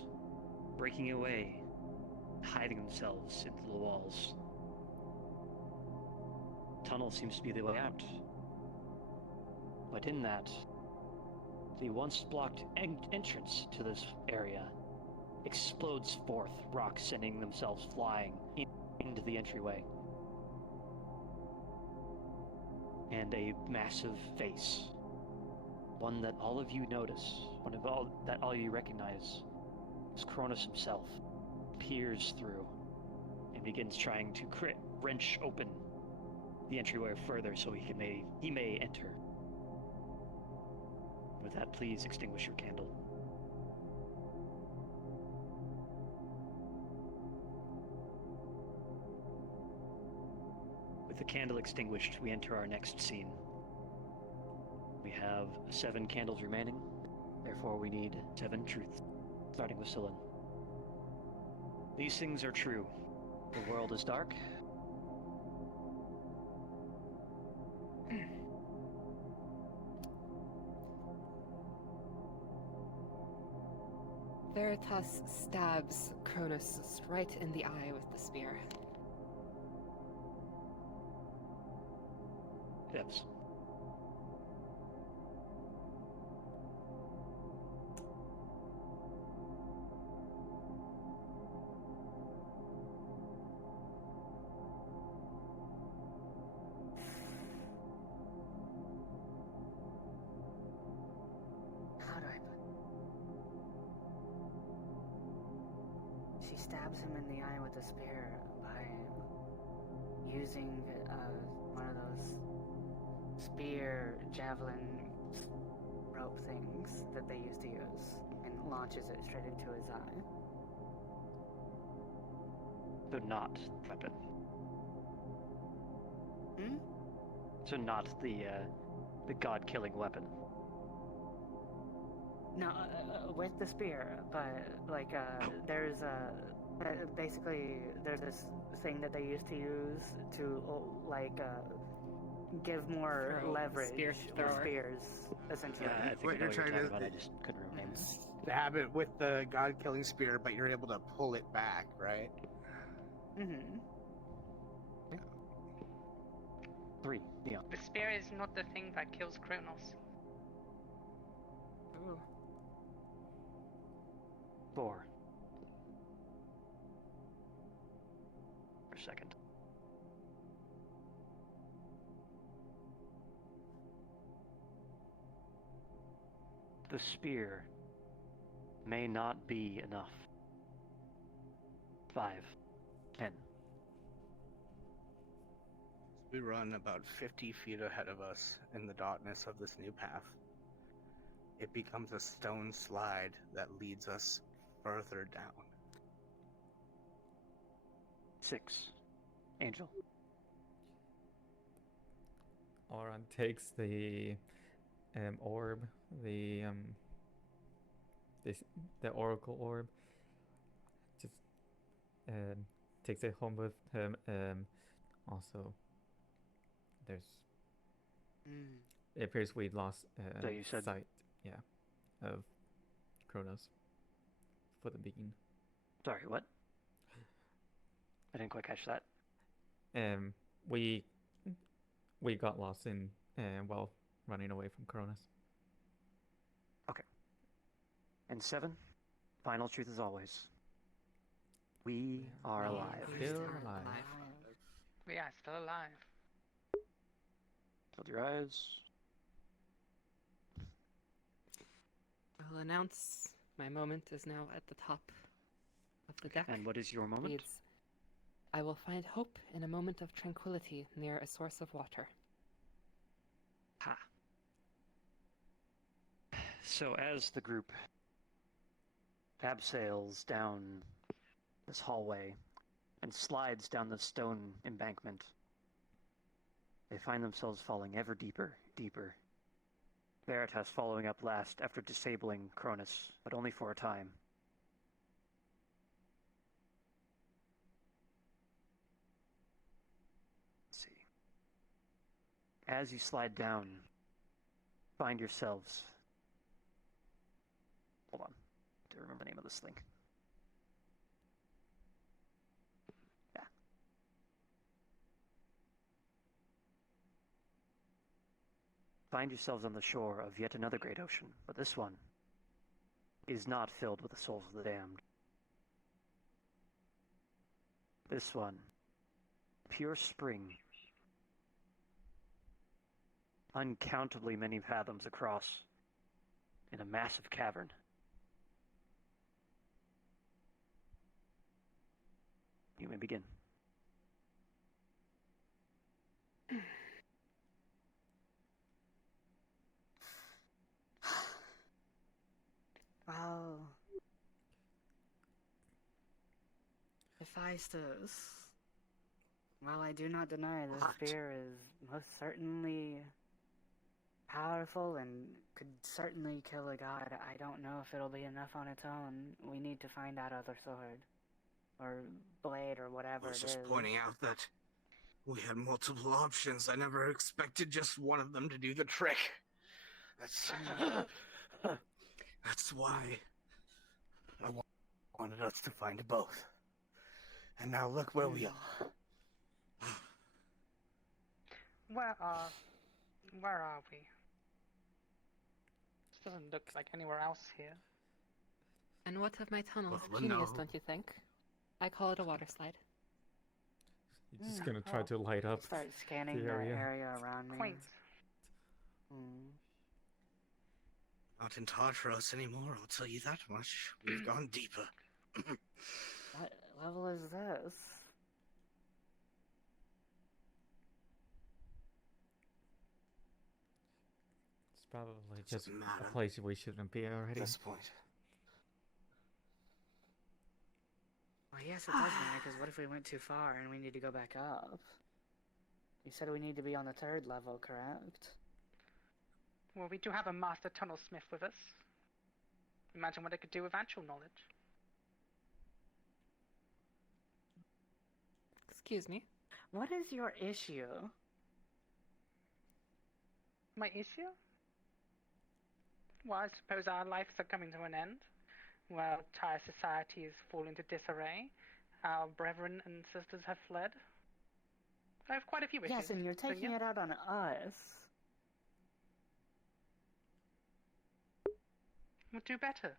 breaking away, hiding themselves into the walls. Tunnel seems to be the way out. But in that, the once blocked entrance to this area explodes forth, rocks sending themselves flying into the entryway. And a massive face, one that all of you notice, that all you recognize, is Cronus himself, peers through and begins trying to wrench open the entryway further so he may enter. With that, please extinguish your candle. With the candle extinguished, we enter our next scene. We have 7 candles remaining, therefore we need 7 truths, starting with Scylla. These things are true. The world is dark. Veritas stabs Cronus right in the eye with the spear. Yes. How do I put... She stabs him in the eye with a spear by using one of those spear, javelin, rope things that they used to use, and launches it straight into his eye. So not weapon. Hmm? So not the god-killing weapon. No, with the spear, but like there's basically there's this thing that they used to use to give more leverage spear with thrower. spears, essentially. Yeah, I think What I know you're what trying to- talking about. I just couldn't remember names. The habit with the god-killing spear, but you're able to pull it back, right? Mm-hmm. 3, Neon. The spear is not the thing that kills Kronos. Ooh. 4. For a second. The spear may not be enough. 5. 10. We run about 50 feet ahead of us in the darkness of this new path. It becomes a stone slide that leads us further down. 6. Angel. Oran takes the orb, the oracle orb. Just takes it home with him. Also, there's. It appears we lost So you said- sight, of Kronos for the beacon. Sorry, what? I didn't quite catch that. We got lost in while running away from Kronos. And 7. Final truth as always. We are alive. Still alive. But yeah, still alive. Close your eyes. I'll announce my moment is now at the top of the deck. And what is your moment? Reads, I will find hope in a moment of tranquility near a source of water. Ha. So as the group abseils down this hallway and slides down the stone embankment, they find themselves falling ever deeper, deeper Veritas following up last after disabling Cronus, but only for a time. Let's see. As you slide down, find yourselves... Hold on. Do remember the name of this thing. Yeah. Find yourselves on the shore of yet another great ocean, but this one is not filled with the souls of the damned. This one, pure spring, uncountably many fathoms across, in a massive cavern. You may begin. Well, Hephaestus, while I do not deny this What? spear is most certainly powerful and could certainly kill a god, I don't know if it'll be enough on its own. We need to find that other sword. Or blade, or whatever I was it just is. pointing out that we had multiple options. I never expected just one of them to do the trick. That's why I wanted us to find both. And now look where we are. Where are we? This doesn't look like anywhere else here. And what of my tunnels? Well, Genius, no. don't you think? I call it a water slide. You're just gonna try Oh. to light up Start scanning the the area. area around me. Quaint. Not in Tartaros anymore, I'll tell you that much. We've gone deeper. What level is this? It's probably just Doesn't a matter. place we shouldn't be At already. this point. Well, yes, it does matter, because what if we went too far and we need to go back up? You said we need to be on the 3rd level, correct? Well, we do have a master tunnel smith with us. Imagine what it could do with actual knowledge. Excuse me. What is your issue? My issue? Well, I suppose our lives are coming to an end. Well, entire society is falling into disarray. Our brethren and sisters have fled. I have quite a few issues. Yes, and you're so taking yeah. it out on us. We'll do better.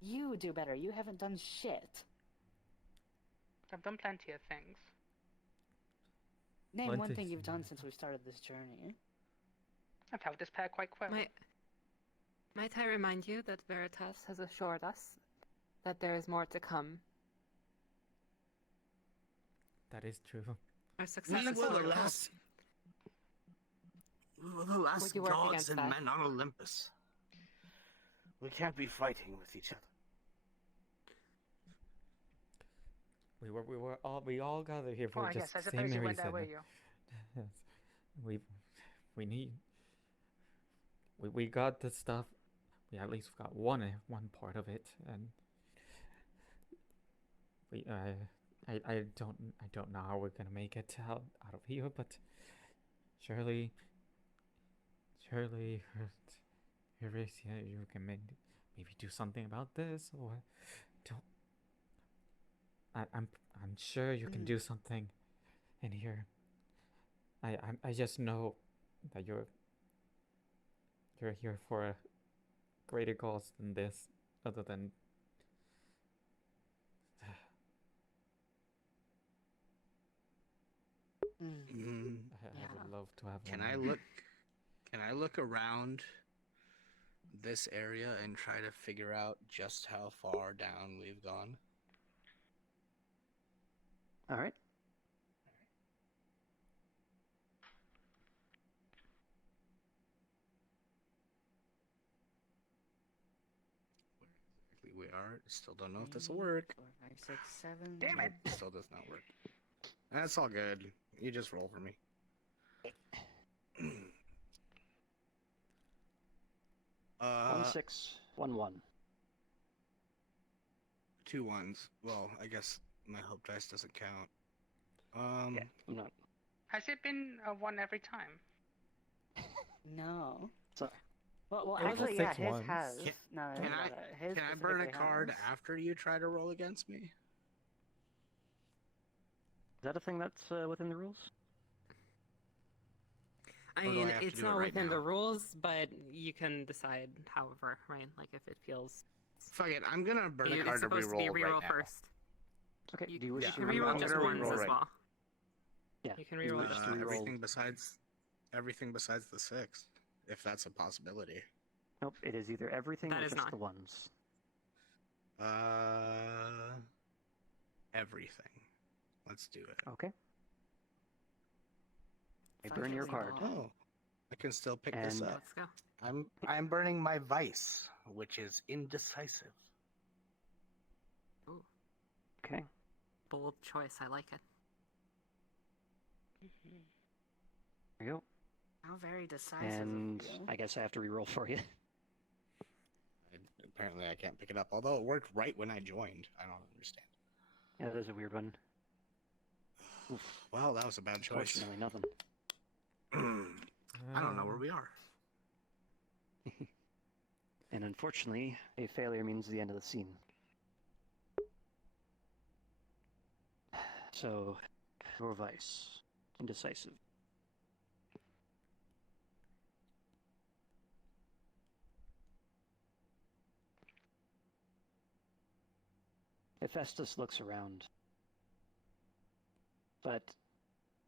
You do better. You haven't done shit. I've done plenty of things. Name One one thing- thing you've done since we started this journey. I've held this pair quite well. Might I remind you that Veritas has assured us that there is more to come. That is true. our We success were is the so last. We were the last you work gods against and that? men on Olympus. We can't be fighting with each other. We all gathered here for Oh, just yes, I the suppose same you went reason. that way, you. Yes. We got the stuff. We at least got one part of it, and I don't know how we're gonna make it out of here, but surely Eurycia, you can maybe do something about this, or don't. I'm sure you can do something in here. I just know that you're here for a greater cause than this, other than I would love to have Can one. I look? Can I look around this area and try to figure out just how far down we've gone? All right. We are. Still don't know if this will work. 4, 5, 6, 7. Damn it! Nope, still does not work. That's all good. You just roll for me. 1611. 2 ones. Well, I guess my hope dice doesn't count. Yeah, I'm not. Has it been a 1 every time? No. So, Well, It was actually, six yeah, his ones. has. Can- No, Can I his can I burn a specifically card has. after you try to roll against me? is that a thing that's within the rules? I Or do I mean, have to it's do it not right within the now? rules, but you can decide however, right? Like if it feels. Fuck it, I'm gonna burn a It's card to supposed to be reroll reroll right now. first. Okay. You, do you wish you to can I'm- reroll I'm just gonna ones reroll as right well. Yeah. You can do you reroll wish just to ones. Everything besides the 6, if that's a possibility. Nope. It is either everything That or is just not. the ones. Everything. Let's do it. Okay. I Fuck burn it, your we card. will. Oh, I can still pick this And- up. Let's go. I'm burning my vice, which is indecisive. Ooh, Okay. bold choice. I like it. There you go. How very decisive. And of you. I guess I have to reroll for you. Apparently, I can't pick it up. Although it worked right when I joined. I don't understand. Yeah, that is a weird one. Well, that was a bad choice. Fortunately, nothing. I don't know where we are. And unfortunately, a failure means the end of the scene. So, your vice. Indecisive. Hephaestus looks around. But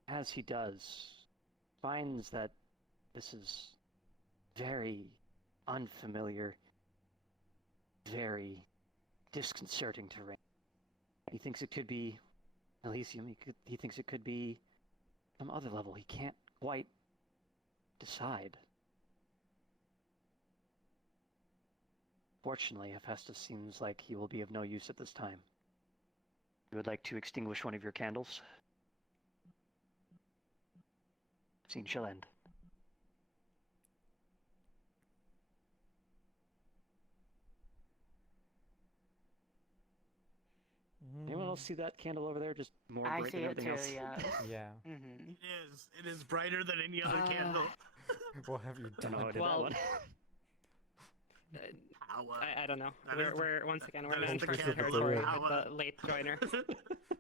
as he does, finds that this is very unfamiliar, very disconcerting terrain. He thinks it could be Elysium. He thinks it could be some other level. He can't quite decide. Fortunately, Hephaestus seems like he will be of no use at this time. You would like to extinguish one of your candles? Scene shall end. Anyone else see that candle over there? Just more I bright see than it everything too, else. yeah. Yeah. Mm-hmm. It is brighter than any other Uh, candle. What have you Don't know how I done? did Well, that one. I don't know. That is We're once again we're that not is in the charge candle territory power. with the late joiner,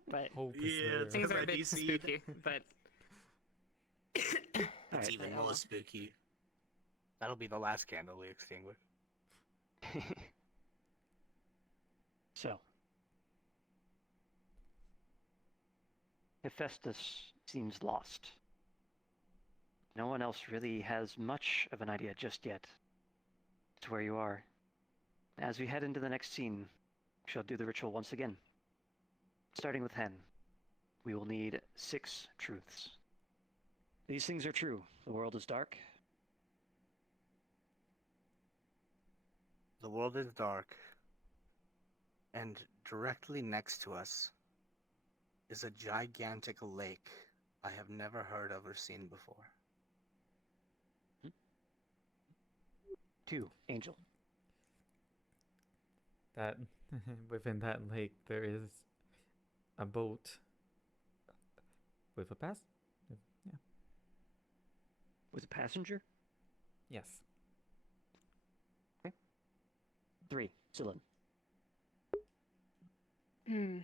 but Hope is Yeah, there. it's things are I a bit DC'd. spooky. But That's Alright, even well. more spooky. That'll be the last candle we extinguish. So, Hephaestus seems lost. No one else really has much of an idea just yet as to where you are. As we head into the next scene, we shall do the ritual once again. Starting with Hen, we will need 6 truths. These things are true. The world is dark. The world is dark, and directly next to us is a gigantic lake I have never heard of or seen before. 2, Angel. That within that lake there is a boat with a pass. Yeah. With a passenger. Yes. 3, Zillan. hmm.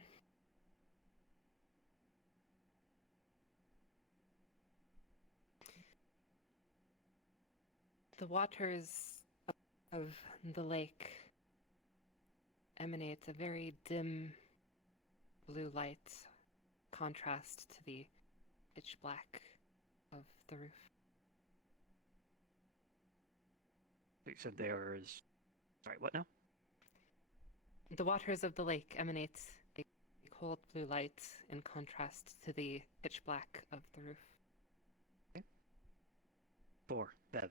The waters of the lake emanate a very dim blue light, contrast to the pitch black of the roof. You said there is. Sorry, what now? The waters of the lake emanate a cold blue light in contrast to the pitch black of the roof. 4, Bev.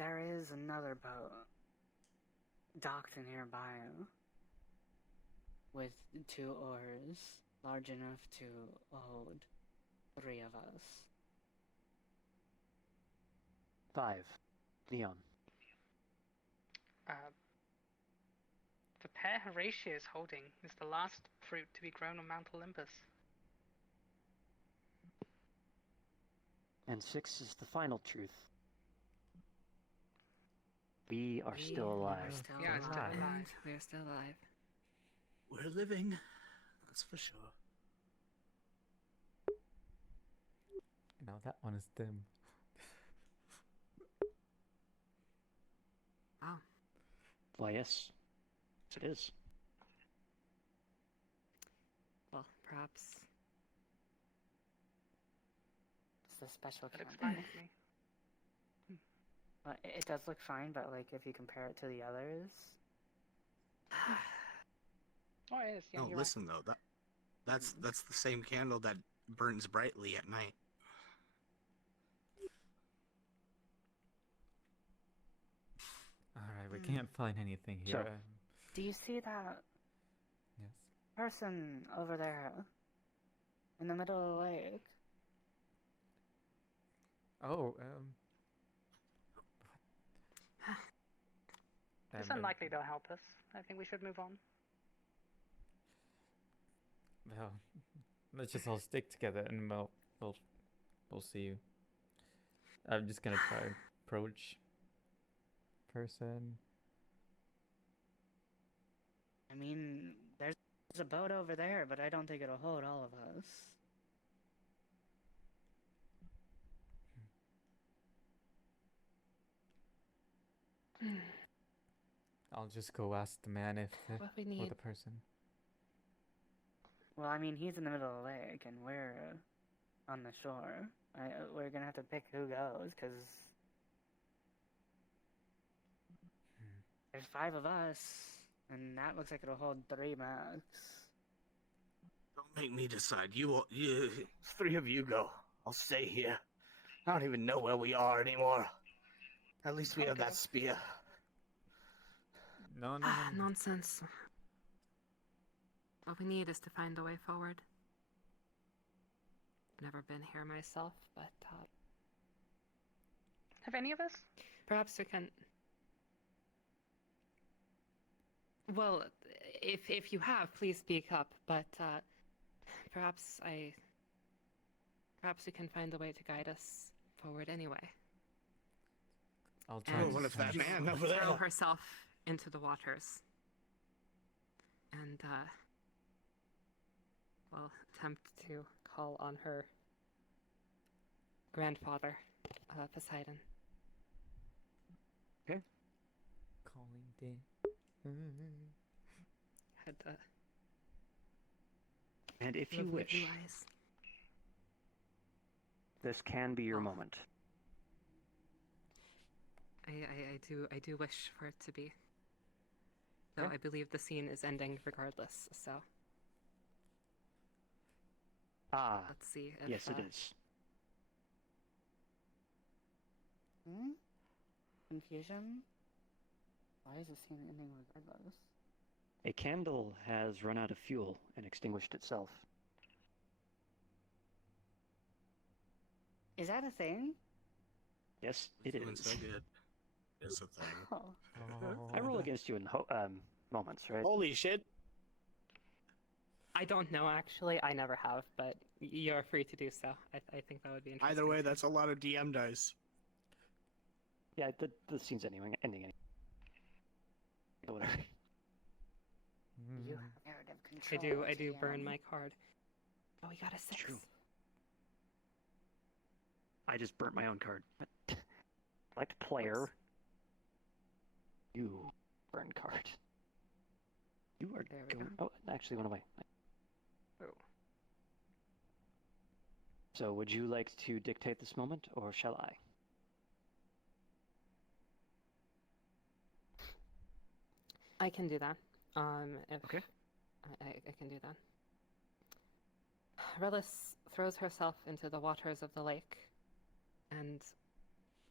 there is another boat docked nearby with 2 oars, large enough to hold 3 of us. 5. Leon. The pair Horatio is holding is the last fruit to be grown on Mount Olympus. And 6 is the final truth. We are still alive. We're still Yeah, alive. still alive. We're still alive. We're living, that's for sure. Now that one is dim. Oh, Why, yes. It is. well, perhaps. It's a special That looks candy. fine to me. It does look fine, but like if you compare it to the others, Oh, it is. Yeah, No, you're listen though. That's the same candle that burns brightly at night. Alright, we can't find anything So- here. do you see that Yes. person over there in the middle of the lake? Oh, It's um, unlikely they'll help us. I think we should move on. well, let's just all stick together and we'll see you. I'm just gonna try and approach person. I mean, there's a boat over there, but I don't think it'll hold all of us. I'll just go ask the man if What we or need. the person. Well, I mean, he's in the middle of the lake, and we're on the shore. We're gonna have to pick who goes, because there's 5 of us, and that looks like it'll hold 3 max. Don't make me decide. You 3 of you go. I'll stay here. I don't even know where we are anymore. At least we have Okay. that spear. No, no, Ah, no, no. nonsense. What we need is to find a way forward. Never been here myself, but Have any of us? perhaps we can. Well, if you have, please speak up. But perhaps we can find a way to guide us forward anyway. I'll try. And to what if that find- man she'll over there- throw herself into the waters, and well, attempt to call on her grandfather, Poseidon. Calling Dean. Had And if you lovely blue wish, eyes. this can be your Oh. moment. I do wish for it to be. Though Okay. I believe the scene is ending regardless, so Ah, let's see if yes, it is. Hmm? Confusion? Why is the scene ending regardless? A candle has run out of fuel and extinguished itself. Is that a thing? Yes, It's it doing is. so good. It's a thing. Oh. I roll against you in moments, right? Holy shit. I don't know actually. I never have, but you're free to do so. I think that would be interesting. Either way, that's a lot of DM dice. Yeah, the scene's ending anyway. But whatever. You Mm. have narrative control. I do burn TM. my card. Oh, we got a 6. True. I just burnt my own card. Select player. Whoops. You burn card. You are There we going. go. Oh, actually, one away. Oh. So, would you like to dictate this moment, or shall I? I can do that. If Okay. I can do that. Relis throws herself into the waters of the lake and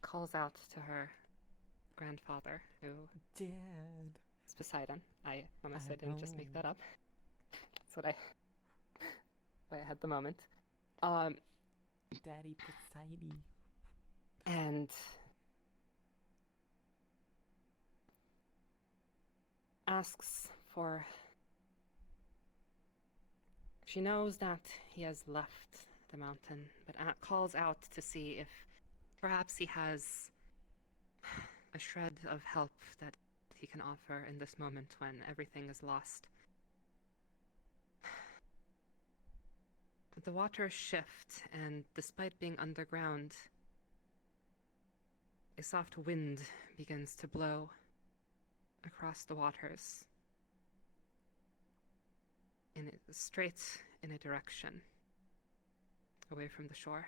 calls out to her grandfather who Dad. is Poseidon. I promise I I didn't just make that know. up. That's what I had the moment. Daddy Poseidon. And asks for. She knows that he has left the mountain, but calls out to see if perhaps he has a shred of help that he can offer in this moment when everything is lost. The waters shift, and despite being underground, a soft wind begins to blow across the waters, straight in a direction away from the shore.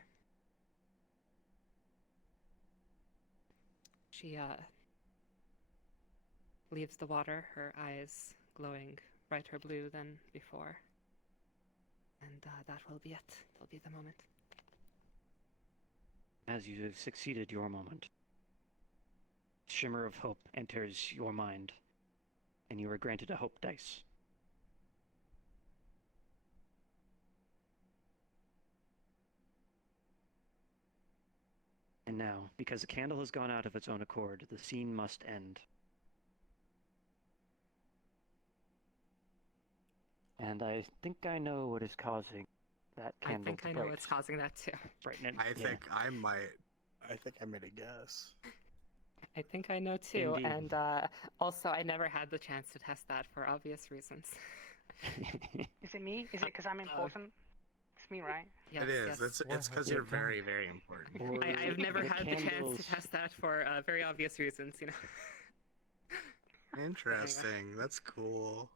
She leaves the water, her eyes glowing brighter blue than before. And that will be it. That'll be the moment. As you have succeeded your moment, shimmer of hope enters your mind, and you are granted a hope dice. And now, because the candle has gone out of its own accord, the scene must end. And I think I know what is causing that I candle think to I know what's causing that too. brighten. I think I might. I think I made a guess. I think I know too, Indeed. and also I never had the chance to test that for obvious reasons. Is it me? Is it because I'm important? It's me, right? Yes, It is. yes. It's because you're very, very important. I've never had the chance candles- to test that for very obvious reasons, you know. Interesting. That's cool.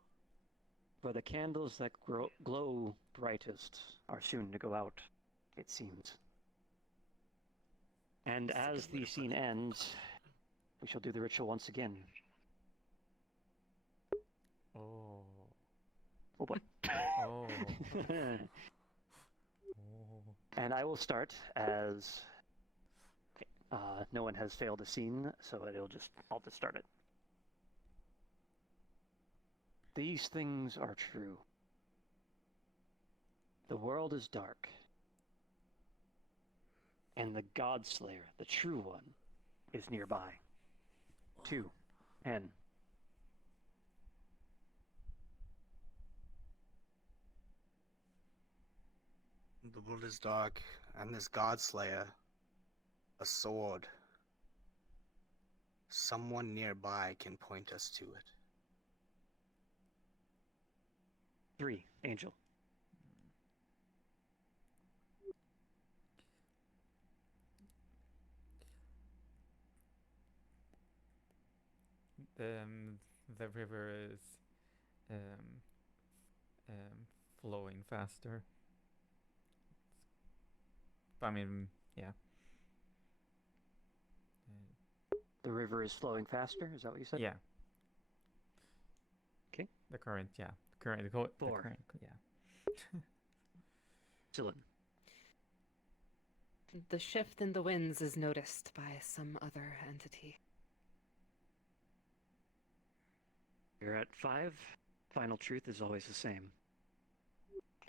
For the candles that glow brightest are soon to go out, it seems. And That's a as good way the to put scene it. ends, we shall do the ritual once again. Oh. Oh boy. Oh. Oh. And I will start as no one has failed a scene, so I'll just start it. These things are true. The world is dark, and the Godslayer, the true one, is nearby. 2, 10. The world is dark, and this Godslayer, a sword. Someone nearby can point us to it. 3, Angel. The river is um, flowing faster. I mean, yeah. The river is flowing faster, is that what you said? Yeah. Okay. The current, yeah. The 4. current, yeah. Dylan. The shift in the winds is noticed by some other entity. You're at 5. Final truth is always the same.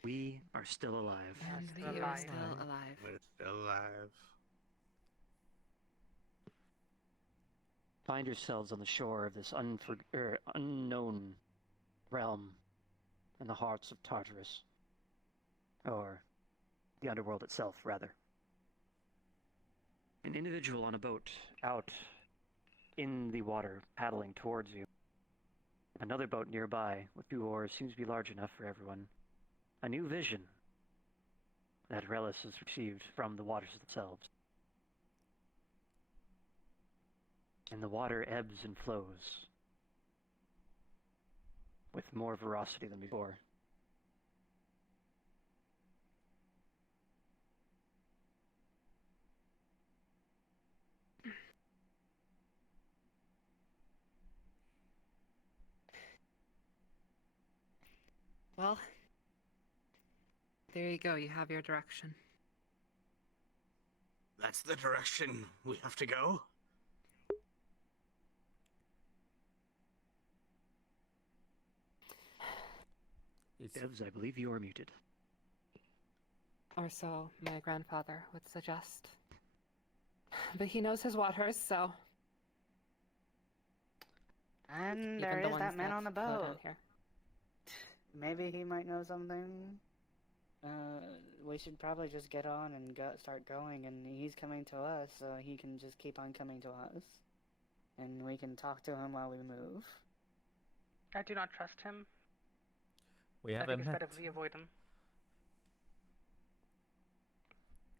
We are still alive. And still we are alive. still alive. We're still alive. Find yourselves on the shore of this unknown realm in the hearts of Tartarus. Or the underworld itself, rather. An individual on a boat out in the water paddling towards you. Another boat nearby with 2 oars seems to be large enough for everyone. A new vision that Relis has received from the waters themselves. And the water ebbs and flows with more ferocity than before. Well, there you go. You have your direction. That's the direction we have to go? It's Devs, I believe you are muted. Or so my grandfather would suggest. But he knows his waters, so. And Even there the is ones that man on the flow down boat. here. Maybe he might know something. We should probably just get on and start going, and he's coming to us, so he can just keep on coming to us. And we can talk to him while we move. I do not trust him. we I think haven't it's met. better if we avoid him.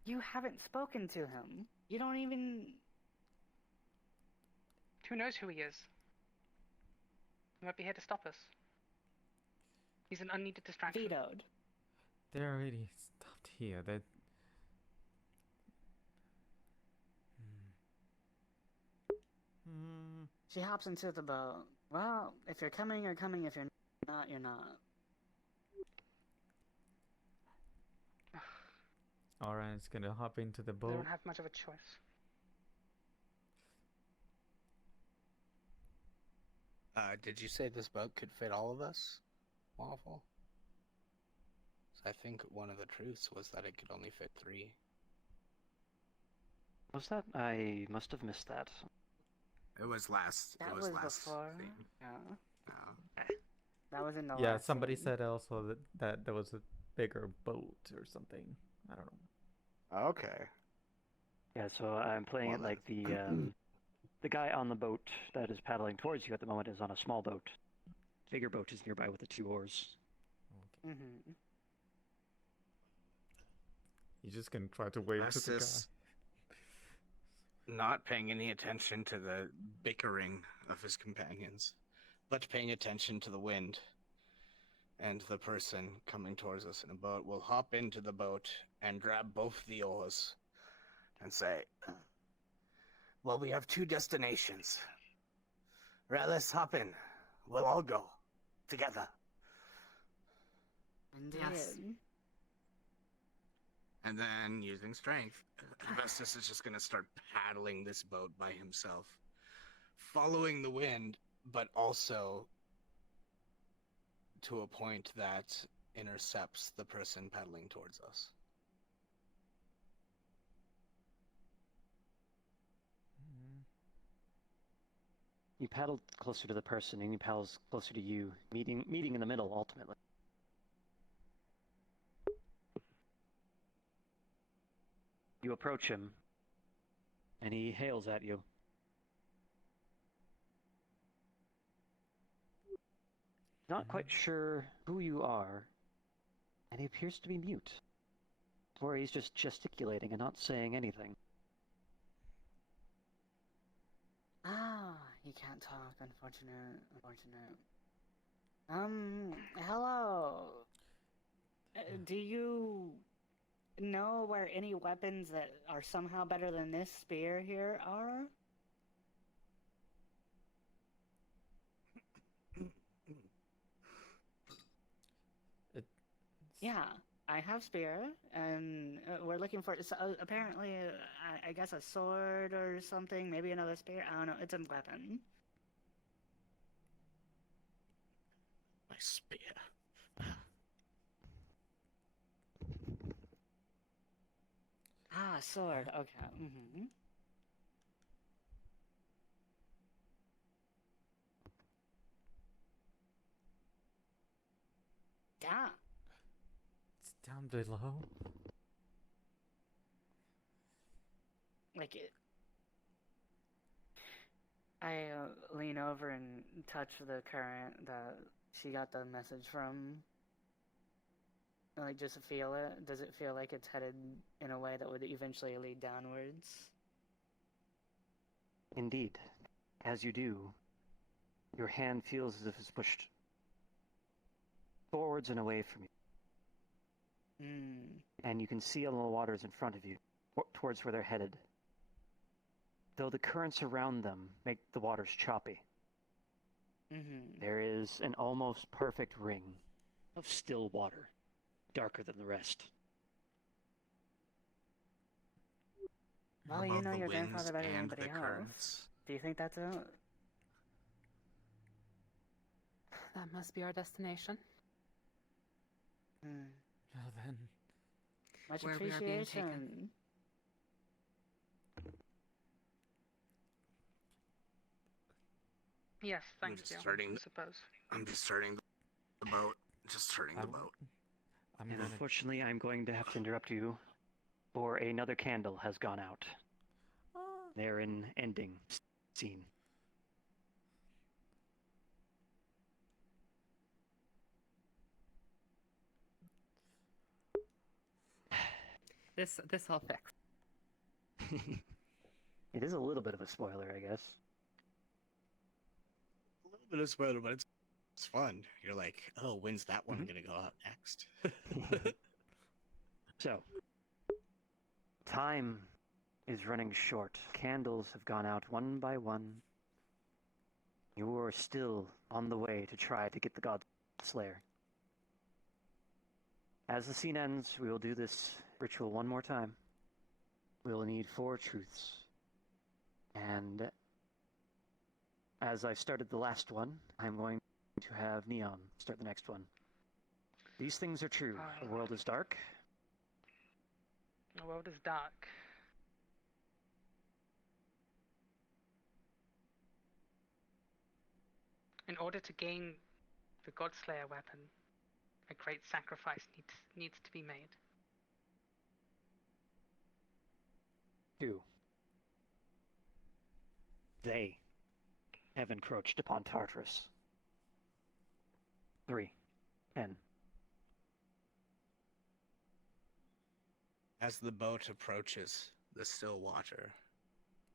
You haven't spoken to him. You don't even... Who knows who he is? He might be here to stop us. He's an unneeded distraction. Vetoed. They're already stopped here. That. She hops into the boat. Well, if you're coming, you're coming. If you're not, you're not. Oran's gonna hop into the I boat. don't have much of a choice. Did you say this boat could fit all of us? Waffle? So I think one of the truths was that it could only fit 3. Was that? I must have missed that. It was last. That it was last before. theme. Yeah. Oh. That was in the Yeah, last somebody scene. said also that there was a bigger boat or something. I don't know. Okay. Yeah, so I'm playing Well, it like the guy on the boat that is paddling towards you at the moment is on a small boat. Bigger boat is nearby with the 2 oars. Mm-hmm. He's just gonna try to wave to the guy. Estes, not paying any attention to the bickering of his companions, but paying attention to the wind and the person coming towards us in a boat, will hop into the boat and grab both the oars and say, well, we have 2 destinations. Let's hop in. We'll all go together. Indeed. Yes. And then, using strength, Vestus is just going to start paddling this boat by himself, following the wind, but also to a point that intercepts the person paddling towards us. You paddle closer to the person, and he paddles closer to you, meeting in the middle ultimately. You approach him, and he hails at you. Not quite sure who you are, and he appears to be mute. Or he's just gesticulating and not saying anything. Ah, he can't talk, unfortunate. Hello. Do you know where any weapons that are somehow better than this spear here are? Yeah, I have spear, and we're looking for. So, apparently, I guess a sword or something. Maybe another spear. I don't know. It's a weapon. My spear. Ah, sword. Okay. Mm-hmm. Yeah. It's down below. Like it. I lean over and touch the current that she got the message from. Like, just feel it. Does it feel like it's headed in a way that would eventually lead downwards? Indeed. As you do, your hand feels as if it's pushed forwards and away from you. And you can see on the waters in front of you, towards where they're headed. Though the currents around them make the waters choppy, there is an almost perfect ring of still water, darker than the rest. Well, you know your grandfather better than anybody else. Do you think that's a... That must be our destination. Well then, Much Where we are being taken. appreciation. Yes, I'm thank just you. starting- I suppose. I'm just starting the boat. Just starting the I'm- boat. I'm And gonna. unfortunately, I'm going to have to interrupt you, for another candle has gone out. They're in ending scene. This I'll fix. It is a little bit of a spoiler, I guess. A little bit of spoiler, but it's fun. You're like, oh, when's that one Mhm. gonna go out next? So, time is running short. Candles have gone out one by one. You are still on the way to try to get the God Slayer. As the scene ends, we will do this ritual one more time. We will need 4 truths. And as I started the last one, I'm going to have Neon start the next one. These things are true. The world is dark. The world is dark. In order to gain the Godslayer weapon, a great sacrifice needs to be made. 2. They have encroached upon Tartarus. 3. 10. As the boat approaches the still water,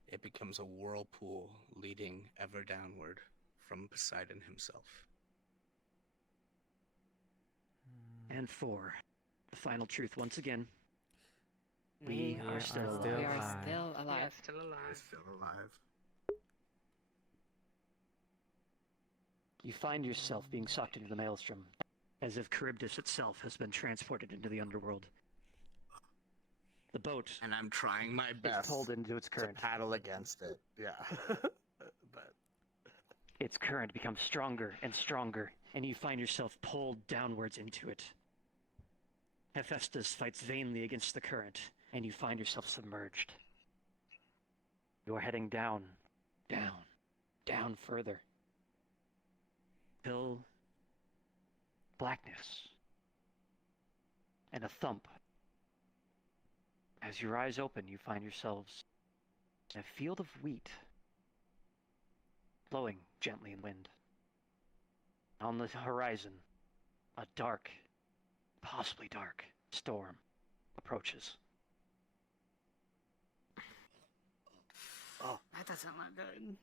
it becomes a whirlpool leading ever downward from Poseidon himself. And 4. The final truth once again. We are still alive. We are alive. still We are alive. still He's alive. still alive. You find yourself being sucked into the maelstrom, as if Charybdis itself has been transported into the underworld. The boat And I'm trying my is best pulled into its to current. paddle against it. Yeah. But Its current becomes stronger and stronger, and you find yourself pulled downwards into it. Hephaestus fights vainly against the current, and you find yourself submerged. You're heading down, down, down further. Till blackness and a thump. As your eyes open, you find yourselves in a field of wheat, blowing gently in the wind. On the horizon, a dark, possibly dark, storm approaches. That doesn't look good.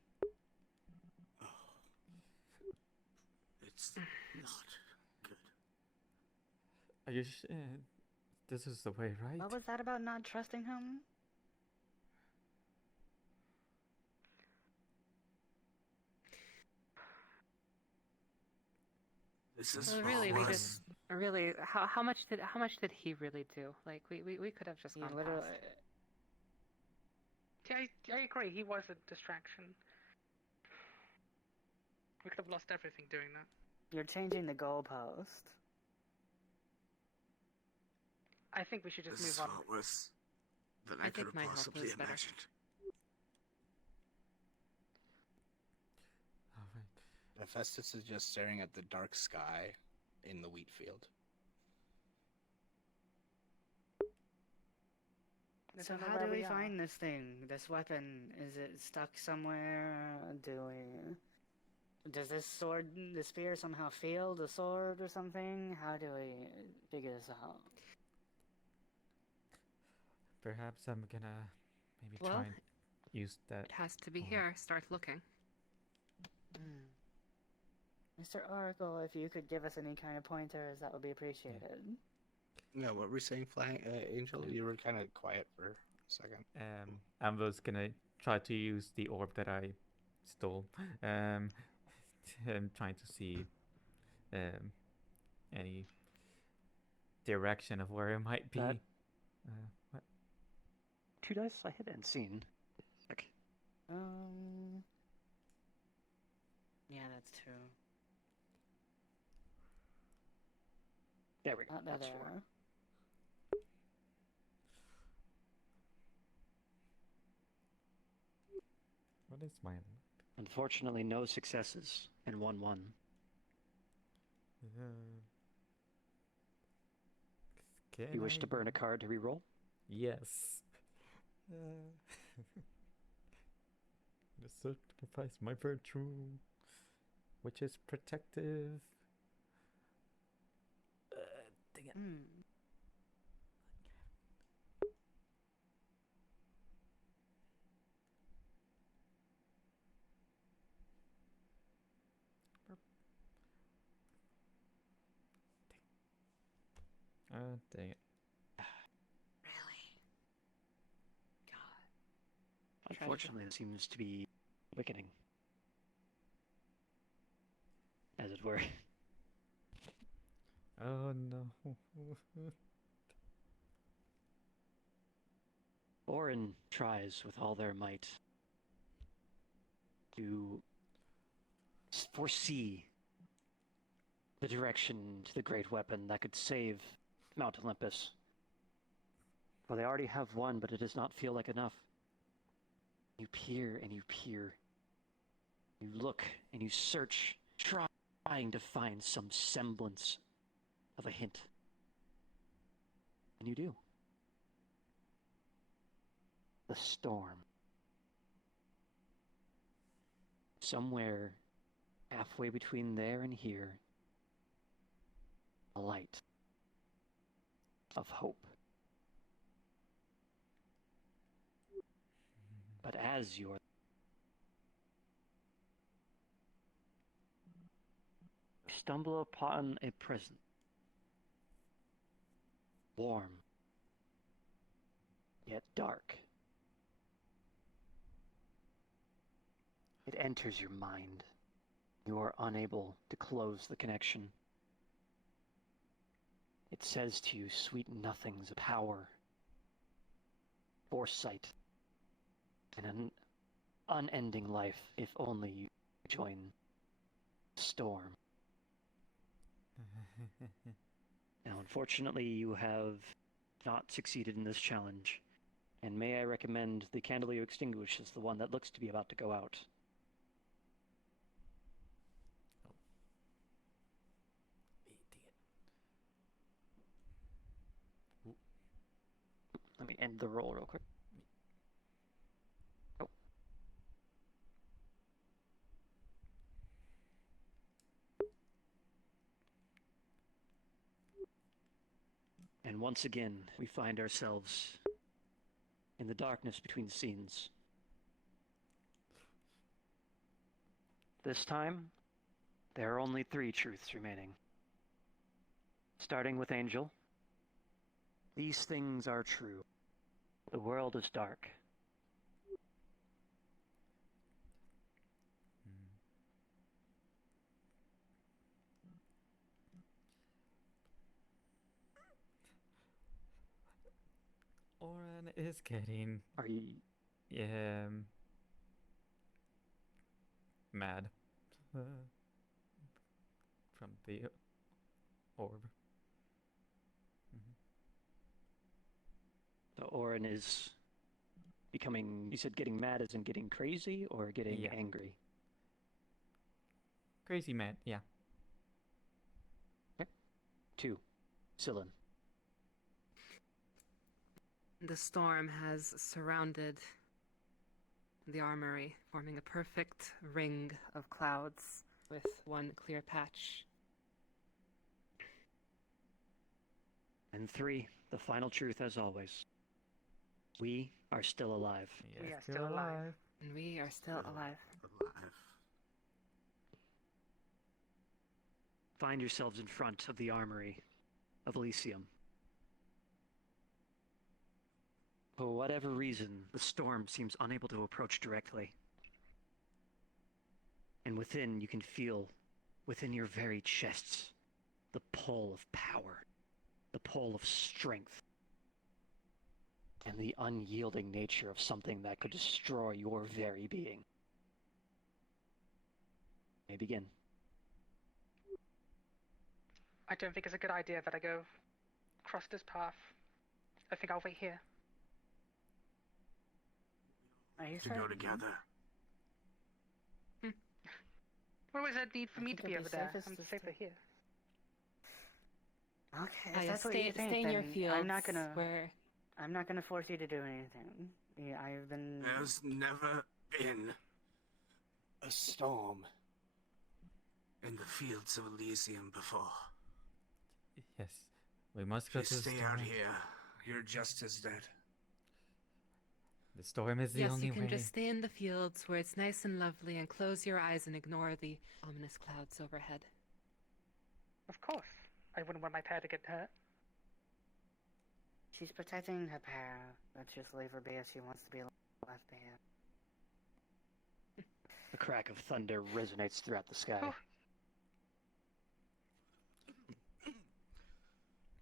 it's not good. Are you this is the way, right? What was that about not trusting him? This is Well, really, we us. just really how much did he really do? Like we could have just He gone literally. past. Yeah, I agree. He was a distraction. We could have lost everything doing that. You're changing the goalpost. I think we should just This is move on. far worse than I I could think my have help possibly is better. imagined. Oh, wait. Hephaestus is just staring at the dark sky in the wheat field. I So don't know how where do we are. find this thing, this weapon? Is it stuck somewhere? Does this sword, the spear somehow feel the sword or something? How do we figure this out? Perhaps I'm gonna maybe Well, try and use that. It has to be Oh. here. Start looking. Mr. Oracle, if you could give us any kind of pointers, that would be appreciated. No, what were we saying, Flying Angel? You were kind of quiet for a second. I was gonna try to use the orb that I stole. I'm trying to see any direction of where it might be. That- What? 2 dice, I hit end scene. Yeah, that's true. There we go. There That's they four. are. What is my? Unfortunately, no successes and 1-1. Can You wish I to burn a card to reroll? Yes. To sacrifice my virtue, which is protective. Dang it. Dang it. Really? God. Unfortunately, it seems to be awakening. As it were. Oh no. Orin tries with all their might to foresee the direction to the great weapon that could save Mount Olympus. For they already have one, but it does not feel like enough. You peer and you peer. You look and you search, trying to find some semblance of a hint. And you do. The storm. Somewhere halfway between there and here, a light of hope. But as you're stumble upon a present, warm, yet dark. It enters your mind. You are unable to close the connection. It says to you, sweet nothings of power, foresight, and an unending life if only you join the storm. Now, unfortunately, you have not succeeded in this challenge, and may I recommend the candle you extinguish is the one that looks to be about to go out. Let me end the roll real quick. Oh. And once again, we find ourselves in the darkness between scenes. This time, there are only 3 truths remaining. Starting with Angel. These things are true. The world is dark. Oren is getting Are you... mad from the orb. So Orin is becoming, you said getting mad as in getting crazy or getting Yeah. angry? Crazy mad, yeah. 2. Scylla. The storm has surrounded the armory, forming a perfect ring of clouds with one clear patch. And 3, the final truth as always. We are still alive. Yes, We are still alive. And we are still alive. Alive. Find yourselves in front of the armory of Elysium. For whatever reason, the storm seems unable to approach directly. And within, you can feel, within your very chests, the pull of power, the pull of strength, and the unyielding nature of something that could destroy your very being. May begin. I don't think it's a good idea that I go across this path. I think I'll wait here. Are you To go certain? together. What was that need for I me think to be it'd over be there? safest I'm to safer stay- here. Okay, Oh, if yeah, that's what you think, stay in your then fields. I'm not gonna. Where I'm not gonna force you to do anything. Yeah, I've been. There's never been A storm. in the fields of Elysium before. Yes, we must If go you to the stay storm. out here, you're just as dead. The storm is the Yes, only you can way. just stay in the fields where it's nice and lovely and close your eyes and ignore the ominous clouds overhead. Of course. I wouldn't want my pair to get hurt. She's protecting her pair. Let's just leave her be if she wants to be left be. The crack of thunder resonates throughout the sky. Oh.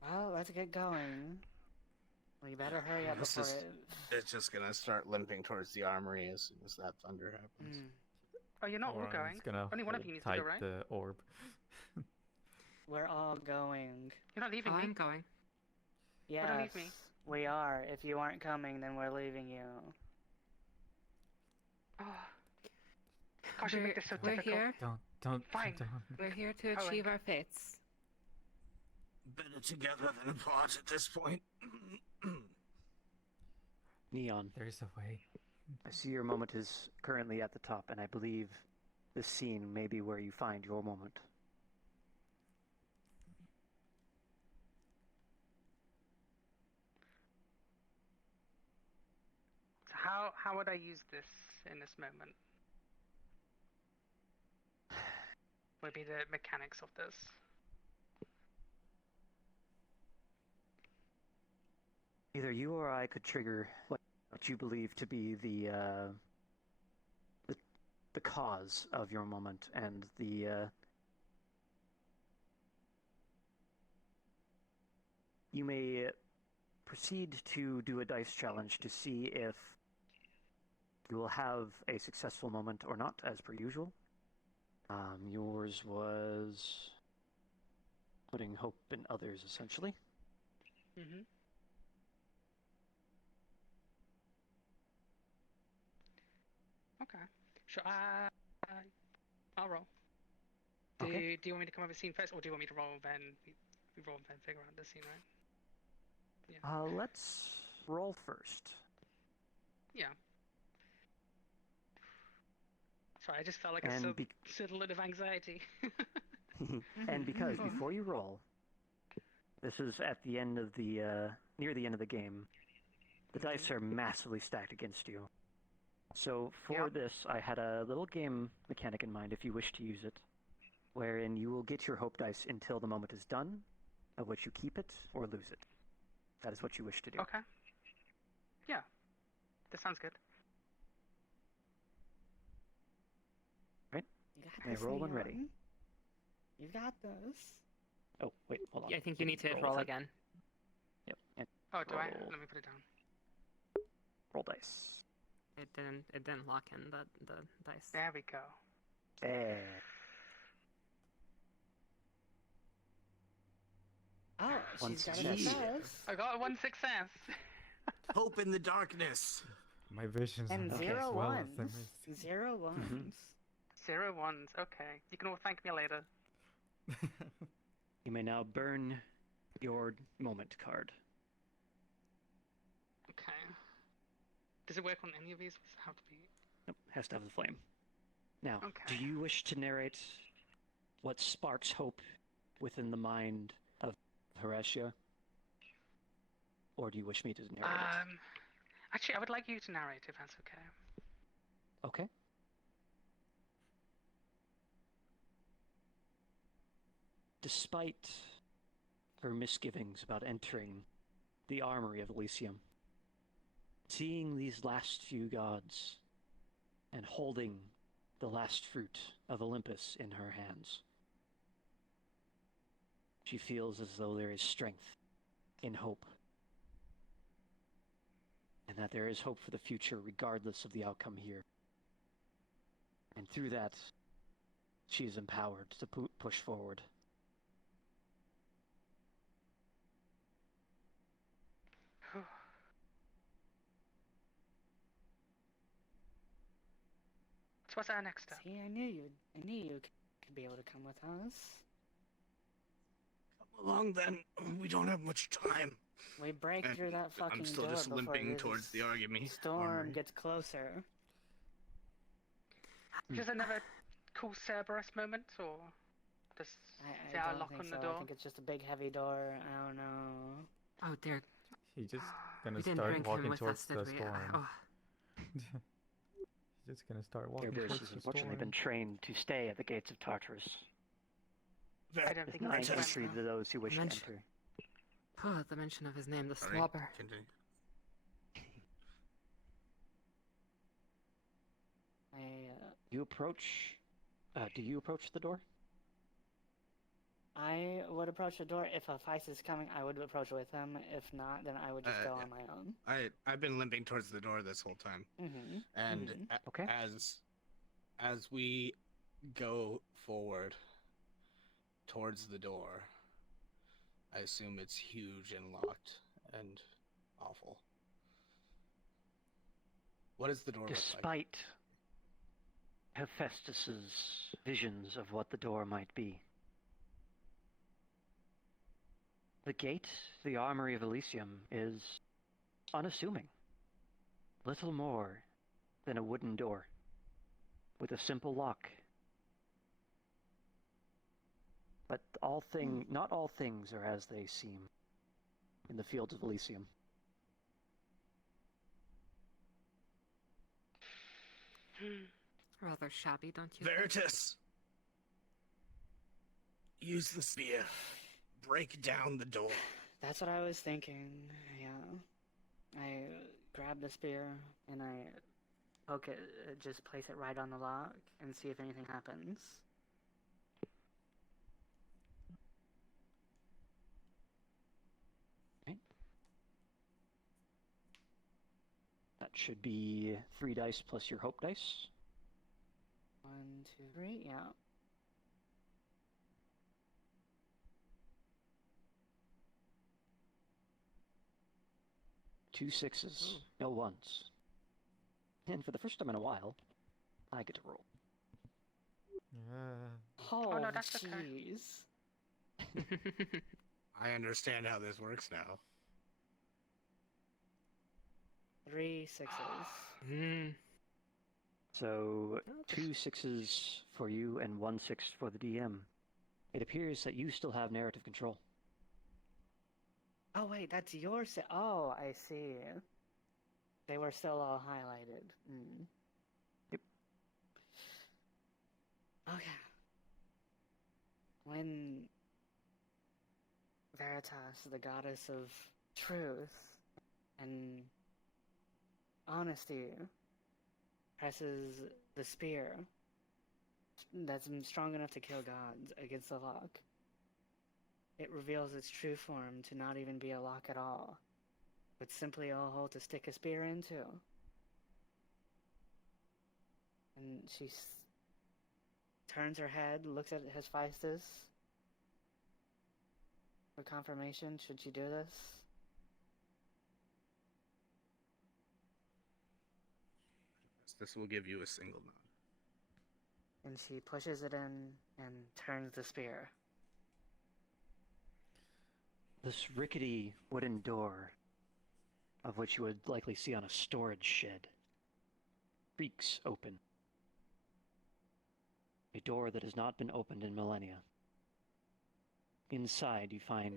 Well, let's get going. We better hurry up This before is- it. It's just gonna start limping towards the armory as soon as that thunder happens. Mm. Oh, you're not all Oran's going. gonna Only one of hold you needs to go, tight right? the orb. We're all going. You're not leaving I'm me. going. Yes, don't leave me. we are. If you aren't coming, then we're leaving you. Oh. Gosh, you make this so We're difficult. here. Don't. Fine. We're here to Owen. achieve our fates. Better together than apart at this point. Neon, There's a way. I see your moment is currently at the top, and I believe this scene may be where you find your moment. So how would I use this in this moment? What would be the mechanics of this? Either you or I could trigger what you believe to be the cause of your moment, and you may proceed to do a dice challenge to see if you will have a successful moment or not, as per usual. Yours was putting hope in others, essentially. Mm-hmm. Okay. Sure. I'll roll. Okay. Do you want me to come up with a scene first, or do you want me to roll then? We roll and then figure out the scene, right? Let's roll first. Yeah. Sorry, I just felt like And a load of anxiety. And because before you roll, this is at the end of the near the end of the game, the dice are massively stacked against you. So for Yep. this, I had a little game mechanic in mind, if you wish to use it, wherein you will get your hope dice until the moment is done, of which you keep it or lose it. That is what you wish to do. Okay. Yeah. That sounds good. You got May I this, roll when Neon. ready? You got this. Oh, wait, hold on. I think you need to Roll roll that. again. Yep, and Oh, do I? Roll. Let me put it down. roll dice. It didn't lock in the dice. There we go. Eh. Oh, One she's got a success. success. I got one success. Hope in the darkness. My vision's And not zero as well as ones. them. 0 ones. 0 ones. Okay. You can all thank me later. You may now burn your moment card. Okay. Does it work on any of these? Does it have to be? Nope, has to have the flame. Now, Okay. do you wish to narrate what sparks hope within the mind of Horatia? Or do you wish me to narrate it? Actually, I would like you to narrate if that's okay. Okay. Despite her misgivings about entering the armory of Elysium, seeing these last few gods and holding the last fruit of Olympus in her hands, she feels as though there is strength in hope, and that there is hope for the future regardless of the outcome here. And through that, she is empowered to push forward. what's our next step? See, I knew you could be able to come with us. Come along then. We don't have much time. We break And through that fucking I'm still door just before limping this towards the argument. storm gets closer. Just another cool Cerberus moment, or does I there a don't lock think on so. the door? I think it's just a big heavy door. I don't know. Oh dear, He's just gonna we didn't start bring him walking with towards us, the did we? storm. Oh, He's just gonna start walking Cerberus towards has the unfortunately storm. been trained to stay at the gates of Tartarus, I don't think denying that's when- entry to those who wish to Mention- enter. oh, the mention of his name, the Sorry, slobber. continue. You approach. Do you approach the door? I would approach the door. If a Feist is coming, I would approach with him. If not, then I would just go Yeah. on my own. I've been limping towards the door this whole time, Mm-hmm. and Mhm. Okay. as we go forward towards the door, I assume it's huge and locked and awful. What does the door look like? Despite Hephaestus's visions of what the door might be, the gate, the armory of Elysium, is unassuming. Little more than a wooden door with a simple lock. But not all things are as they seem in the fields of Elysium. Rather shabby, don't you think? Veritas! Use the spear. Break down the door. That's what I was thinking. Yeah. I grab the spear and I poke it, just place it right on the lock and see if anything happens. That should be 3 dice plus your hope dice. 1, 2, 3. Yeah. Two sixes, no ones. And for the first time in a while, I get to roll. Yeah. Oh, no, that's okay. jeez. I understand how this works now. 3 sixes. Mm. So 2 sixes for you and 1 6 for the DM. It appears that you still have narrative control. Oh wait, that's your oh, I see. They were still all highlighted. Mm. Yep. Okay. When Veritas, the goddess of truth and honesty, presses the spear that's strong enough to kill gods against the lock, it reveals its true form to not even be a lock at all, but simply a hole to stick a spear into. And she turns her head, looks at Hephaestus for confirmation. Should she do this? This will give you a single nod. And she pushes it in and turns the spear. This rickety wooden door, of which you would likely see on a storage shed, creaks open. A door that has not been opened in millennia. Inside you find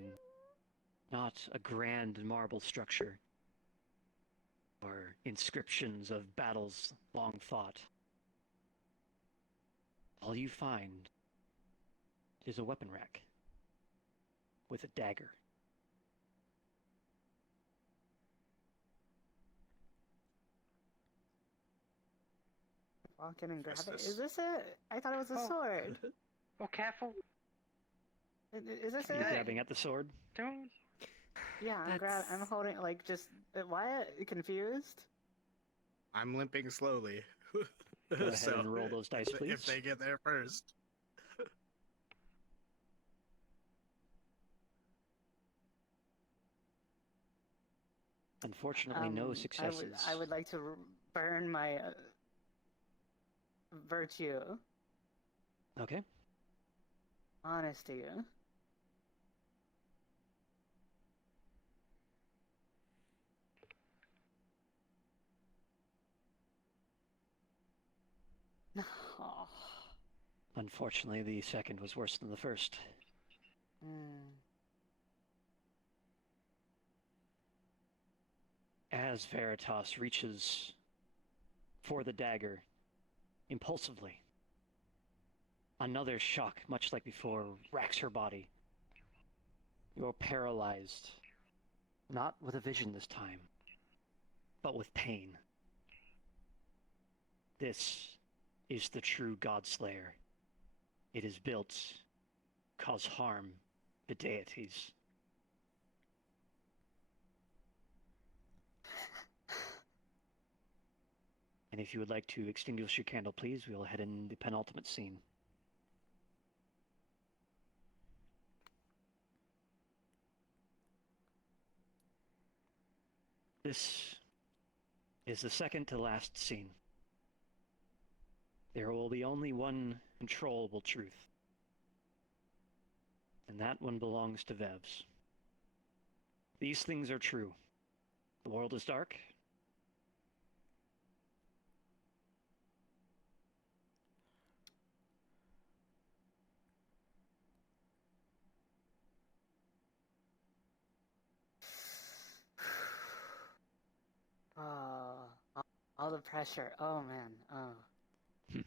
not a grand marble structure or inscriptions of battles long fought. All you find is a weapon rack with a dagger. Walk in and grab What's it. this? Is this it? I thought it was a Oh. sword. Well, careful. Is this You're it? grabbing at the sword. Don't. Yeah, I'm That's- holding, like, just, Wyatt, confused? I'm limping slowly. Go ahead and roll those dice, please. If they get there first. Unfortunately, no I successes. would like to burn my, virtue, Okay. honesty, oh. Unfortunately, the second was worse than the first. As Veritas reaches for the dagger, impulsively, another shock, much like before, racks her body. You're paralyzed, not with a vision this time, but with pain. This is the true Godslayer. It is built to cause harm to deities. And if you would like to extinguish your candle, please, we will head in the penultimate scene. This is the second to last scene. There will be only one controllable truth. And that one belongs to Vebs. These things are true. The world is dark. Oh, all the pressure. Oh man. Oh.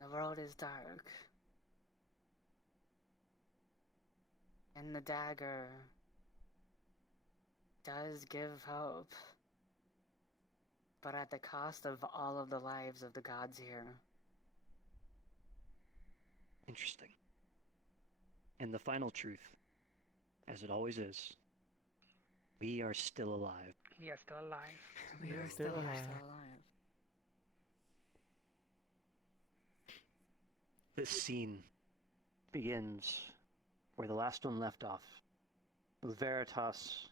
The world is dark. And the dagger does give hope. But at the cost of all of the lives of the gods here. Interesting. And the final truth, as it always is, we are still alive. We are still alive. We are still Still alive. alive. This scene begins where the last one left off, with Veritas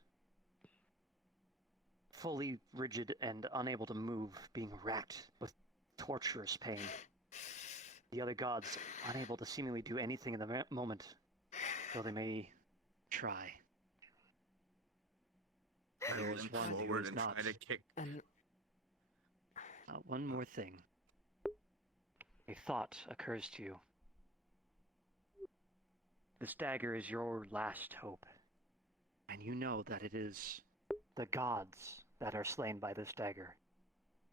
fully rigid and unable to move, being racked with torturous pain. The other gods unable to seemingly do anything in the moment, though they may try. I There will is limp one who forward is and not. try to kick. And One more thing. A thought occurs to you. This dagger is your last hope, and you know that it is the gods that are slain by this dagger.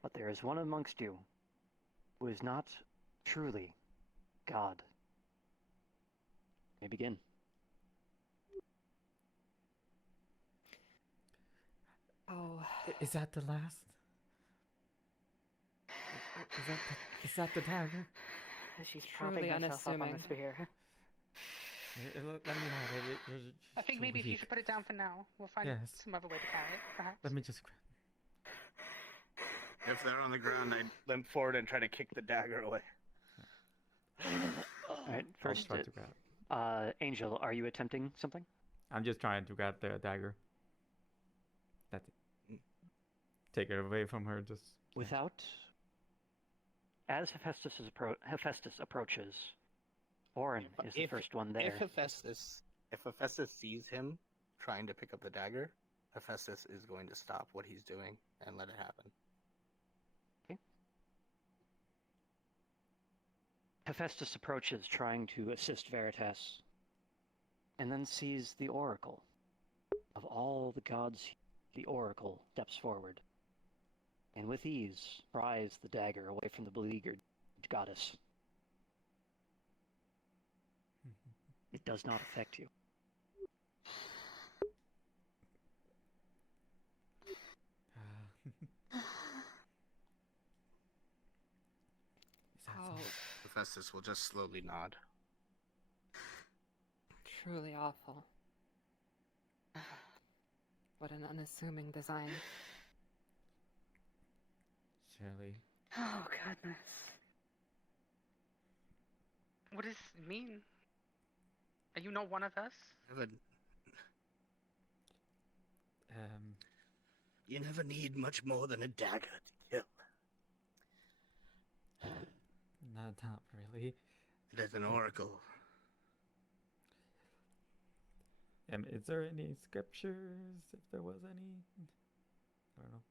But there is one amongst you who is not truly God. May begin. oh, Is that the last? Is that the dagger? She's Truly propping herself up on the unassuming. spear. Let me have it. I think maybe if you should put it down for now, we'll find Yes. some other way to carry it, perhaps. Let me just grab. If they're on the ground, I limp forward and try to kick the dagger away. Alright, first, I'll try to grab it. Angel, are you attempting something? I'm just trying to grab the dagger. That's it. Take it away from her. Just Without, as Hephaestus approaches, Orin is the first one there. If Hephaestus sees him trying to pick up the dagger, Hephaestus is going to stop what he's doing and let it happen. Hephaestus approaches, trying to assist Veritas, and then sees the Oracle. Of all the gods, the Oracle steps forward, and with ease pries the dagger away from the beleaguered goddess. It does not affect you. Is that oh, Hephaestus will just slowly nod. truly awful. What an unassuming design. Surely. Oh, goodness. What does it mean? Are you not one of us? You never need much more than a dagger to kill. Not really. It is an oracle. Is there any scriptures, if there was any? I don't know.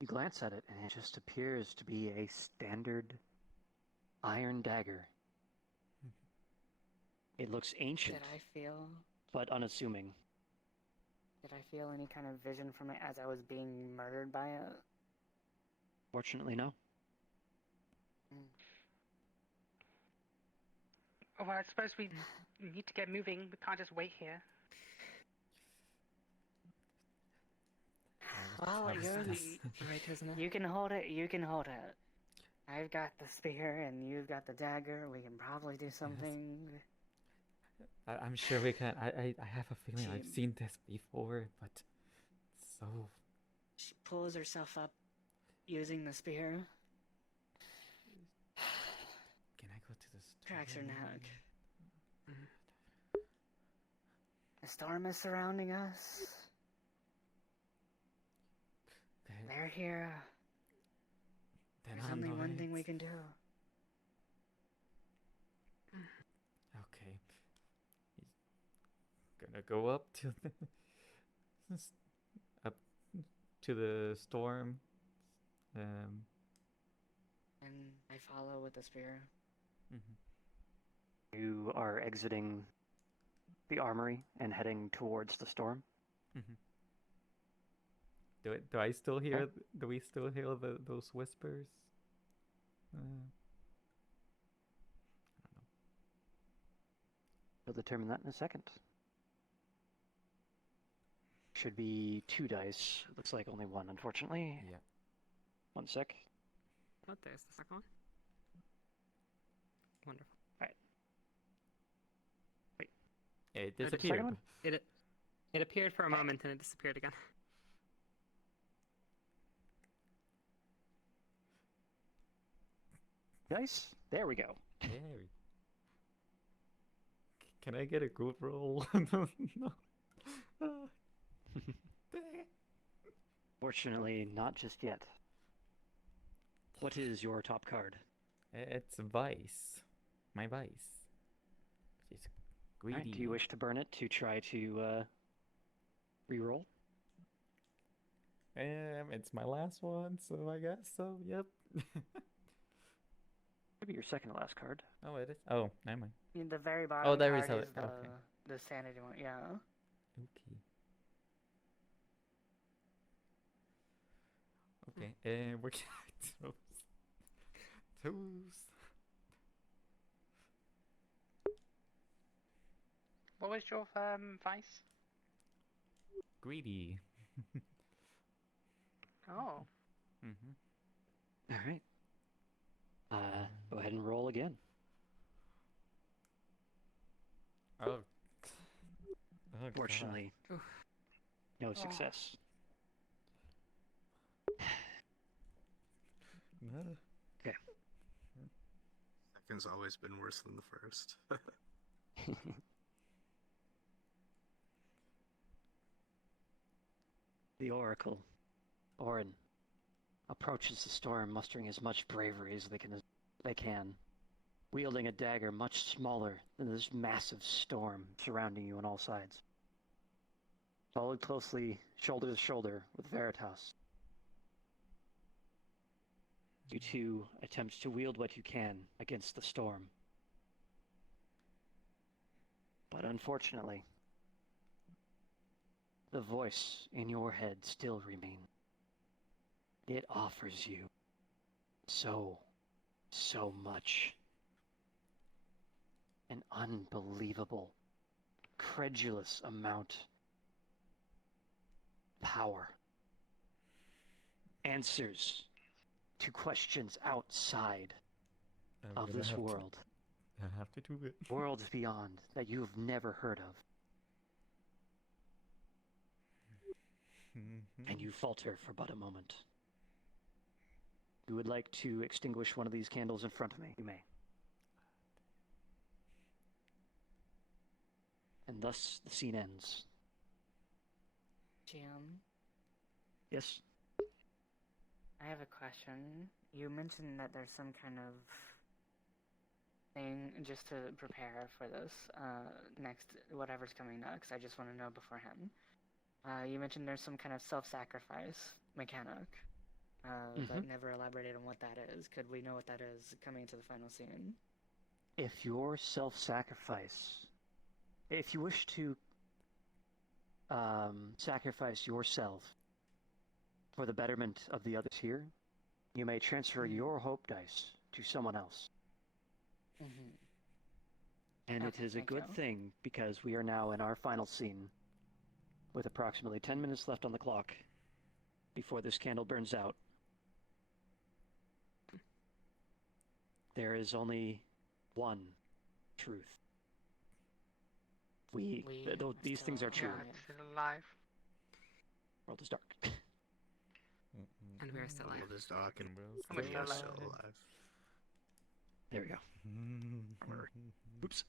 You glance at it, and it just appears to be a standard iron dagger. It looks ancient, but unassuming. Did I feel any kind of vision from it as I was being murdered by it? Fortunately, no. Oh, well, I suppose we need to get moving. We can't just wait here. Well, That was you're this. right, isn't it? You can hold it. You can hold it. I've got the spear and you've got the dagger. We can probably do something. I'm sure we can. I have a feeling I've seen this before, but so. She pulls herself up using the spear. Can I go to the store? Cracks her neck. The storm is surrounding us. They're here. There's only one thing we can do. Okay. He's gonna go up to the up to the storm. And I follow with the spear. Mm-hmm. You are exiting the armory and heading towards the storm. Mm-hmm. Do I still hear? Do we still hear those whispers? I don't know. You'll determine that in a second. Should be 2 dice. Looks like only 1, unfortunately. Yeah. 1 sec. Oh, there's the second one. Wonderful. Yeah, it the second disappeared. one? It appeared for a moment and it disappeared again. Dice? There we go. Hey. Can I get a good roll? No. Fortunately, not just yet. What is your top card? It's Vice. My Vice. She's greedy. Alright, do you wish to burn it to try to reroll? It's my last one, so I guess so. Yep. Maybe your second to last card. Oh, it is. Oh, never mind. In the very bottom Oh, there card is how is it. Okay. the sanity one. Yeah. Okay. Okay. And we're gonna toes. What was your vice? Greedy. Oh. Mm-hmm. Alright. Go ahead and roll again. Oh. Oh, Fortunately, no success. God. No. Second's always been worse than the first. The Oracle, Orin, approaches the storm, mustering as much bravery as they can, wielding a dagger much smaller than this massive storm surrounding you on all sides. Followed closely, shoulder to shoulder, with Veritas. You two attempt to wield what you can against the storm. But unfortunately, the voice in your head still remains. It offers you so much. An unbelievable, credulous amount of power. Answers to questions outside of this world. I have to do it. Worlds beyond that you have never heard of. And you falter for but a moment. You would like to extinguish one of these candles in front of me? You may. And thus the scene ends. GM, Yes? I have a question. You mentioned that there's some kind of thing just to prepare for this next, whatever's coming next. I just want to know beforehand. You mentioned there's some kind of self-sacrifice mechanic, but never elaborated on what that is. Could we know what that is coming into the final scene? If your self-sacrifice... If you wish to sacrifice yourself for the betterment of the others here, you may transfer your hope dice to someone else. And it Okay, is a thank good you. thing, because we are now in our final scene, with approximately 10 minutes left on the clock before this candle burns out. There is only one truth. These things are true. Yeah, it's still alive. World is dark. And we're still alive. World is dark and I'm still we are alive. still alive. There we go. Oops.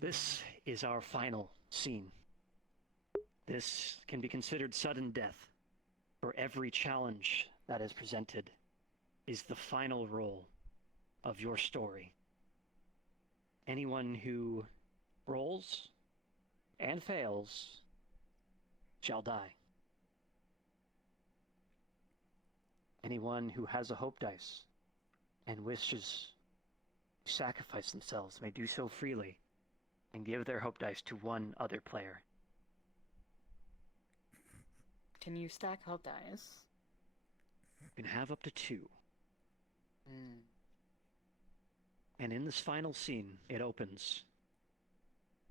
This is our final scene. This can be considered sudden death, for every challenge that is presented is the final role of your story. Anyone who rolls and fails shall die. Anyone who has a hope dice and wishes to sacrifice themselves may do so freely and give their hope dice to one other player. Can you stack hope dice? You can have up to 2. Mm. And in this final scene, it opens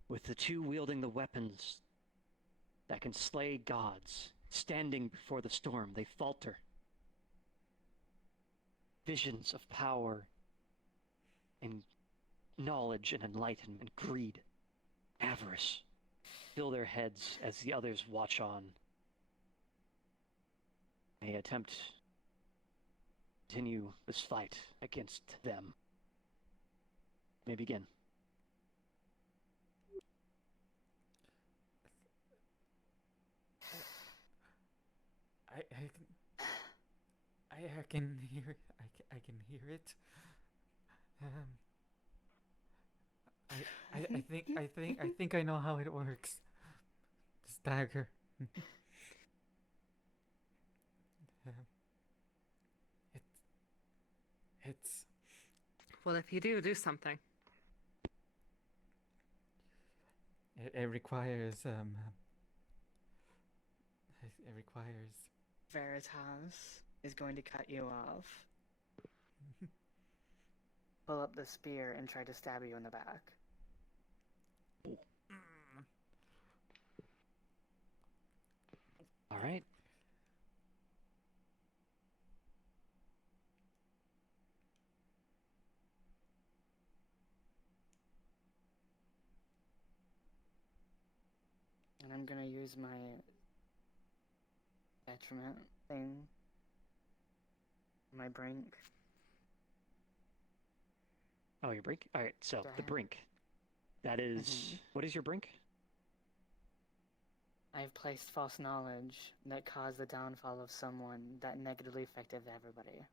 with the 2 wielding the weapons that can slay gods. Standing before the storm, they falter. Visions of power and knowledge and enlightenment and greed, avarice, fill their heads as the others watch on. They attempt to continue this fight against them. May begin. I can hear I can hear it. I think I know how it works. The stagger. It's Well, if you do something. it requires it requires Veritas is going to cut you off, pull up the spear, and try to stab you in the back. All right. And I'm gonna use my detriment thing. My brink. Oh, your brink? All right, so the brink. That is... What is your brink? I've placed false knowledge that caused the downfall of someone that negatively affected everybody.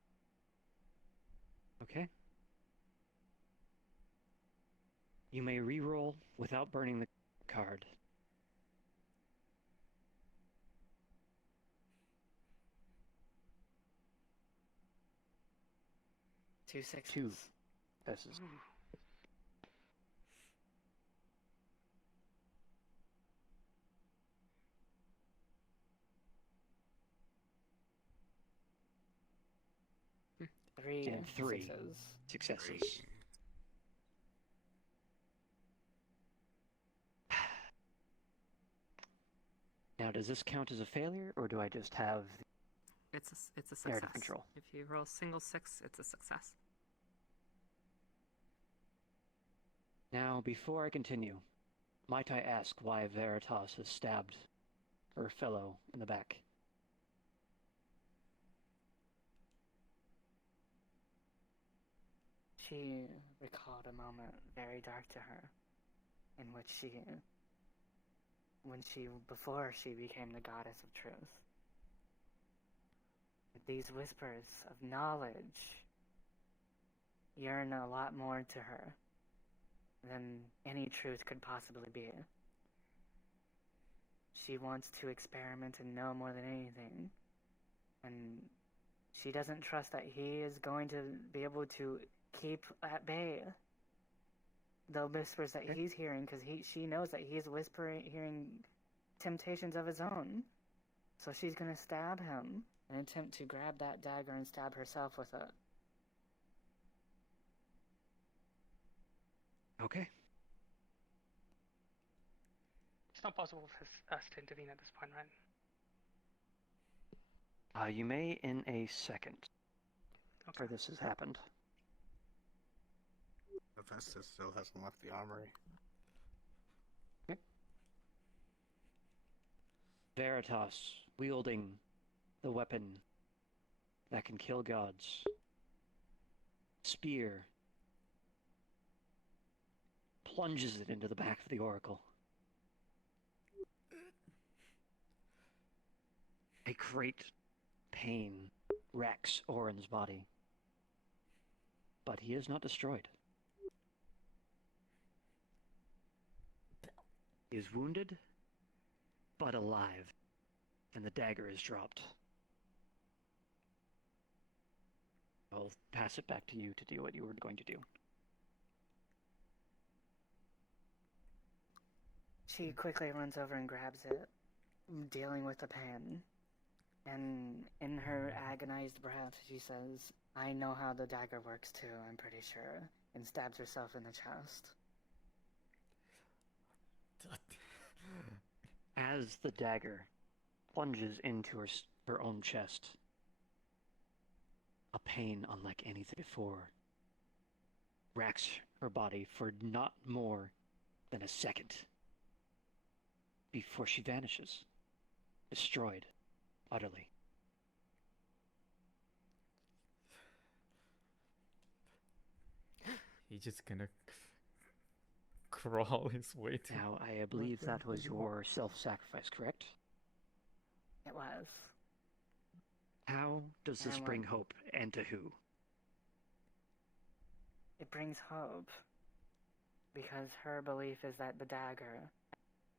Okay. You may re-roll without burning the card. Two sixes. 2 successes. Three And 3 sixes. successes. Now, does this count as a failure, or do I just have It's a success. narrative control? If you roll single 6, it's a success. Now, before I continue, might I ask why Veritas has stabbed her fellow in the back? She recalled a moment very dark to her. in which before she became the goddess of truth. These whispers of knowledge yearn a lot more to her than any truth could possibly be. She wants to experiment and know more than anything. And she doesn't trust that he is going to be able to keep at bay the whispers that he's hearing, because she knows that he's hearing temptations of his own. So she's going to stab him and attempt to grab that dagger and stab herself with it. Okay. It's not possible for us to intervene at this point, right? You may in a second. Okay. For this has happened. Hephaestus still hasn't left the armory. Okay. Veritas, wielding the weapon that can kill gods. Spear. Plunges it into the back of the oracle. A great pain racks Orin's body. But he is not destroyed. He is wounded, but alive, and the dagger is dropped. I'll pass it back to you to do what you were going to do. She quickly runs over and grabs it, dealing with the pain. And in her agonized breath, she says, "I know how the dagger works too, I'm pretty sure," and stabs herself in the chest. As the dagger plunges into her own chest, a pain unlike anything before racks her body for not more than a second before she vanishes, destroyed utterly. He's just gonna crawl his way to. Now, I believe that was your self-sacrifice, correct? It was. How does this And bring what- hope, and to who? It brings hope. Because her belief is that the dagger,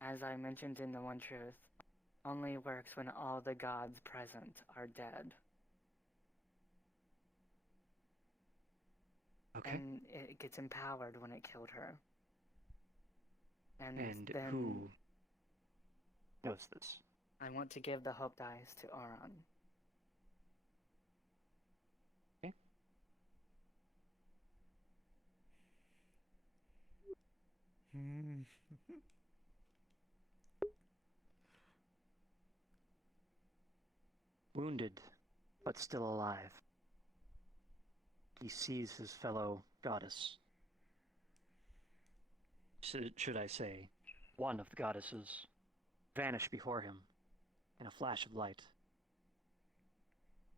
as I mentioned in the One Truth, only works when all the gods present are dead. Okay. And it gets empowered when it killed her. And then who knows this? I want to give the hope dice to Auron. Wounded, but still alive. He sees his fellow goddess. Should I say, one of the goddesses, vanish before him in a flash of light.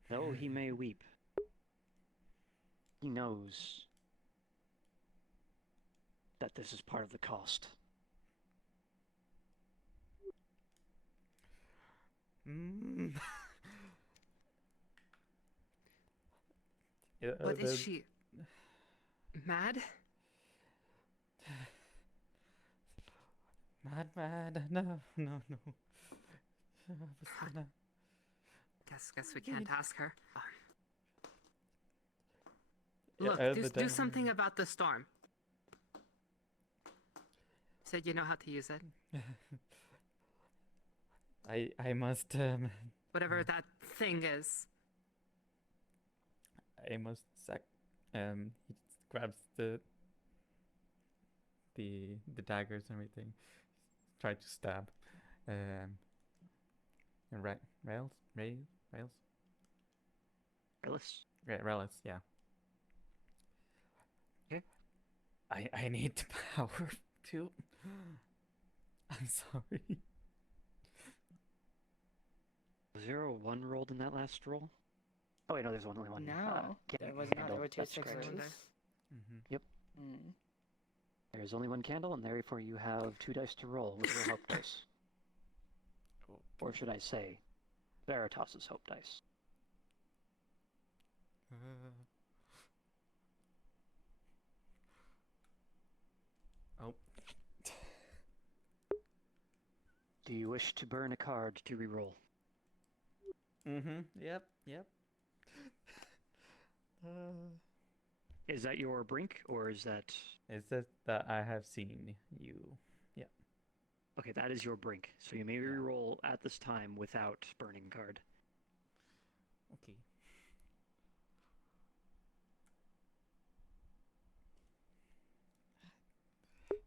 Though he may weep, he knows that this is part of the cost. Yeah, What is she? Mad? Mad, no. Guess we can't ask her. Yeah, Look, do but something about the storm. Said you know how to use it. I must Whatever that thing is. I must he grabs the daggers and everything. Try to stab. And Rails? Ellis? Yeah, Relics, yeah. Okay. I need the power too. I'm sorry. Was there a 1 rolled in that last roll? Oh wait, no, there's only one. No, there was not. There were two That's correct. sixes. Mm-hmm. Yep. Mm. There is only one candle, and therefore you have 2 dice to roll with your hope dice. Or should I say, Veritas's hope dice. Oh. Do you wish to burn a card to reroll? Mm-hmm. Yep. Is that your brink, or is that... It says that I have seen you. Yeah. Okay, that is your brink. So you may reroll at this time without burning a card. Okay.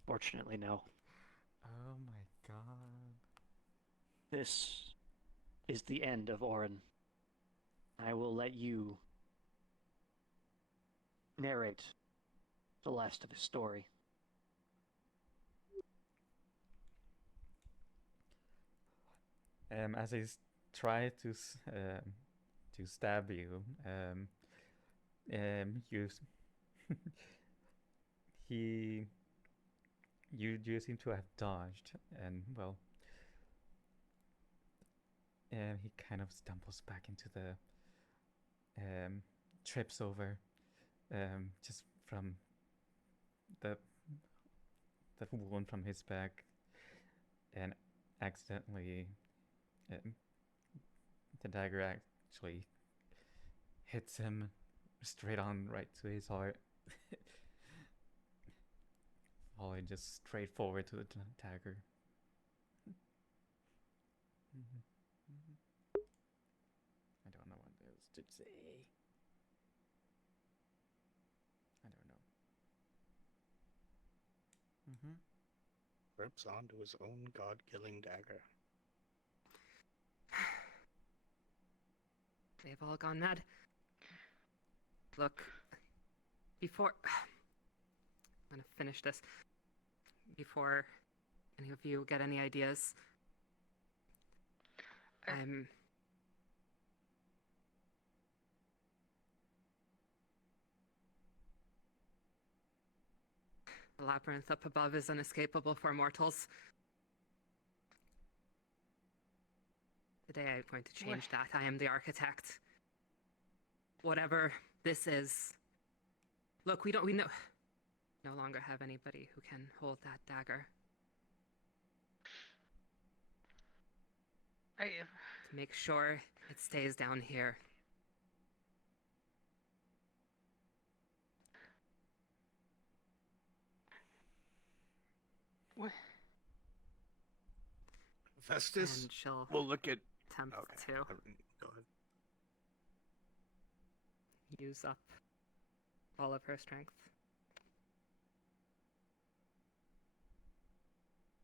Fortunately, no. Oh my god. This is the end of Orin. I will let you narrate the last of his story. As I try to stab you, you you seem to have dodged, and well, he kind of stumbles back into the trips over, just from the wound from his back, and accidentally the dagger actually hits him straight on right to his heart. Falling just straight forward to the dagger. I don't know what else to say. I don't know. Grips onto his own god-killing dagger. They've all gone mad. Look, before... I'm gonna finish this. Before any of you get any ideas. The labyrinth up above is unescapable for mortals. Today I'm going to change that. I am the architect. Whatever this is. Look, we no longer have anybody who can hold that dagger. To make sure it stays down here. What? Festus And she'll will look at... attempt Okay, to go ahead. use up all of her strength.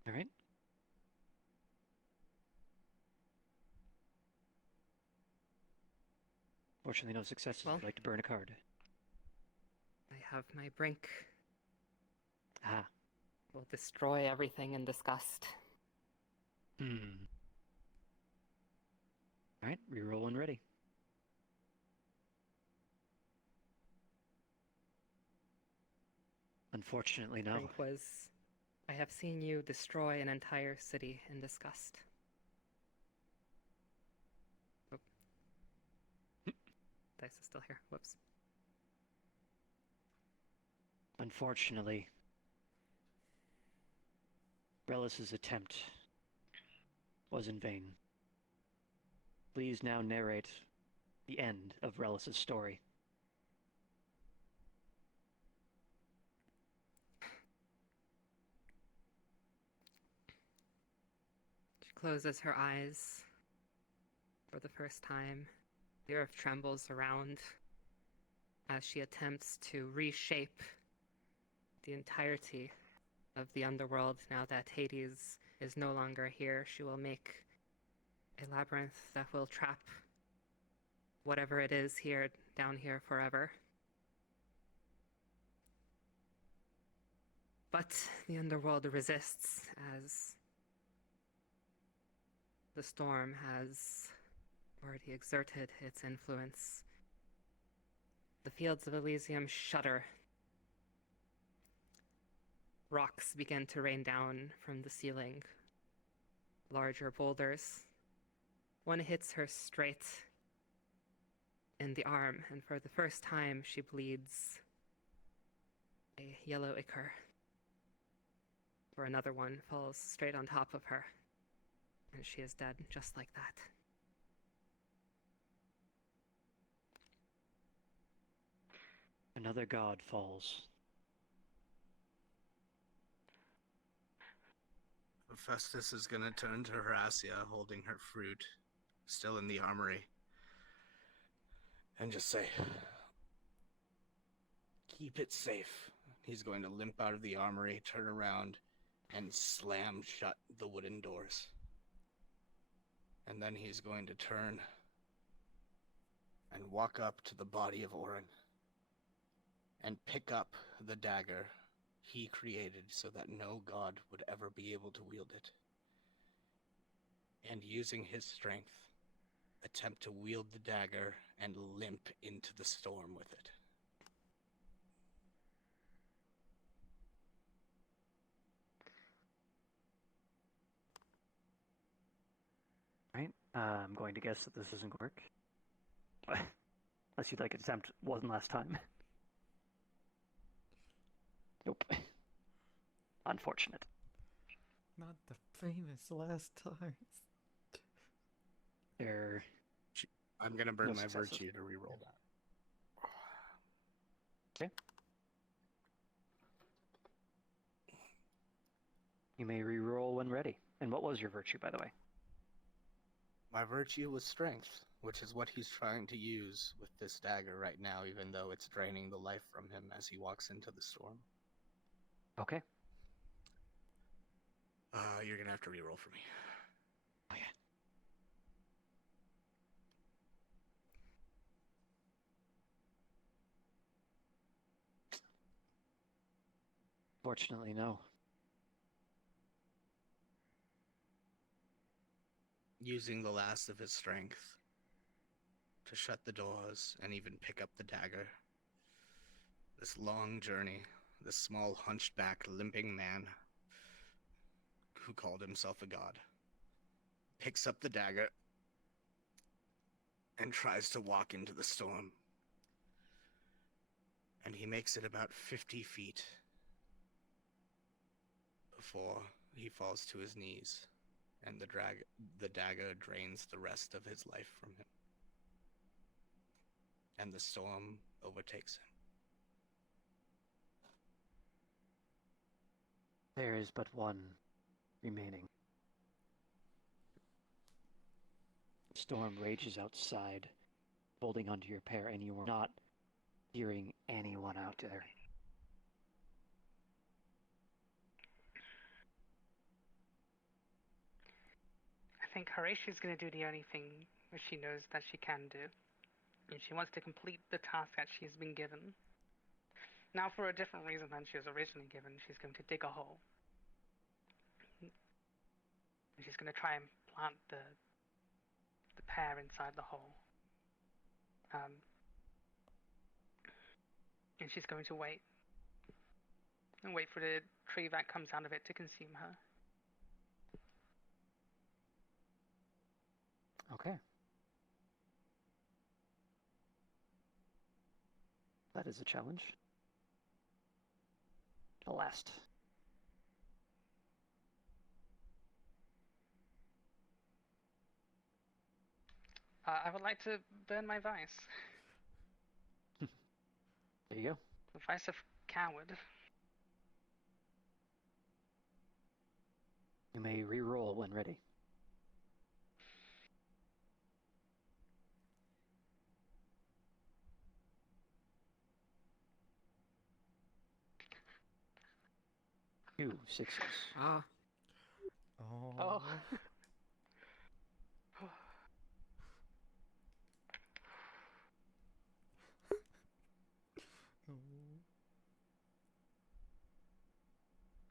All right. Fortunately, no successes. Well, I'd like to burn a card. I have my brink. Ah. Will destroy everything in disgust. All right, reroll when ready. Unfortunately, no. Brink was, I have seen you destroy an entire city in disgust. Oh. Dice is still here. Whoops. Unfortunately, Relis's attempt was in vain. Please now narrate the end of Relis's story. She closes her eyes for the first time. The earth trembles around as she attempts to reshape the entirety of the underworld. Now that Hades is no longer here, she will make a labyrinth that will trap whatever it is here, down here forever. But the underworld resists as the storm has already exerted its influence. The fields of Elysium shudder. rocks begin to rain down from the ceiling. Larger boulders. One hits her straight in the arm, and for the first time she bleeds a yellow ichor. Where another one falls straight on top of her, and she is dead just like that. Another god falls. Festus is gonna turn to Horacia, holding her fruit, still in the armory, and just say, "Keep it safe." He's going to limp out of the armory, turn around, and slam shut the wooden doors. And then he's going to turn and walk up to the body of Orin and pick up the dagger he created so that no god would ever be able to wield it. And using his strength, attempt to wield the dagger and limp into the storm with it. Right? I'm going to guess that this isn't going to work. Unless you'd like to attempt one last time. Nope. Unfortunate. Not the famous last times. There. I'm gonna burn No my successes. virtue to reroll that. Okay. You may re-roll when ready. And what was your virtue, by the way? My virtue was strength, which is what he's trying to use with this dagger right now, even though it's draining the life from him as he walks into the storm. Okay. You're gonna have to reroll for me. Okay. Fortunately, no. Using the last of his strength to shut the doors and even pick up the dagger. This long journey, this small hunchback limping man who called himself a god, picks up the dagger and tries to walk into the storm. And he makes it about 50 feet before he falls to his knees, and the dagger drains the rest of his life from him. And the storm overtakes him. There is but one remaining. Storm rages outside, holding onto your pair, and you are not hearing anyone out there. I think Horatia's going to do the only thing that she knows that she can do. And she wants to complete the task that she's been given. Now, for a different reason than she was originally given, she's going to dig a hole. And she's going to try and plant the pear inside the hole. And she's going to wait. And wait for the tree that comes out of it to consume her. Okay. That is a challenge. The last. I would like to burn my vice. There you go. The vice of coward. You may re-roll when ready. Two sixes. Ah, Oh.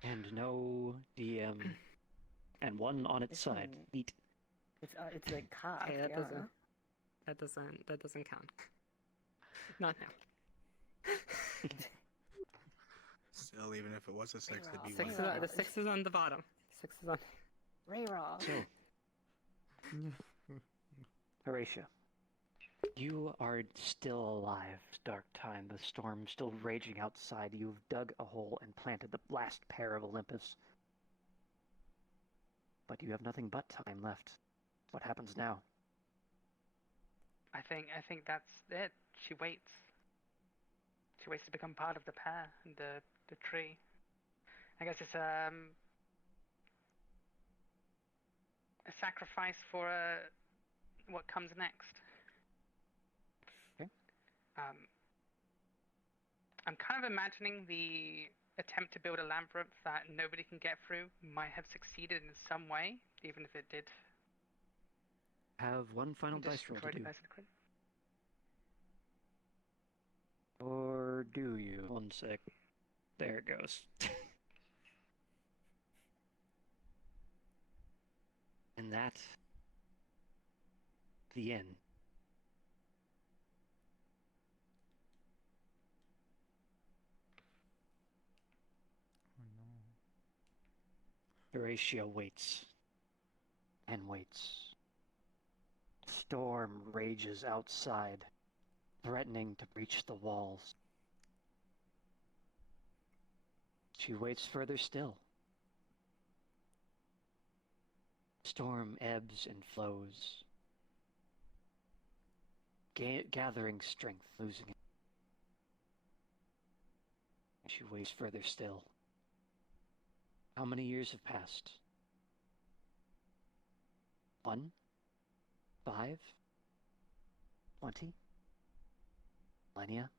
And no DM. And one on its side. Isn't- Neat. It's like cock. okay, that yeah. doesn't count. Not now. Still, even if it was a 6, it'd be Six Six is is on- the 6 is on the bottom. 6 is on. Reroll. So, Horatio, you are still alive, Dark Time. The storm still raging outside. You've dug a hole and planted the last pair of Olympus. But you have nothing but time left. What happens now? I think that's it. She waits. She waits to become part of the pair and the tree. I guess it's a sacrifice for what comes next. Okay. I'm kind of imagining the attempt to build a labyrinth that nobody can get through might have succeeded in some way, even if it did Have one final dice roll destroy to the do. person who couldn't. Or do you? One sec. There it goes. And that... the end. Oh no. Horatio waits. And waits. Storm rages outside, threatening to breach the walls. She waits further still. Storm ebbs and flows, gathering strength, losing it. She waits further still. How many years have passed? 1? 5? 20? Millennia?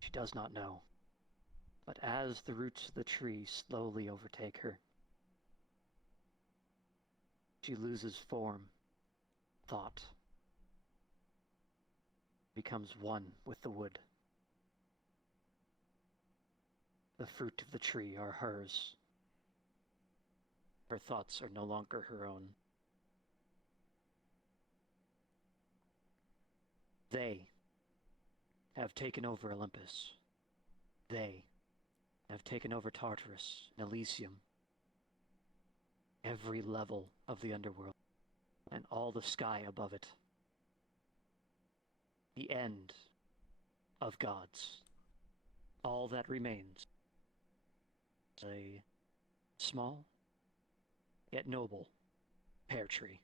She does not know. But as the roots of the tree slowly overtake her, she loses form, thought, becomes one with the wood. The fruit of the tree are hers. Her thoughts are no longer her own. They have taken over Olympus. They have taken over Tartarus and Elysium. Every level of the underworld, and all the sky above it. The end of gods. All that remains is a small, yet noble, pear tree.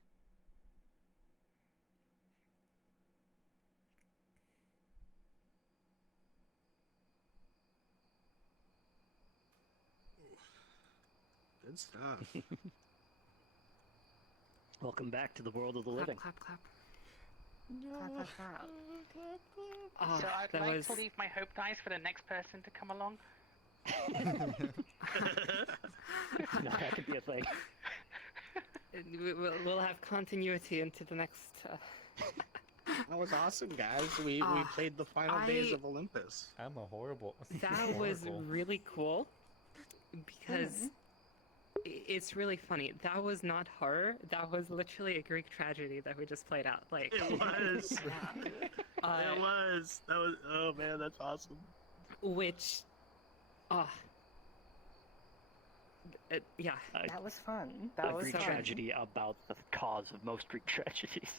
Good stuff. Welcome back to the world of the Clap, living. clap, clap. Clap, clap, clap. So I'd that like was... to leave my hope dice for the next person to come along. No, that could be a thing. We'll have continuity into the next... That was awesome, guys. We played the final days of Olympus. I'm a horrible. That was horrible. really cool, because it's really funny. That was not horror. That was literally a Greek tragedy that we just played out. Like It was. it was. That was. Oh man, that's awesome. which, yeah. That was fun. A That was Greek fun. tragedy about the cause of most Greek tragedies.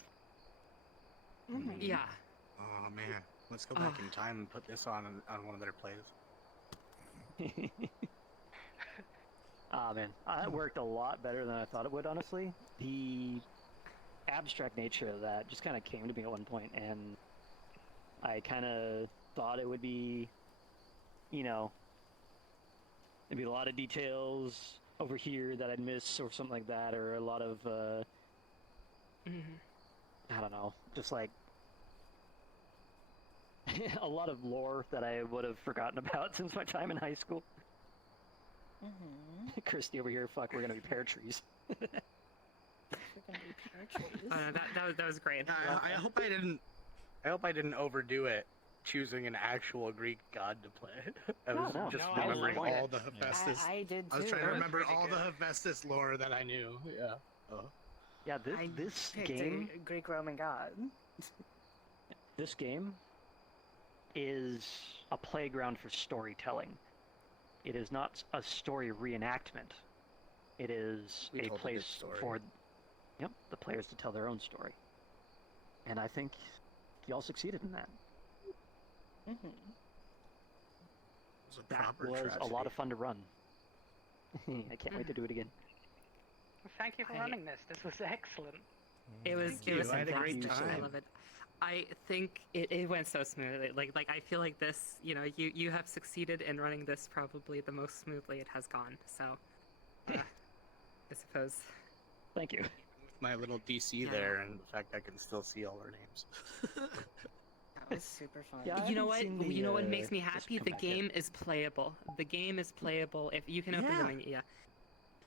Yeah. Oh man, let's go back in time and put this on one of their plays. Ah man, it worked a lot better than I thought it would, honestly. The abstract nature of that just kind of came to me at one point, and I kind of thought it would be, you know, there'd be a lot of details over here that I'd miss or something like that, or a lot of, I don't know, just like a lot of lore that I would have forgotten about since my time in high school. Christy over here, fuck, we're gonna be pear trees. We're gonna be pear trees. Oh, no, that was great. I hope I didn't overdo it, choosing an actual Greek god to play. I was No, just no, I remembering like it. all the Hephaestus. I did too. I was trying to That was remember really all the good. Hephaestus lore that I knew. Yeah. Oh. Yeah, I this picked game, a Greek Roman god. this game, is a playground for storytelling. It is not a story reenactment. It is We a told a good place story. for the players to tell their own story. And I think y'all succeeded in that. It was a That proper was tragedy. a lot of fun to run. I can't wait to do it again. Well, thank you for running this. This was excellent. It was Thank you. I had a great fantastic. I time. love it. I think it went so smoothly. Like I feel like this, you have succeeded in running this probably the most smoothly it has gone. So, I suppose. Thank you. With my little DC Yeah. there, and the fact I can still see all our names. That was super fun. Yeah, I You know haven't what? seen You know the, what makes me just happy? come The back yet. game is playable. The game is playable. If you can open Yeah. the menu, yeah.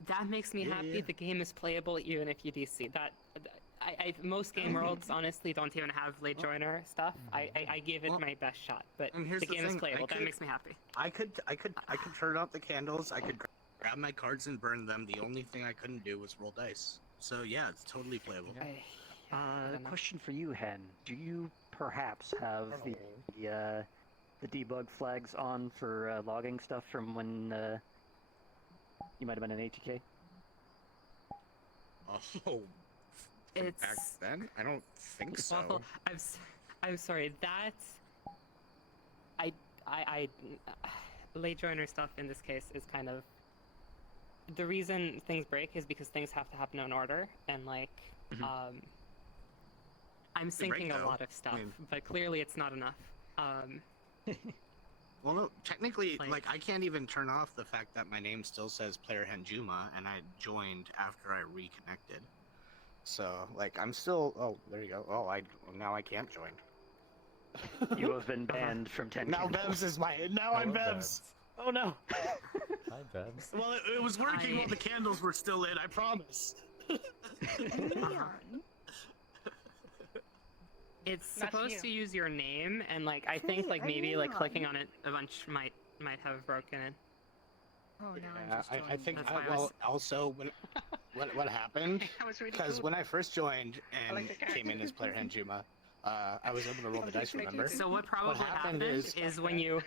That makes me Yeah, happy. yeah. The game is playable even if you DC. Most game worlds honestly don't even have late joiner stuff. I give it Well, my best shot, but and here's the the game is thing, I playable. That could- makes me happy. I could turn off the candles. I could grab my cards and burn them. The only thing I couldn't do was roll dice. So yeah, it's totally playable. I don't know. Question for you, Hen. Do you perhaps have the debug flags on for logging stuff from when you might have been in ATK? Oh, from back It's then? I don't think so. well, I'm sorry. That I late joiner stuff in this case is kind of the reason things break is because things have to happen in order, and like Mhm. I'm They break, syncing a though. lot of stuff, mean- but clearly it's not enough. Well, no, technically, Like- like I can't even turn off the fact that my name still says Player Henjuma, and I joined after I reconnected. So, like, I'm still. Oh, there you go. Oh, now I can't join. You have been banned from 10 Now candles. Bevs is my. Now I'm Bevs. Oh no! Hi, Babs. Well, it was working I- while the candles were still lit. I promise. It's That's supposed you. to use your name, and like I think like maybe like clicking on it a bunch might have broken it. Oh, now I'm Yeah, just I think. That's why I was- Well, also when what happened? That was really Because cool. when I first joined and like the came in as Player Henjuma, I was able to roll the dice. Something Remember? So what probably happened happened is- is when you.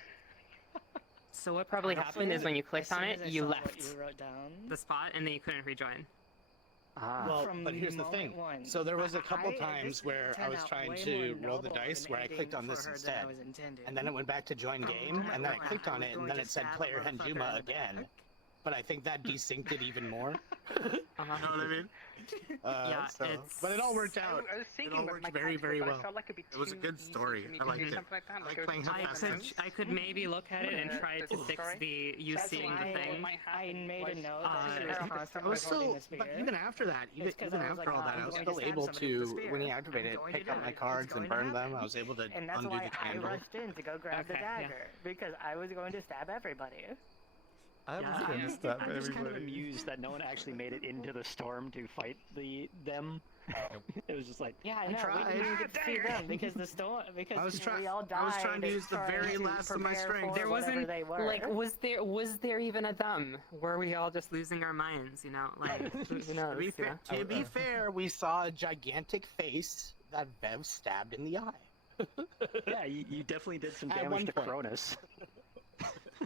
So what probably happened is when you clicked on it, you left You wrote down. the spot, and then you couldn't rejoin. Well, From but here's the moment thing. one. So there was a couple this times where I turned was out trying way to more roll the noble dice and where I clicked on ending this for her than instead, I was intended. and then it went back to join game, and then I clicked on it, and then it said Player Henjuma again. But I think that desynced it even more. You know what I mean? Yeah, so, it's- but it all worked out. I was thinking all with worked my very, character, very but well. I felt like it'd be It was a too good easy story. for me I to liked do it. something like that. I like it was playing too Hunt I could Fast. I could maybe look at it and Yeah, try to that's fix sorry. the you That's seeing the why thing. I made a note Uh, that she was constantly was holding still, the spear. but even after that, even, It's 'cause even I was after like, all that, I'm I was going to still stab able somebody with to, the when he spear. activated I'm it, going pick to up do my it. It's cards going and to burn them. happen. I was able to And that's undo why the I candle. rushed in to go grab the Okay, yeah. dagger because I was going to stab everybody. I was Yeah, going to stab I'm just kind of everybody. amused that no one actually made it into the storm to fight them. It was just like, Yeah, I I know. We tried. didn't even get to see Dagger. them because the storm. Because I was we all died. I was trying to use the trying very to last of my prepare strength. for There whatever wasn't they were. like was there even a them? Were we all just losing our minds? You know, like who knows? To be you fair, know? to be fair, we saw a gigantic face that Bev stabbed in the eye. yeah, you definitely did some At damage one to point. Cronus.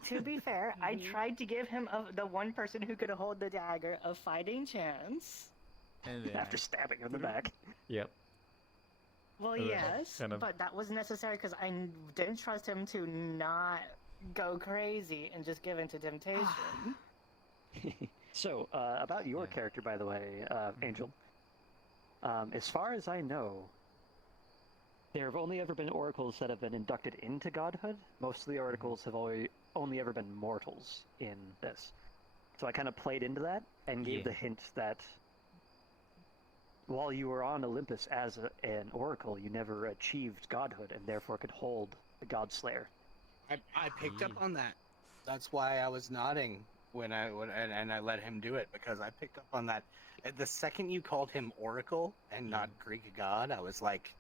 To be fair, I tried to give him the one person who could hold the dagger a fighting chance. And then After stabbing her in the back. Yep. Well, then yes, kind of- but that was necessary because I didn't trust him to not go crazy and just give in to temptation. So, about your Yeah. character, by the way, Angel. As far as I know, there have only ever been oracles that have been inducted into godhood. Most of the oracles have only ever been mortals in this. So I kind of played into that and gave Yeah. the hint that while you were on Olympus as an oracle, you never achieved godhood and therefore could hold the God Slayer. I picked up on that. That's why I was nodding when I let him do it, because I picked up on that. The second you called him Oracle and not Greek god, I was like,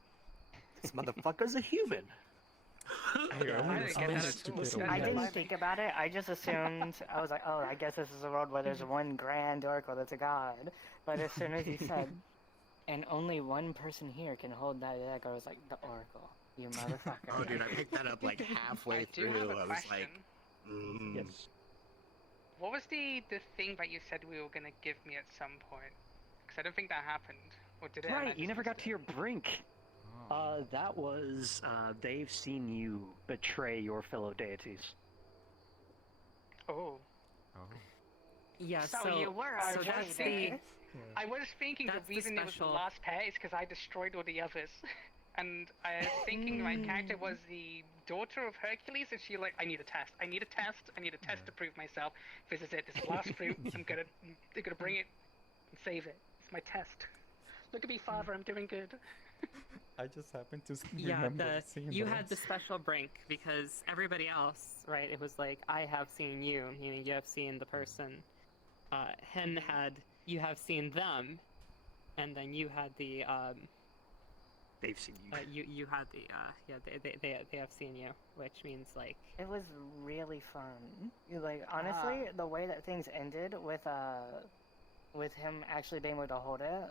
this motherfucker's a human. I didn't get that at all. I didn't think about it. I just assumed. I was like, oh, I guess this is a world where there's one grand oracle that's a god. But as soon as he said, and only one person here can hold that dagger, I was like, the oracle. You motherfucker. Oh, dude, I picked that up like halfway I do through. have a I was question. like, Yes. What was the thing that you said we were gonna give me at some point? Because I don't think that happened. Or did it? and I Right, just you never missed got it? to your brink. Oh. That was, they've seen you betray your fellow deities. Oh. Oh. Yeah, So you were so already that's there. the I was thinking That's the the reason it was the special- last pair is because I destroyed all the others. And I was thinking my character was the daughter of Hercules, and she like, I need a test. I need a test. I need a test to prove myself. This is it. This is the last fruit. I'm gonna bring it and save it. It's my test. Look at me, father. I'm doing good. I just happened to yeah, remember seeing you the had the rest. special brink because everybody else, right? It was like I have seen you, meaning you have seen the person. Hen had you have seen them, and then you had the They've seen you. you had the they have seen you, which means like It was really fun. Like honestly, the way that things ended with him actually being able to hold it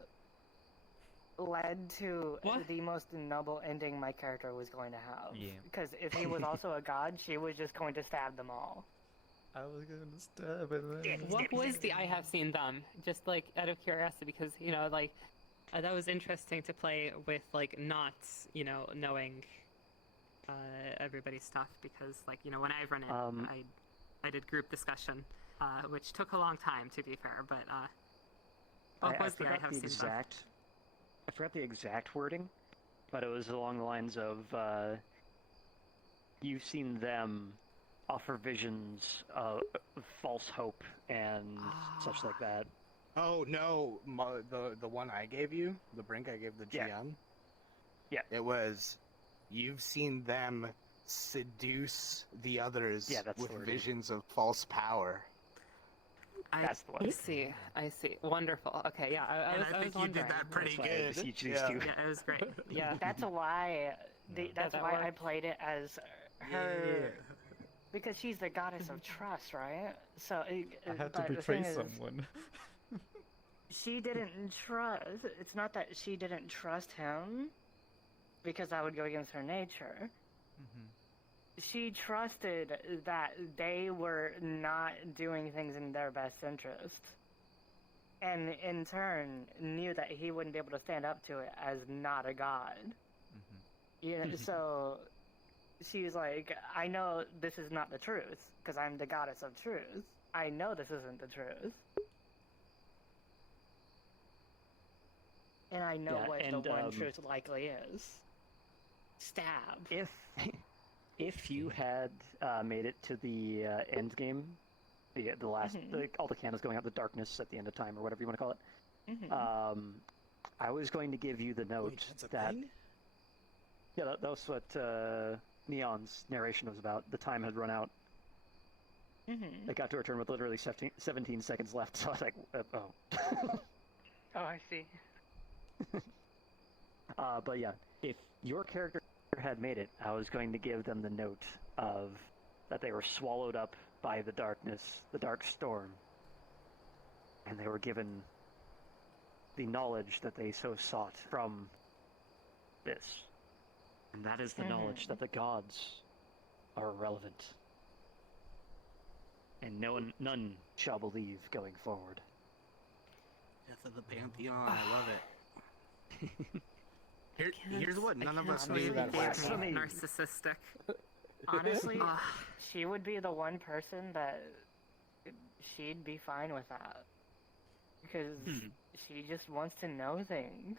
led to What? the most noble ending my character was going to have. Yeah. Because if he was also a god, she was just going to stab them all. I was gonna stab it. what was the I have seen them? Just like out of curiosity, because you know like that was interesting to play with like not knowing everybody's stuff, because like when I run it I did group discussion which took a long time to be fair, but what was the I forgot have the seen them? exact. I forgot the exact wording, but it was along the lines of you've seen them offer visions of false hope and such like that. oh no, the one I gave you, the brink I gave the GM. Yeah. Yeah. It was, you've seen them seduce the others Yeah, that's with the wording. visions of false power. That's the one. I see. Wonderful. Okay, yeah, I was think you wondering. did that pretty That's why I good. beseech these Yeah. two. Yeah, it was great. Yeah. That's why. That's that why I worked. played it as her, because she's the goddess of trust, right? So I had to but the betray thing is, someone. she didn't trust. It's not that she didn't trust him, because that would go against her nature. She trusted that they were not doing things in their best interest, and in turn knew that he wouldn't be able to stand up to it as not a god. Yeah, so she's like, I know this is not the truth, because I'm the goddess of truth. I know this isn't the truth. And I know Yeah, what and, the one truth likely is. Stab. If you had made it to the end game, the last all the candles going out, the darkness at the end of time, or whatever you want to call it, I was going to give you the note Wait, that's a that thing? yeah, that was what Neon's narration was about. The time had run out. It got to her turn with literally 17 seconds left, so I was like, oh. Oh, I see. But yeah, if your character had made it, I was going to give them the note of that they were swallowed up by the darkness, the dark storm, and they were given the knowledge that they so sought from this. And that is the knowledge that the gods are irrelevant. And none shall believe going forward. Death of the Pantheon, I love it. Here's what none of us knew. that Blasphemy. Narcissistic. Honestly, Ah. she would be the one person that she'd be fine with that. Because she just wants to know things.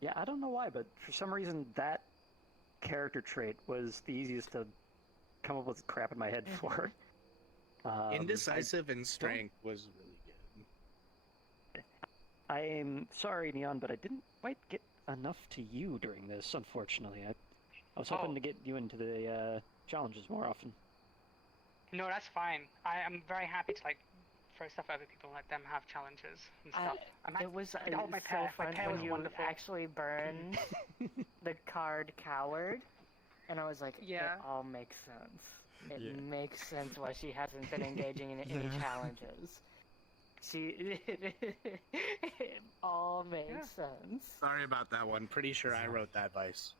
Yeah, I don't know why, but for some reason that character trait was the easiest to come up with crap in my head for. Indecisive and strength was really good. I am sorry, Neon, but I didn't quite get enough to you during this, unfortunately. I was hoping Oh. to get you into the challenges more often. No, that's fine. I am very happy to like throw stuff at other people, let them have challenges and stuff. It was I can hold my so pair. My fun pair when was you wonderful. actually burned the card Coward, and I was like, Yeah. it all makes sense. It Yeah. makes sense why she hasn't been engaging in any challenges. She it all makes sense. Sorry about that one. Pretty sure I wrote that Vice.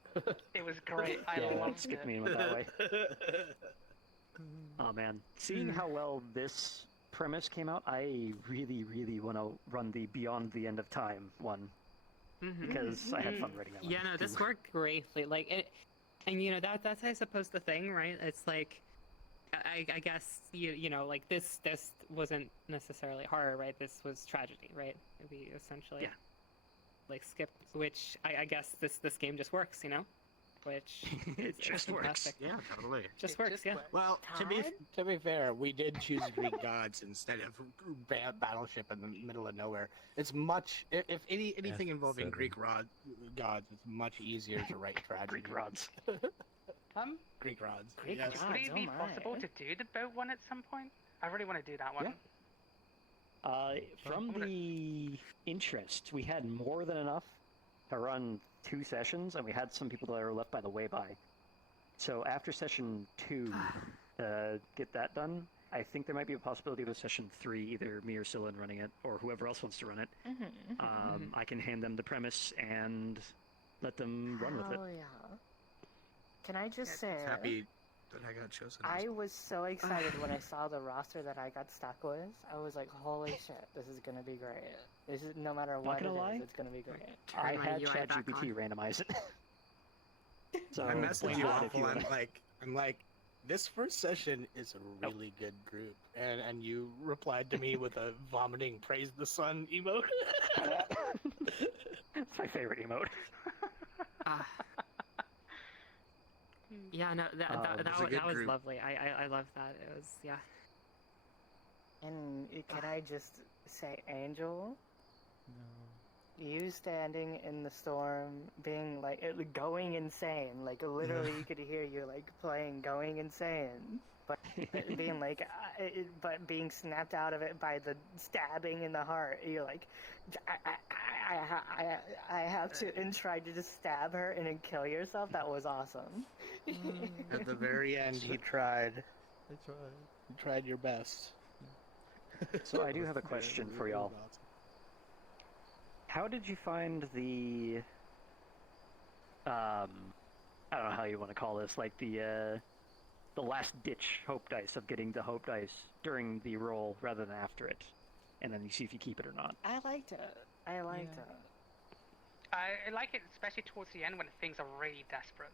It was great. I Yeah, loved skip it. me went that way. Oh man, seeing how well this premise came out, I really, really want to run the Beyond the End of Time one because I had fun writing that one. Yeah, no, this too. worked greatly. Like it, and that's I suppose the thing, right? It's like, I guess you know like this wasn't necessarily horror, right? This was tragedy, right? We essentially like skipped, which I guess this game just works, you know, which It just works. fantastic. Yeah, totally. Just It works, just yeah. works. Well, to be fair, we did choose Greek gods instead of battleship in the middle of nowhere. It's much if anything involving seven. Greek gods, it's much easier to write tragedy. Greek rods. Greek rods. Greek yes. gods. Would it oh be my. possible to do the boat one at some point? I really want to do that one. Yeah. From I'm gonna- the interest, we had more than enough to run 2 sessions, and we had some people that were left by the way by. So after session 2, get that done, I think there might be a possibility of a session 3, either me or Scylla running it, or whoever else wants to run it. I can hand them the premise and let them run with it. Oh yeah. Can I just say? Happy that I got chosen. I was so excited when I saw the roster that I got stuck with. I was like, "Holy shit, this is gonna be great! This is no matter what it gonna lie. is, it's gonna be great." I Turn my had UI back ChatGPT randomize it. So I messed with do you that if awful. you I'm wanna- like, this first session is a really good group, and you replied to me with a vomiting praise the sun emote. It's my favorite emote. Ah. Yeah, no, It's a good that was group. lovely. I love that. It was, yeah. And can I just say, Angel, No. you standing in the storm, being like going insane, like literally you could hear you like playing, going insane, but being like, but being snapped out of it by the stabbing in the heart. You're like, I have to, and tried to just stab her and then kill yourself. That was awesome. At the very end, he tried. I tried. You tried your best. So I do have a question for y'all. How did you find the I don't know how you want to call this, like the last ditch hope dice of getting the hope dice during the roll rather than after it, and then you see if you keep it or not? I liked it. I liked it. I like it, especially towards the end when things are really desperate.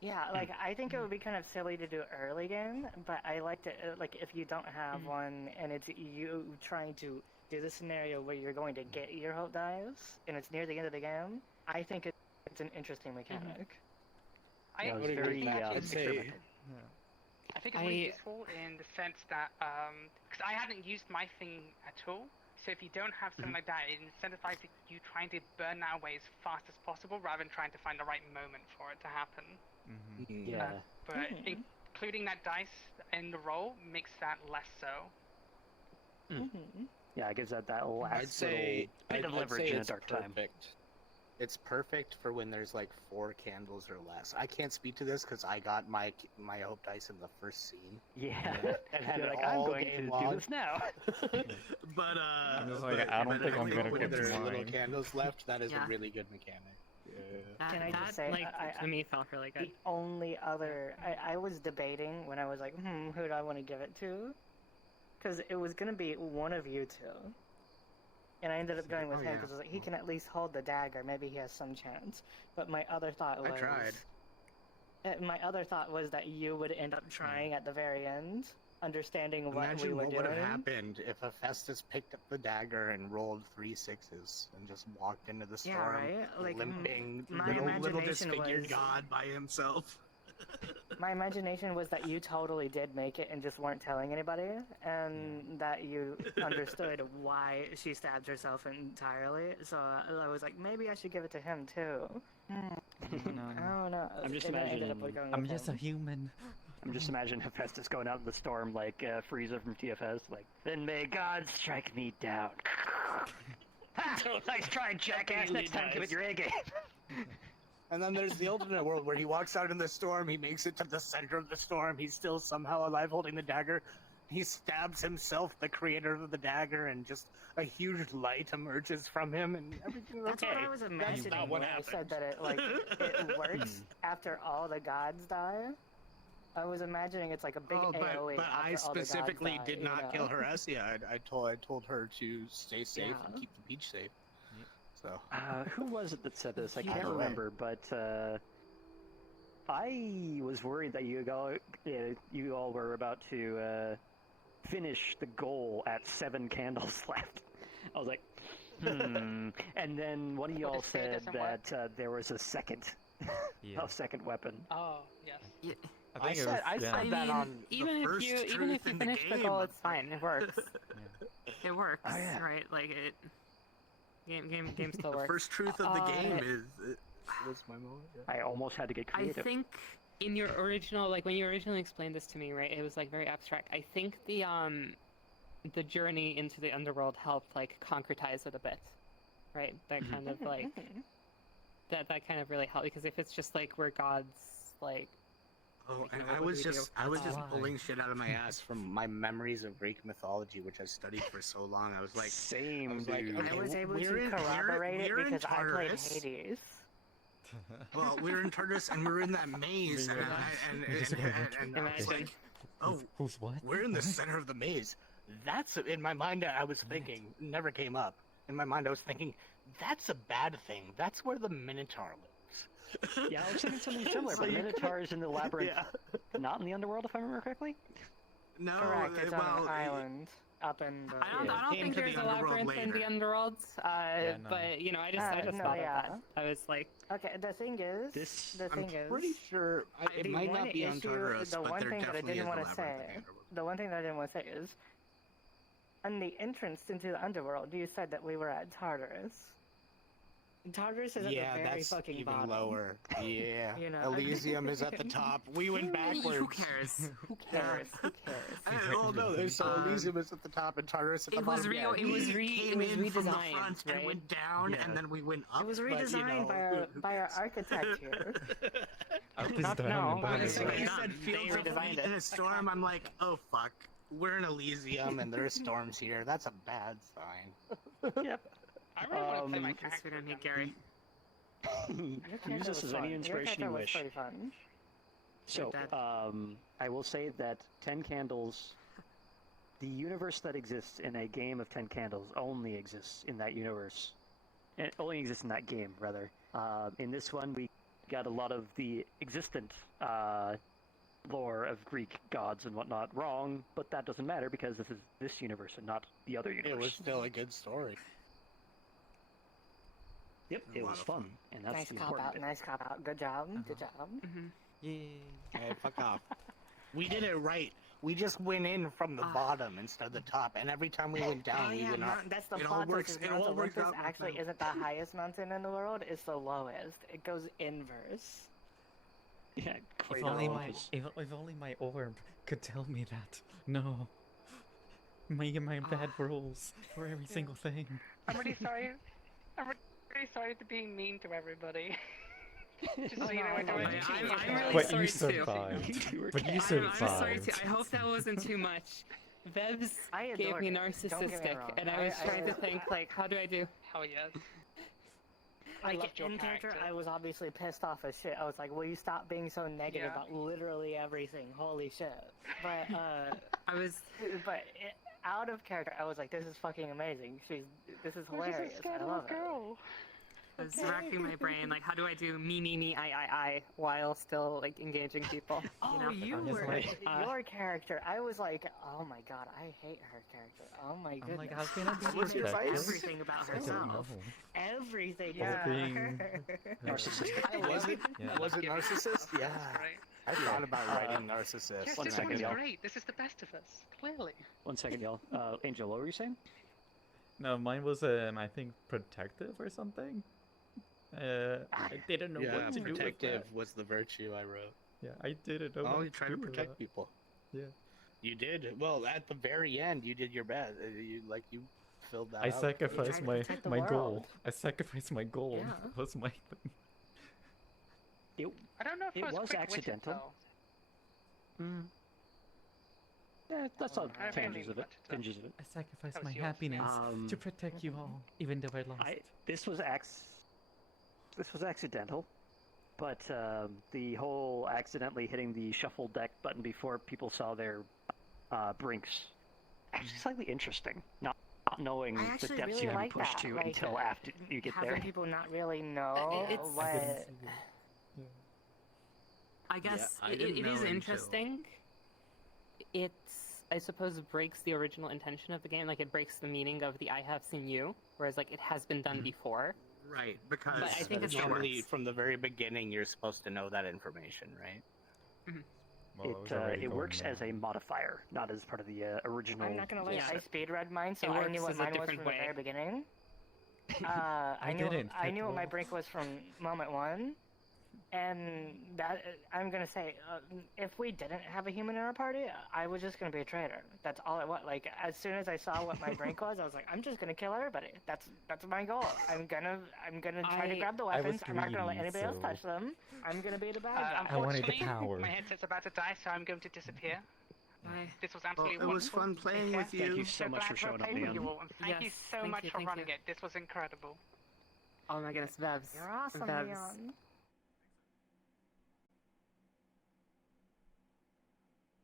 Yeah, like I think it would be kind of silly to do early game, but I liked it. Like if you don't have one and it's you trying to do the scenario where you're going to get your hope dice and it's near the end of the game, I think it's an interesting mechanic. I Yeah, it was think very actually- experimental. I think it's really useful in the sense that, because I hadn't used my thing at all, so if you don't have something like that, it incentivizes you trying to burn that away as fast as possible rather than trying to find the right moment for it to happen. Yeah. But including that dice in the roll makes that less so. Yeah, it gives that I'd last say little bit of I'd leverage say in a it's dark time. perfect. It's perfect for when there's like 4 candles or less. I can't speak to this because I got my hope dice in the first scene. Yeah. And had You're it like, I'm all going to game do long. this now. But I'm just like, I don't think I'm gonna when get there's mine. little candles left, that is Yeah. a really good mechanic. That, Can I just that, say, like, I- to me felt really good. The only other I was debating when I was like, who do I want to give it to? Because it was gonna be one of you two. And I ended up going with Oh, him yeah. because I was like, he can at least hold the dagger. Maybe he has some chance. But my other thought was, I tried. My other thought was that you would end up trying at the very end, understanding what we Imagine were what would doing. have happened if Hephaestus picked up the dagger and rolled 3 6s and just walked into the storm, Yeah, right? Like, limping, my little imagination disfigured was- god by himself. My imagination was that you totally did make it and just weren't telling anybody, and that you understood why she stabbed herself entirely. So I was like, maybe I should give it to him too. I don't know. I'm just And I ended up imagining- going I'm with just a him. human. I'm just imagining Hephaestus going out in the storm like Frieza from TFS, like, then may God strike me down. Ha! Nice try, jackass. Next time, give it your A game. And then there's the alternate world where he walks out in the storm, he makes it to the center of the storm, he's still somehow alive holding the dagger, He stabs himself, the creator of the dagger, and just a huge light emerges from him, and everything's That's okay. what I was imagining That's not what when I happened. said that it works after all the gods die. I was imagining it's like a big Oh, AoE. but I after all the gods specifically die, did you not know? kill Heresia. I told her to stay safe and Yeah. keep the beach safe. So Who was it that said this? I Either can't way. remember, but I was worried that you all were about to finish the goal at 7 candles left. I was like, and then one of y'all What, if it said doesn't work? that there was a second, Yeah. a second weapon. Oh, yes. I think it was. I yeah. said that on Even if first you truth in the finish the game. goal, it's fine. It works. It works, Oh, yeah. right? Like it. Game still the works. first truth of the game is it was my moment. Yeah. I almost had to get I creative. think in your original, like when you originally explained this to me, right? It was like very abstract. I think the journey into the underworld helped like concretize it a bit, right? That kind of like that kind of really helped, because if it's just like we're gods, like Oh, Like, and you know, I what was do we just do? I was just Why? pulling shit out of my ass from my memories of Greek mythology, which I studied for so long. I was like, Same, I was like, dude. okay, I was able we're to in- corroborate we're it in because I played Tartarus. Hades. well, we were in Tartarus and we were in that maze, and I was like, oh, Who's what? we're in the center of the maze. That's in my mind. I was thinking, never came up. In my mind, I was thinking, that's a bad thing. That's where the Minotaur lives. Yeah, I was thinking something similar, So but you Minotaur is in the labyrinth, Yeah. not in the underworld, if I remember correctly. No, Correct, it's on well, an island up in the... I don't came think to the there's a underworld labyrinth in the later. underworld. no. But you know, I just no, thought yeah. of that. I was like, Okay, the thing is, the I'm thing is, pretty sure it the might one not be on issue- Tartarus, the but one there thing that I definitely didn't is a wanna labyrinth in the say- underworld. the one thing that I didn't want to say is, on the entrance into the underworld, you said that we were at Tartarus. Tartarus is at Yeah, the very that's fucking even bottom. lower. Yeah, You know? Elysium is at the top. We went backwards. who cares? Who cares? Who cares? Oh no, so Elysium is at the top and Tartarus at the It was bottom. real. Yeah, It was we re- came it was in from the redesigned, front and right? went down, Yeah. and then we went up. It was but, you redesigned know, by our who by our cares? architect here. Not no, When honestly, you yeah. said They fields of redesigned wheat it. in a storm, I'm like, oh fuck, we're in Elysium and there are storms here. That's a bad sign. Yep. I really want to play my Um, character. Sweeter me, again. Gary. Your character Use this was as any fun. inspiration Your you character was wish. pretty fun. So, Dead. I will say that 10 Candles, the universe that exists in a game of 10 Candles only exists in that universe. It only exists in that game, rather. In this one, we got a lot of the existent lore of Greek gods and whatnot wrong, but that doesn't matter because this is this universe and not the other universe. It was still a good story. Yep, a it lot was of fun, fun. and that's Nice the cop important out. bit. Nice cop out. Good job. Good job. Mm-hmm. Yay. Hey, fuck off. We did it right. We just went in from the bottom instead of the top, and every time we went down, Oh we yeah, went up. that's the It all plot works- twist. it Mount all works Olympus out actually with isn't the highest mountain in the world. It's the lowest. It goes inverse. Yeah, If quite only all my is- if only my orb could tell me that. No. My bad rules for every single thing. I'm really sorry. I'm really sorry to being mean to everybody. Just so you know, I don't I'm- want to I'm cheat. really But sorry you too. survived. But you I'm sorry survived. too. I hope that wasn't too much. Vebs I gave adored me it. Don't get me narcissistic, wrong. and I was trying to I- think like, how do I do? Hell yes. I Like loved your in character, character. I was obviously pissed off as shit. I was like, "Will you stop being so negative Yeah. about literally everything?" Holy shit! But I was. out of character, I was like, "This is fucking amazing. This is hilarious. I love it." I was racking my brain, like, how do I do me, I, while still, like, engaging people, Oh, know? you I'm just were like- your character. I was like, "Oh my god, I hate her character. Oh my goodness." I'm like, how can I be was your respectful? vice? Everything about I don't know. herself. Everything. Yeah. Being- Narcissistic. Was it? Yeah. Was it narcissist? Yeah. Right. I thought about writing narcissist. Yes, One this second, one's y'all. great. This is the best of us. Clearly. One second, y'all. Angel, what were you saying? No, mine was I think protective or something. I didn't know Yeah, what to do with protective that. was the virtue I wrote. Yeah, I didn't know. Oh, what you try to do with protect that. people. Yeah. You did. Well, at the very end, you did your best. You filled that I out. sacrificed to my protect the my goal. world. I sacrificed my goal. Yeah. That was my thing. It, I don't know if It it was was quick-witted, accidental. though. That's all I tinges really of it. liked that. Tinges of it. I sacrificed That my was yours. happiness to protect you all, even though I lost. This was accidental, but the whole accidentally hitting the shuffle deck button before people saw their brinks actually slightly interesting. Not knowing I the actually depths really you haven't like pushed that, to like, until after you get having there. people not really know it's- I didn't what. see it. I guess I it didn't know is until- interesting. It's, I suppose, breaks the original intention of the game. Like, it breaks the meaning of the "I have seen you," whereas like it has been done before. Right, because But I think But it's normally works. from the very beginning you're supposed to know that information, right? Well, I was already It going works there. as a modifier, not as part of the original. I'm not gonna lie, Yeah. I speed read mine, so It I works knew what as a mine was different from way. the very beginning. I didn't, I knew what my Pitbull. break was from moment one, and that I'm gonna say, if we didn't have a human in our party, I was just gonna be a traitor. That's all it was. Like, as soon as I saw what my break was, I was like, I'm just gonna kill everybody. That's my goal. I'm gonna try to grab the I was weapons. I'm not gonna let greedy, anybody else so- touch them. I'm gonna be the bad guy. I wanted the Unfortunately, power. my headset's about to die, so I'm going to disappear. This was Well, absolutely it was wonderful. fun playing Take with care. you. Thank you so much glad for to showing up, play with you Leon. all, and thank you Yes, so thank much you, for thank running you. it. This was incredible. Oh my goodness, Vebs. You're awesome, Vebs. Leon.